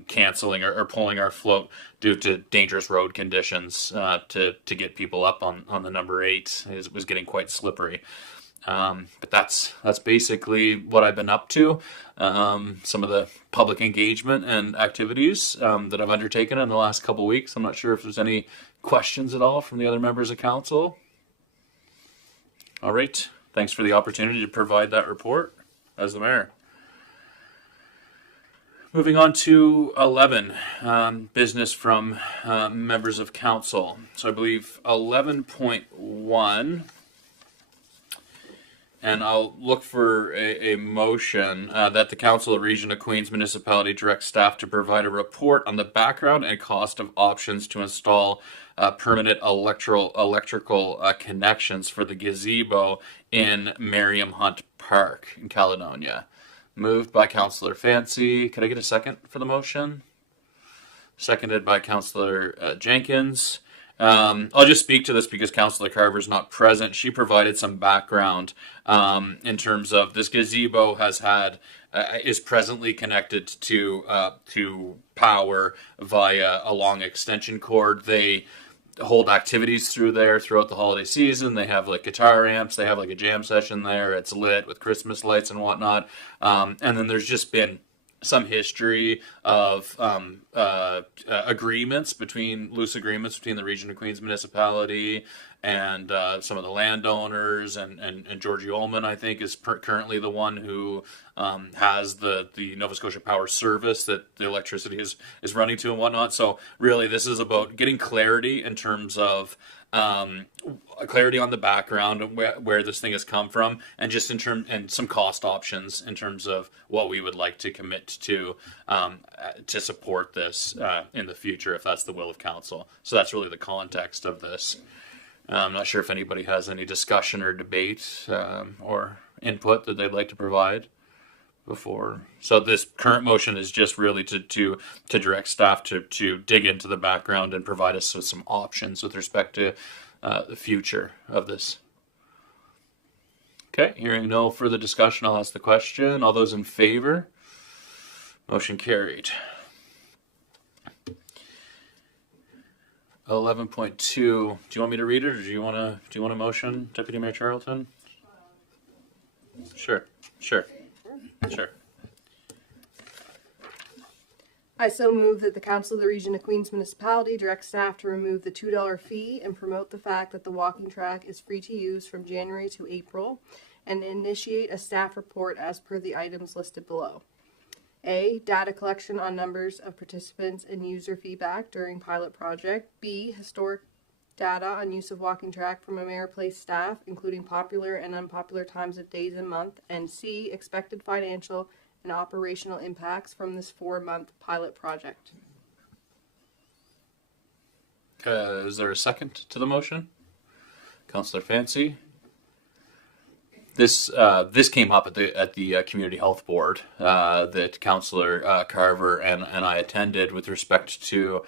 canceling or pulling our float due to dangerous road conditions to get people up on the number 8. It was getting quite slippery. But that's basically what I've been up to. Some of the public engagement and activities that I've undertaken in the last couple weeks. I'm not sure if there's any questions at all from the other members of council. All right. Thanks for the opportunity to provide that report as the mayor. Moving on to 11, business from members of council. So I believe 11.1. And I'll look for a motion that the Council of Region of Queens Municipality directs staff to provide a report on the background and cost of options to install permanent electrical connections for the gazebo in Merriam Hunt Park in Caledonia. Moved by Councillor Fancy. Could I get a second for the motion? Seconded by Councillor Jenkins. I'll just speak to this because Councillor Carver's not present. She provided some background in terms of this gazebo is presently connected to power via a long extension cord. They hold activities through there throughout the holiday season. They have like guitar amps. They have like a jam session there. It's lit with Christmas lights and whatnot. And then there's just been some history of loose agreements between the Region of Queens Municipality and some of the landowners, and Georgie Ullman, I think, is currently the one who has the Nova Scotia Power Service that the electricity is running to and whatnot. So really, this is about getting clarity in terms of clarity on the background and where this thing has come from, and just and some cost options in terms of what we would like to commit to support this in the future, if that's the will of council. So that's really the context of this. I'm not sure if anybody has any discussion or debate or input that they'd like to provide before. So this current motion is just really to direct staff to dig into the background and provide us with some options with respect to the future of this. Okay, hearing no further discussion, I'll ask the question. All those in favor? Motion carried. 11.2. Do you want me to read it, or do you want a motion, Deputy Mayor Charlton? Sure. I so move that the Council of the Region of Queens Municipality direct staff to remove the $2 fee and promote the fact that the walking track is free to use from January to April, and initiate a staff report as per the items listed below. A, data collection on numbers of participants and user feedback during pilot project. B, historic data on use of walking track from Ameriplace staff, including popular and unpopular times of days and month. And C, expected financial and operational impacts from this 4-month pilot project. Is there a second to the motion? Councillor Fancy? This came up at the Community Health Board that Councillor Carver and I attended with respect to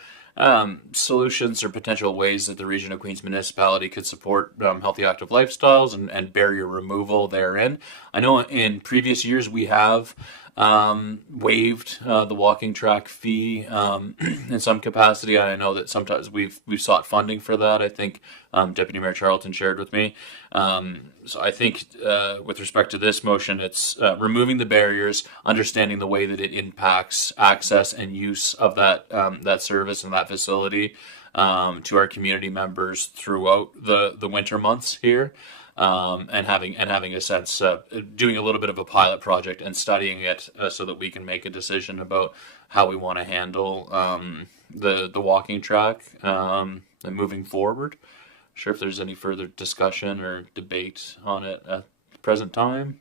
solutions or potential ways that the Region of Queens Municipality could support healthy active lifestyles and barrier removal therein. I know in previous years we have waived the walking track fee in some capacity. I know that sometimes we've sought funding for that. I think Deputy Mayor Charlton shared with me. So I think with respect to this motion, it's removing the barriers, understanding the way that it impacts access and use of that service and that facility to our community members throughout the winter months here. And having a sense, doing a little bit of a pilot project and studying it so that we can make a decision about how we want to handle the walking track and moving forward. Sure, if there's any further discussion or debate on it at the present time.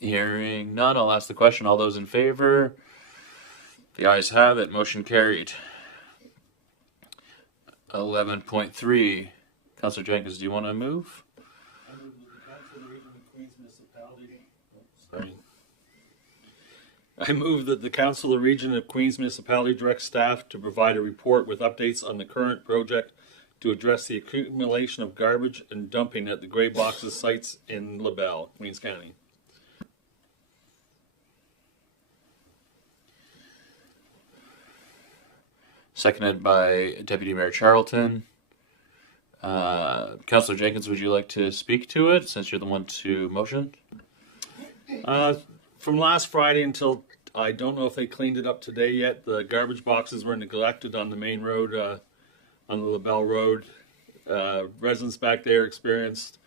Hearing none, I'll ask the question. All those in favor? The ayes have it. Motion carried. 11.3. Councillor Jenkins, do you want to move? I move that the Council of the Region of Queens Municipality. Sorry. I move that the Council of the Region of Queens Municipality direct staff to provide a report with updates on the current project to address the accumulation of garbage and dumping at the gray boxes sites in LaBelle, Queens County. Seconded by Deputy Mayor Charlton. Councillor Jenkins, would you like to speak to it since you're the one to motion? From last Friday until, I don't know if they cleaned it up today yet, the garbage boxes were neglected on the main road, on the LaBelle Road. Residents back there experienced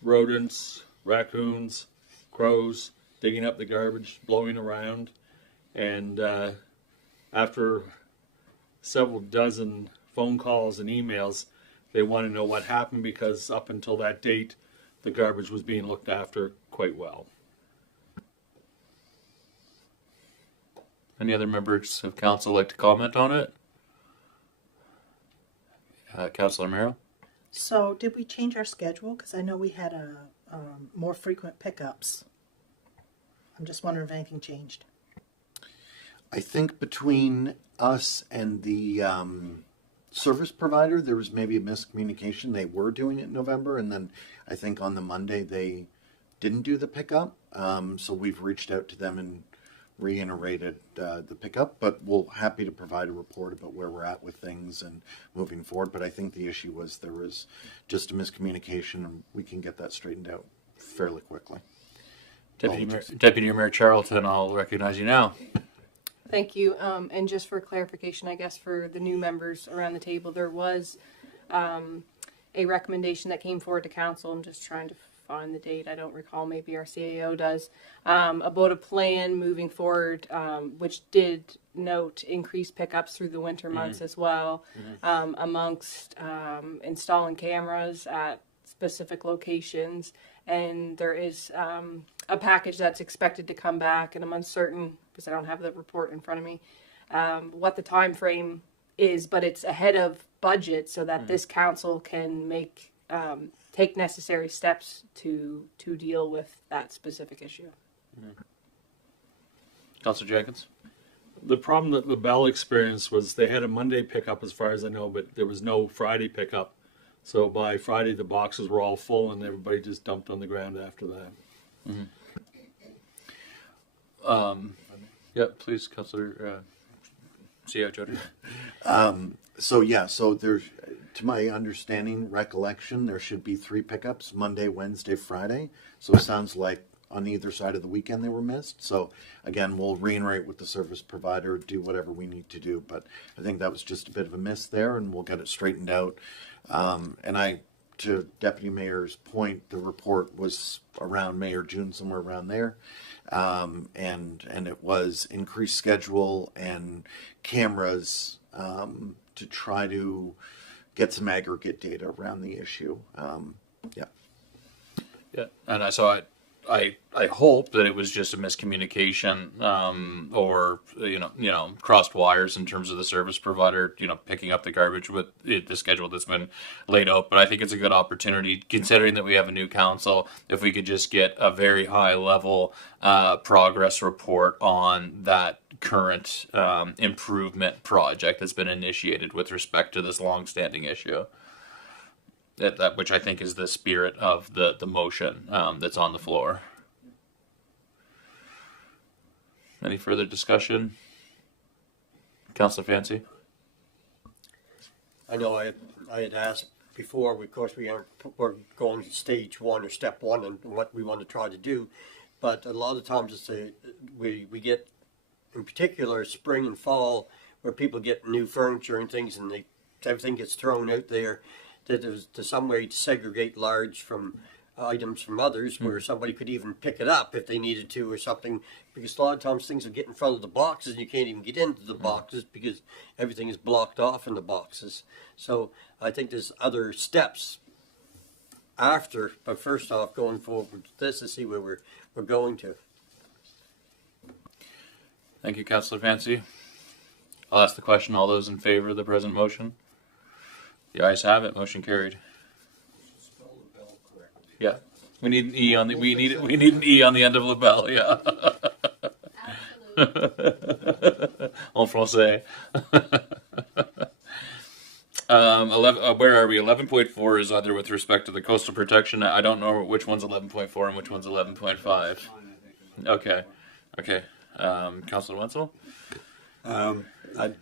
rodents, raccoons, crows digging up the garbage, blowing around. And after several dozen phone calls and emails, they want to know what happened, because up until that date, the garbage was being looked after quite well. Any other members of council like to comment on it? Councillor Merrill? So did we change our schedule? Because I know we had more frequent pickups. I'm just wondering if anything changed. I think between us and the service provider, there was maybe a miscommunication. They were doing it in November, and then I think on the Monday they didn't do the pickup. So we've reached out to them and reiterated the pickup, but we're happy to provide a report about where we're at with things and moving forward. But I think the issue was there was just a miscommunication, and we can get that straightened out fairly quickly. Deputy Mayor Charlton, I'll recognize you now. Thank you. And just for clarification, I guess for the new members around the table, there was a recommendation that came forward to council. I'm just trying to find the date. I don't recall. Maybe our CAO does. About a plan moving forward, which did note increased pickups through the winter months as well, amongst installing cameras at specific locations. And there is a package that's expected to come back, and I'm uncertain because I don't have the report in front of me what the time frame is, but it's ahead of budget so that this council can make take necessary steps to deal with that specific issue. Councillor Jenkins? The problem that LaBelle experienced was they had a Monday pickup, as far as I know, but there was no Friday pickup. So by Friday, the boxes were all full, and everybody just dumped on the ground after that. Yeah, please, Councillor CAO Jody. So there's, to my understanding, recollection, there should be 3 pickups, Monday, Wednesday, Friday. So it sounds like on either side of the weekend they were missed. So again, we'll reiterate with the service provider, do whatever we need to do. But I think that was just a bit of a miss there, and we'll get it straightened out. To Deputy Mayor's point, the report was around May or June, somewhere around there. And it was increased schedule and cameras to try to get some aggregate data around the issue. Yeah, and I hope that it was just a miscommunication, or crossed wires in terms of the service provider, picking up the garbage with the schedule that's been laid out. But I think it's a good opportunity, considering that we have a new council, if we could just get a very high level progress report on that current improvement project that's been initiated with respect to this long-standing issue. That which I think is the spirit of the motion that's on the floor. Any further discussion? Councillor Fancy? I know I had asked before, of course, we're going to stage one or step one and what we want to try to do. But a lot of times we get, in particular, spring and fall, where people get new furniture and things and everything gets thrown out there. That there's some way to segregate large from items from others, where somebody could even pick it up if they needed to or something, because a lot of times things will get in front of the boxes and you can't even get into the boxes because everything is blocked off in the boxes. So I think there's other steps after, but first off, going forward with this to see where we're going to. Thank you, Councillor Fancy. I'll ask the question. All those in favor of the present motion? The ayes have it. Motion carried. Yeah, we need an E on the we need an E on the end of LaBelle. Yeah. Absolutely. En français. 11. Where are we? 11.4 is other with respect to the coastal protection. I don't know which one's 11.4 and which one's 11.5. Okay. Councillor Wenzel. I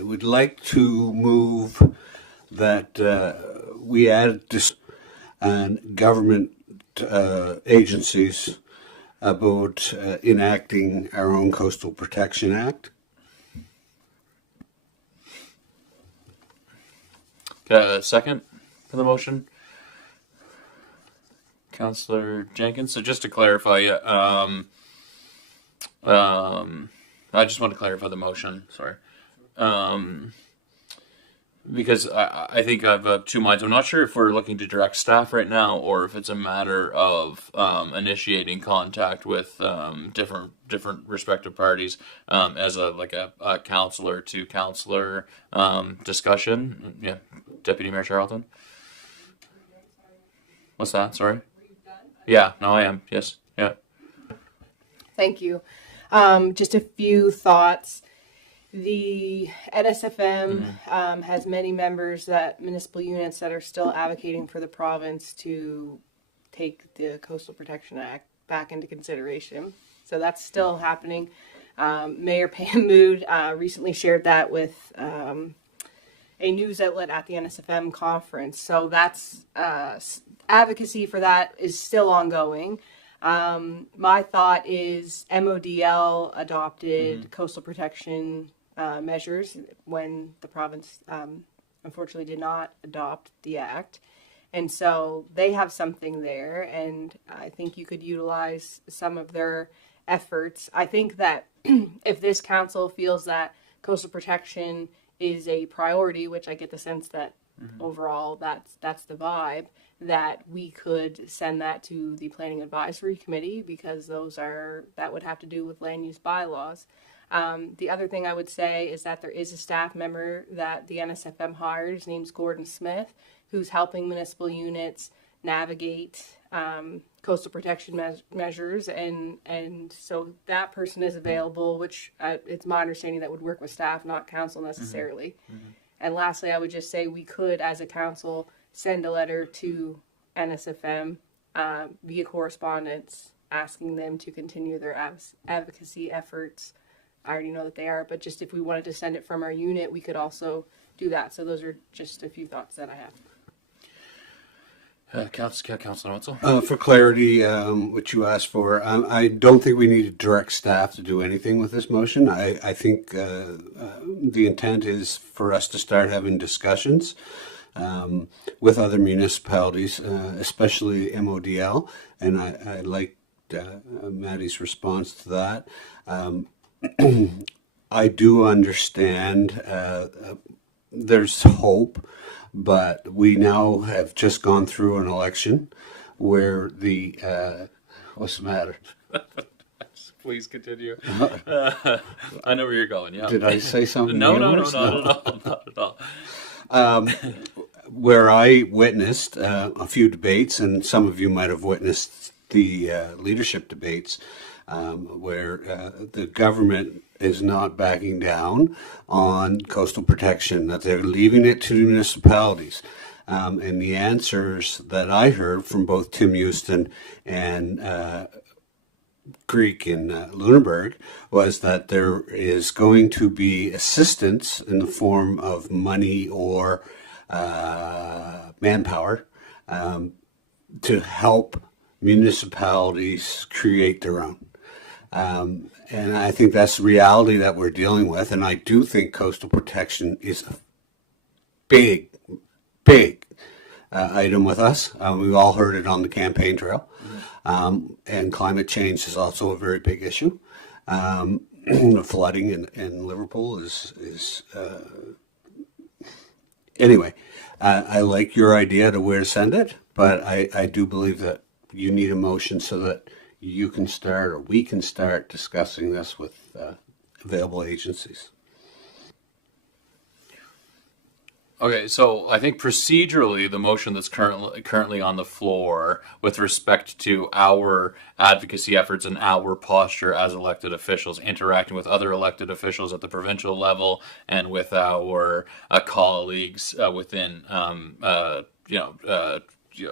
would like to move that we add this and government agencies about enacting our own Coastal Protection Act. Second for the motion, Councillor Jenkins. So just to clarify, I just want to clarify the motion. Sorry. Because I think I have two minds. I'm not sure if we're looking to direct staff right now or if it's a matter of initiating contact with different respective parties as a counselor to counselor discussion. Yeah, Deputy Mayor Charlton. What's that? Sorry. Yeah, no, I am. Yes. Yeah. Thank you. Just a few thoughts. The NSFM has many members, municipal units that are still advocating for the province to take the Coastal Protection Act back into consideration. So that's still happening. Mayor Pam Mood recently shared that with a news outlet at the NSFM conference. So that's advocacy for that is still ongoing. My thought is MODL adopted coastal protection measures when the province unfortunately did not adopt the act. And so they have something there, and I think you could utilize some of their efforts. I think that if this council feels that coastal protection is a priority, which I get the sense that overall that's the vibe, that we could send that to the Planning Advisory Committee, because that would have to do with land use bylaws. The other thing I would say is that there is a staff member that the NSFM hired. His name's Gordon Smith, who's helping municipal units navigate coastal protection measures, and so that person is available, which it's my understanding that would work with staff, not council necessarily. And lastly, I would just say we could, as a council, send a letter to NSFM via correspondence, asking them to continue their advocacy efforts. I already know that they are, but just if we wanted to send it from our unit, we could also do that. So those are just a few thoughts that I Councilor Wenzel? For clarity, what you asked for, I don't think we need to direct staff to do anything with this motion. I think the intent is for us to start having discussions with other municipalities, especially MODL, and I like Maddie's response to that. I do understand there's hope, but we now have just gone through an election where the what's the matter? Please continue. I know where you're going. Yeah. Did I say something? No, humorous? not at all. Not at all. Where I witnessed a few debates, and some of you might have witnessed the leadership debates, where the government is not backing down on coastal protection, that they're leaving it to the municipalities. And the answers that I heard from both Tim Houston and Greek in Lunenburg was that there is going to be assistance in the form of money or manpower to help municipalities create their own. And I think that's the reality that we're dealing with. And I do think coastal protection is a big item with us. We've all heard it on the campaign trail. And climate change is also a very big issue. The flooding in Liverpool is anyway, I like your idea to where to send it, but I do believe that you need a motion so that you can start, or we can start discussing this with available agencies. Okay, so I think procedurally, the motion that's currently on the floor with respect to our advocacy efforts and our posture as elected officials, interacting with other elected officials at the provincial level and with our colleagues within,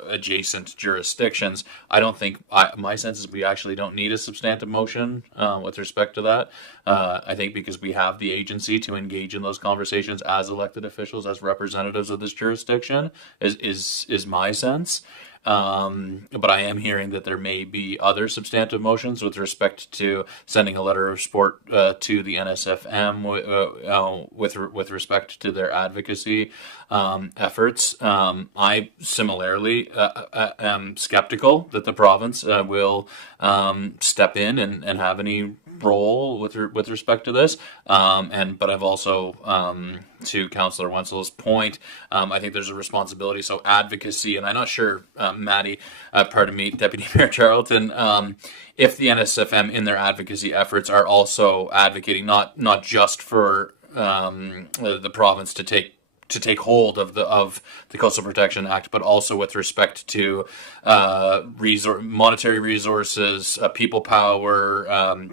adjacent jurisdictions. I don't think, my sense is we actually don't need a substantive motion with respect to that. I think because we have the agency to engage in those conversations as elected officials, as representatives of this jurisdiction, is my sense. But I am hearing that there may be other substantive motions with respect to sending a letter of support to the NSFM with respect to their advocacy efforts. I similarly am skeptical that the province will step in and have any role with respect to this. But I've also, to Councillor Wenzel's point, I think there's a responsibility. So advocacy, and I'm not sure, Maddie, Deputy Mayor Charlton, if the NSFM in their advocacy efforts are also advocating not just for the province to take hold of the Coastal Protection Act, but also with respect to monetary resources, people power,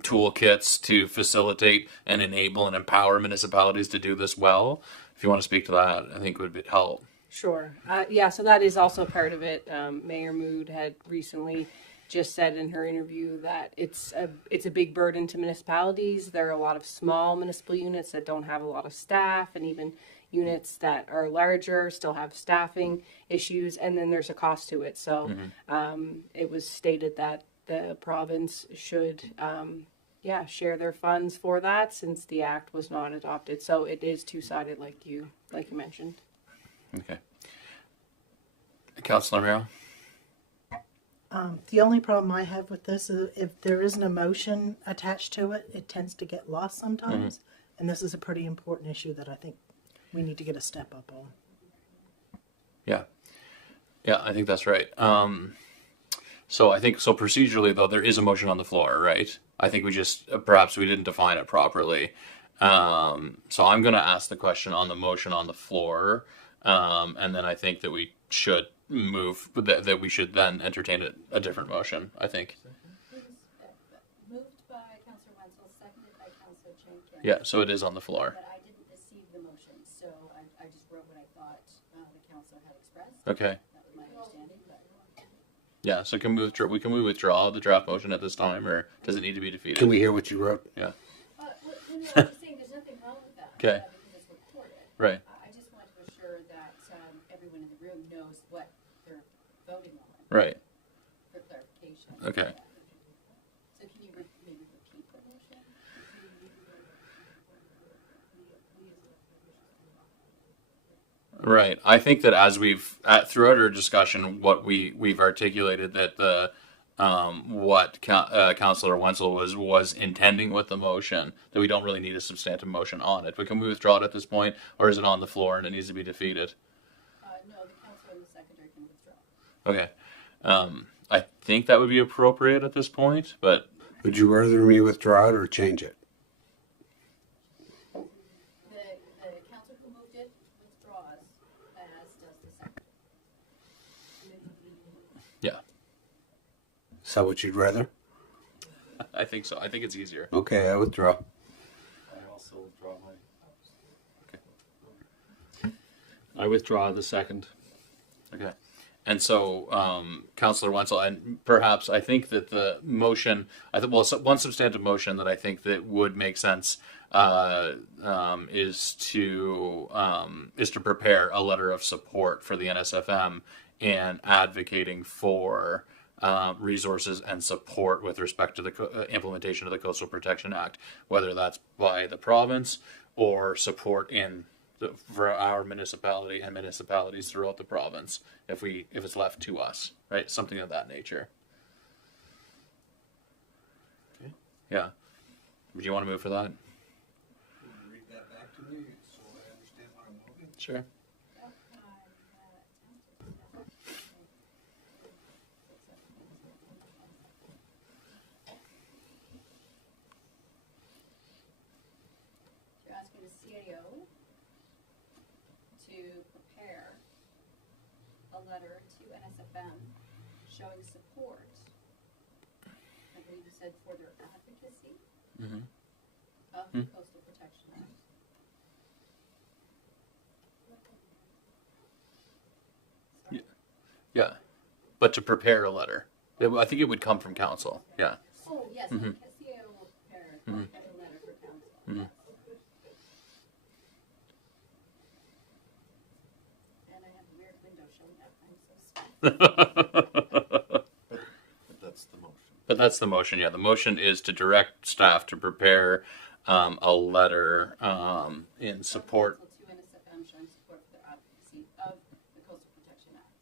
toolkits to facilitate and enable and empower municipalities to do this well. If you want to speak to that, I think it would help. Sure. So that is also part of it. Mayor Mood had recently just said in her interview that it's a big burden to municipalities. There are a lot of small municipal units that don't have a lot of staff, and even units that are larger still have staffing issues, and then there's a cost to it. So it was stated that the province should share their funds for that, since the act was not adopted. So it is two-sided, like you mentioned. Okay. Councillor Miro? The only problem I have with this is if there isn't a motion attached to it, it tends to get lost sometimes. And this is a pretty important issue that I think we need to get a step up on. Yeah, I think that's right. So I think, procedurally, though, there is a motion on the floor, right? I think we just, perhaps we didn't define it properly. So I'm going to ask the question on the motion on the floor. And then I think that we should that we should then entertain a different motion, I think. Moved by Councillor Wenzel, seconded by Councillor Jenkins. Yeah, so it is on the floor. But I didn't receive the motion, so I just wrote what I thought the council had expressed. Okay. That was my understanding. But... Yeah, so can we withdraw the draft motion at this time, or does it need to be defeated? Can we hear what you wrote? Yeah. I'm just saying there's nothing wrong with that. Okay. Because it's recorded. Right. I just want to assure that everyone in the room knows what they're voting Right. for clarification. Okay. So can you maybe repeat the motion? Right. I think that as we've throughout our discussion, what we've articulated that the what Councillor Wenzel was intending with the motion, that we don't really need a substantive motion on it. But can we withdraw it at this point, or is it on the floor and it needs to be defeated? No, the councillor and the secretary can withdraw. Okay. I think that would be appropriate at this point, but Would you rather me withdraw it or change it? The councillor who moved it withdraws, as does the secretary. yeah, Is that what you'd rather? I think so. I think it's easier. Okay, I withdraw. I also withdraw my. I withdraw the second. Okay. And so, Councillor Wenzel, and perhaps I think that the motion, one substantive motion that I think that would make sense is to prepare a letter of support for the NSFM and advocating for resources and support with respect to the implementation of the Coastal Protection Act, whether that's by the province or support for our municipality and municipalities throughout the province, if it's left to us, right? Something of that nature. Okay. Yeah. Would you want to move for that? Read that back to me so I understand what I'm moving. Sure. You're asking the CAO to prepare a letter to NSFM showing support, I believe you said, for their advocacy of the Coastal Protection Act. Yeah. But to prepare a letter, I think it would come from council. Yeah. Oh, yes, the CAO will prepare a letter for council. Mhm. Yes. And I have a weird window showing up, I'm so sorry. But that's the motion. But that's the motion. Yeah. The motion is to direct staff to prepare a letter in support. To NSFM showing support for their advocacy of the Coastal Protection Act.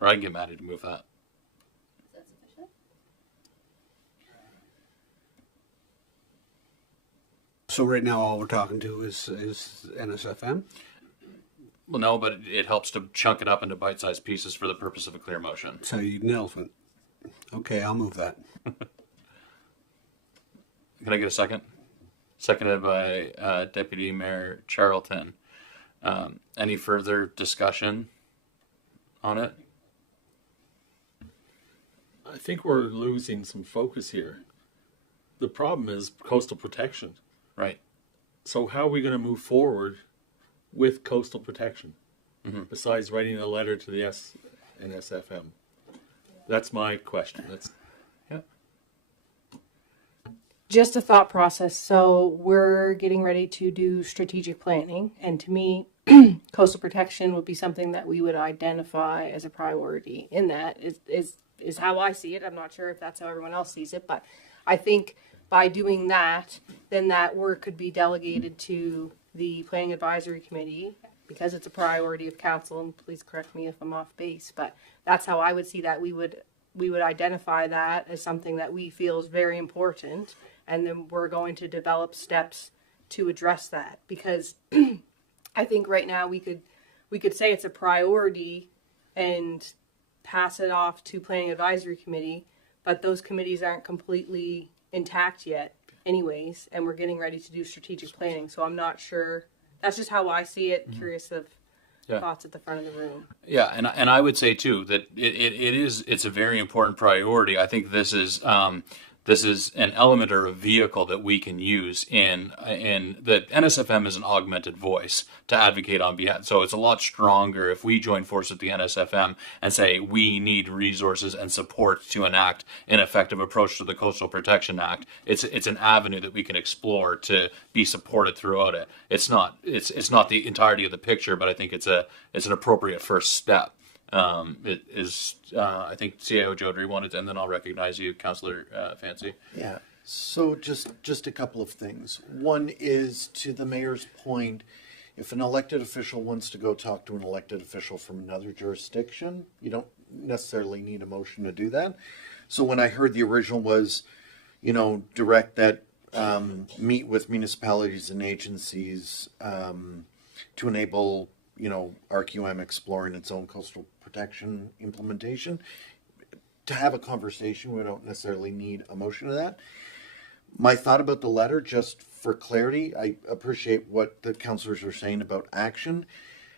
Or I can get Maddie to move that. Is that sufficient? So right now, all we're talking to is NSFM? Well, no, but it helps to chunk it up into bite-sized pieces for the purpose of a clear motion. So you eat an elephant. Okay, I'll move that. Can I get a second? Seconded by Deputy Mayor Charlton. Any further discussion on it? I think we're losing some focus here. The problem is coastal protection. Right. So how are we going to move forward with coastal protection besides writing a letter to the NSFM? That's my question. Just a thought process. So we're getting ready to do strategic planning, and to me, coastal protection would be something that we would identify as a priority. In that is how I see it. I'm not sure if that's how everyone else sees it, but I think by doing that, then that work could be delegated to the Planning Advisory Committee because it's a priority of council. And please correct me if I'm off base, but that's how I would see that. We would identify that as something that we feel is very important, and then we're going to develop steps to address that, because I think right now we could say it's a priority and pass it off to Planning Advisory Committee, but those committees aren't completely intact yet anyways, and we're getting ready to do strategic planning. So I'm not sure. That's just how I see it. Curious of thoughts at the front of the room. Yeah, and I would say too that it's a very important priority. I think this is This is an element or a vehicle that we can use in the NSFM is an augmented voice to advocate on behalf. So it's a lot stronger if we join forces with the NSFM and say we need resources and support to enact an effective approach to the Coastal Protection Act. It's an avenue that we can explore to be supported throughout it. It's not the entirety of the picture, but I think it's an appropriate first step. It is, I think CAO Jodry wanted, and then I'll recognize you, Councillor Fancy. Yeah. So just a couple of things. One is to the mayor's point, if an elected official wants to go talk to an elected official from another jurisdiction, you don't necessarily need a motion to do that. So when I heard the original was, direct that meet with municipalities and agencies to enable RQM exploring its own coastal protection implementation. To have a conversation, we don't necessarily need a motion to that. My thought about the letter, just for clarity, I appreciate what the councillors are saying about action.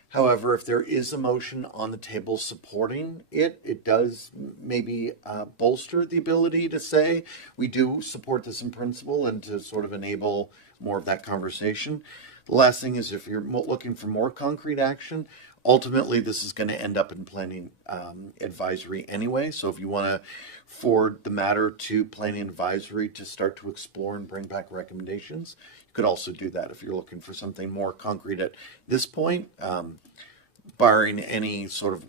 However, if there is a motion on the table supporting it, it does maybe bolster the ability to say we do support this in principle and to sort of enable more of that conversation. The last thing is if you're looking for more concrete action, ultimately this is going to end up in planning advisory anyway. So if you want to forward the matter to planning advisory to start to explore and bring back recommendations, you could also do that if you're looking for something more concrete at this point, barring any sort of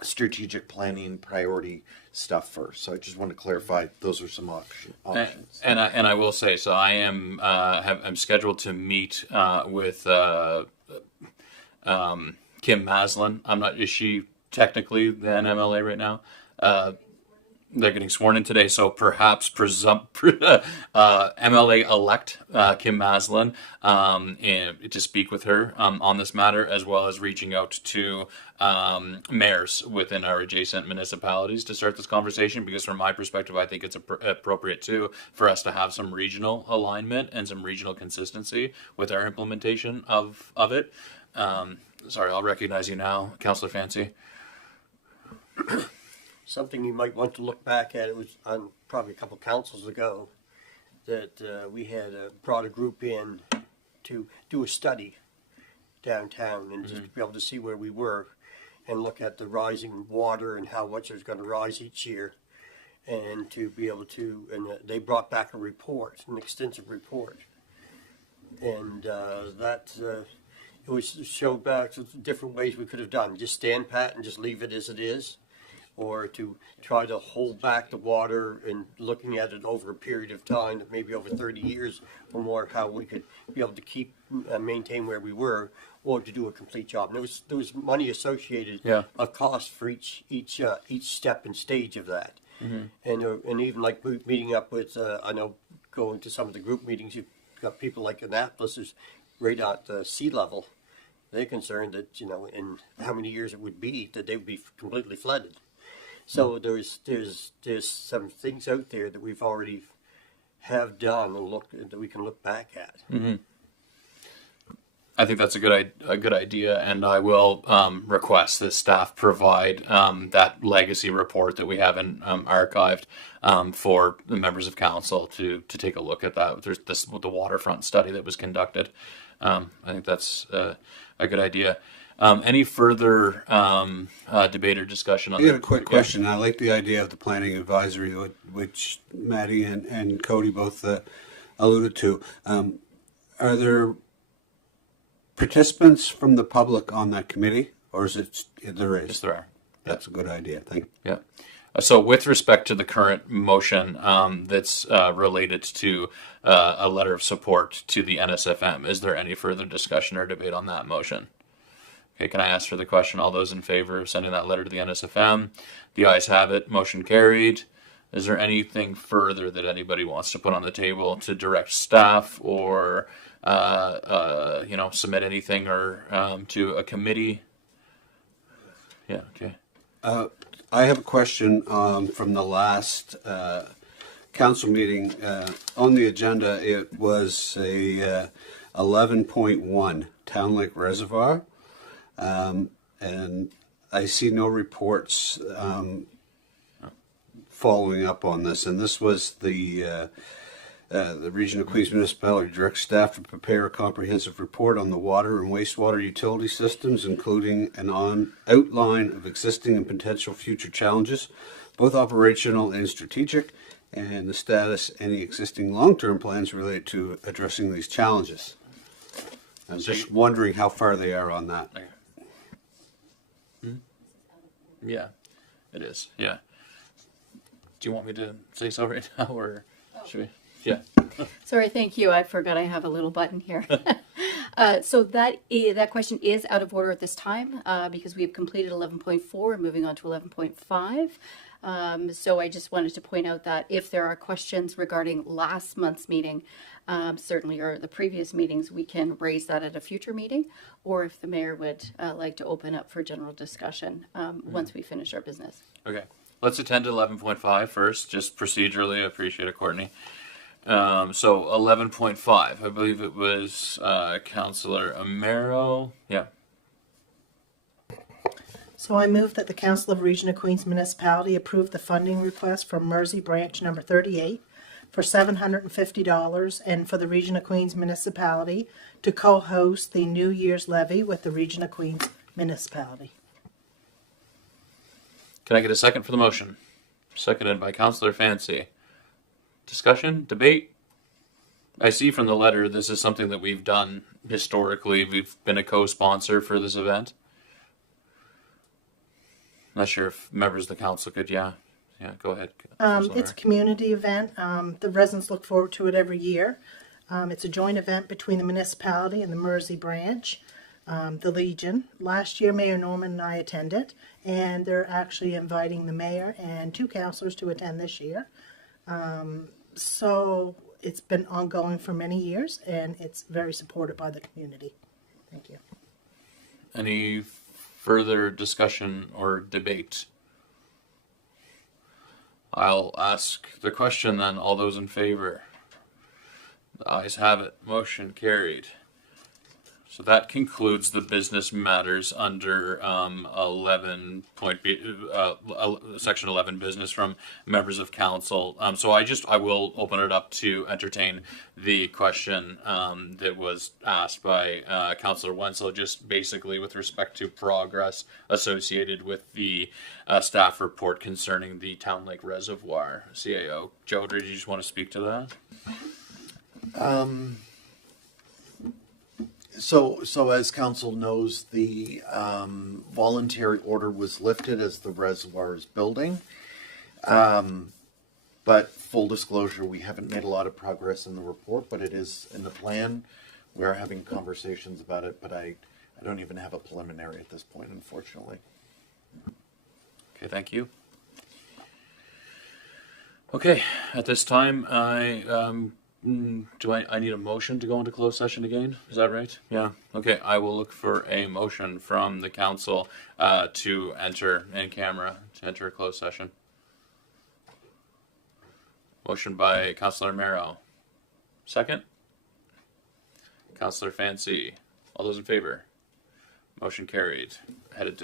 strategic planning priority stuff first. So I just want to clarify those are some options. And I will say, so I am I'm scheduled to meet with Kim Maslin. Is she technically the NMLA right now? They're getting sworn in today, so perhaps MLA-elect Kim Maslin to speak with her on this matter, as well as reaching out to mayors within our adjacent municipalities to start this conversation, because from my perspective, I think it's appropriate too for us to have some regional alignment and some regional consistency with our implementation of it. Sorry, I'll recognize you now, Councillor Fancy. Something you might want to look back at, it was on probably a couple councils ago that we had brought a group in to do a study downtown and just to be able to see where we were and look at the rising water and how much is going to rise each year, and to be able to, and they brought back a report, an extensive report, and it was showed back different ways we could have done, just stand pat and just leave it as it is, or to try to hold back the water and looking at it over a period of time, maybe over 30 years or more, how we could be able to keep maintain where we were, or to do a complete job. And there was money associated, a cost for each step and stage of that. Mm-hmm. And even like meeting up with, I know going to some of the group meetings, you've got people like Annapolis is right at sea level. They're concerned that, in how many years it would be that they would be completely flooded. So there's some things out there that we've already have done and that we can look back at. Mm-hmm. I think that's a good idea, and I will request that staff provide that legacy report that we have archived for the members of council to take a look at that. There's the waterfront study that was conducted. I think that's a good idea. Any further debate or discussion on that? I got a quick question. I like the idea of the planning advisory, which Maddie and Cody both alluded to. Are there participants from the public on that committee, or is it there is? Yes, there are. That's a good idea. Thank you. Yeah. So with respect to the current motion that's related to a letter of support to the NSFM, is there any further discussion or debate on that motion? Okay, can I ask for the question? All those in favor of sending that letter to the NSFM? The ayes have it. Motion carried. Is there anything further that anybody wants to put on the table to direct staff or submit anything or to a committee? Yeah. Okay. I have a question from the last council meeting. On the agenda, it was a 11.1 Town Lake Reservoir, and I see no reports following up on this, and this was the Region of Queens Municipality directs staff to prepare a comprehensive report on the water and wastewater utility systems, including an outline of existing and potential future challenges, both operational and strategic, and the status, any existing long-term plans related to addressing these challenges. I'm just wondering how far they are on that. Yeah, it is. Yeah. Do you want me to say so right now, or should we? Yeah. Sorry, thank you. I forgot I have a little button here. So that question is out of order at this time because we have completed 11.4 and moving on to 11.5. So I just wanted to point out that if there are questions regarding last month's meeting, certainly, or the previous meetings, we can raise that at a future meeting, or if the mayor would like to open up for general discussion once we finish our business. Okay. Let's attend to 11.5 first, just procedurally. I appreciate it, Courtney. So 11.5, I believe it was Councillor Amaro. Yeah. So I move that the Council of Region of Queens Municipality approve the funding request from Mersey Branch number 38 for $750 and for the Region of Queens Municipality to co-host the New Year's Levy with the Region of Queens Municipality. Can I get a second for the motion? Seconded by Councillor Fancy. Discussion? Debate? I see from the letter this is something that we've done historically. We've been a co-sponsor for this event. Not sure if members of the council could, yeah, go ahead. It's a community event. The residents look forward to it every year. It's a joint event between the municipality and the Mersey branch, the Legion. Last year, Mayor Norman and I attended, and they're actually inviting the mayor and 2 councillors to attend this year. So it's been ongoing for many years, and it's very supported by the community. Thank you. Any further discussion or debate? I'll ask the question then. All those in favor? The ayes have it. Motion carried. So that concludes the business matters under 11 section 11 business from members of council. So I will open it up to entertain the question that was asked by Councillor Wenzel, just basically with respect to progress associated with the staff report concerning the Town Lake Reservoir. CAO Joe, did you just want to speak to that? So as council knows, the voluntary order was lifted as the reservoir is building. But full disclosure, we haven't made a lot of progress in the report, but it is in the plan. We're having conversations about it, but I don't even have a preliminary at this point, unfortunately. Okay, thank you. Okay, at this time, do I need a motion to go into closed session again? Is that right? Yeah. Okay, I will look for a motion from the council to enter in camera, to enter a closed session. Motion by Councillor Amaro. Second? Councillor Fancy. All those in favor? Motion carried. Headed to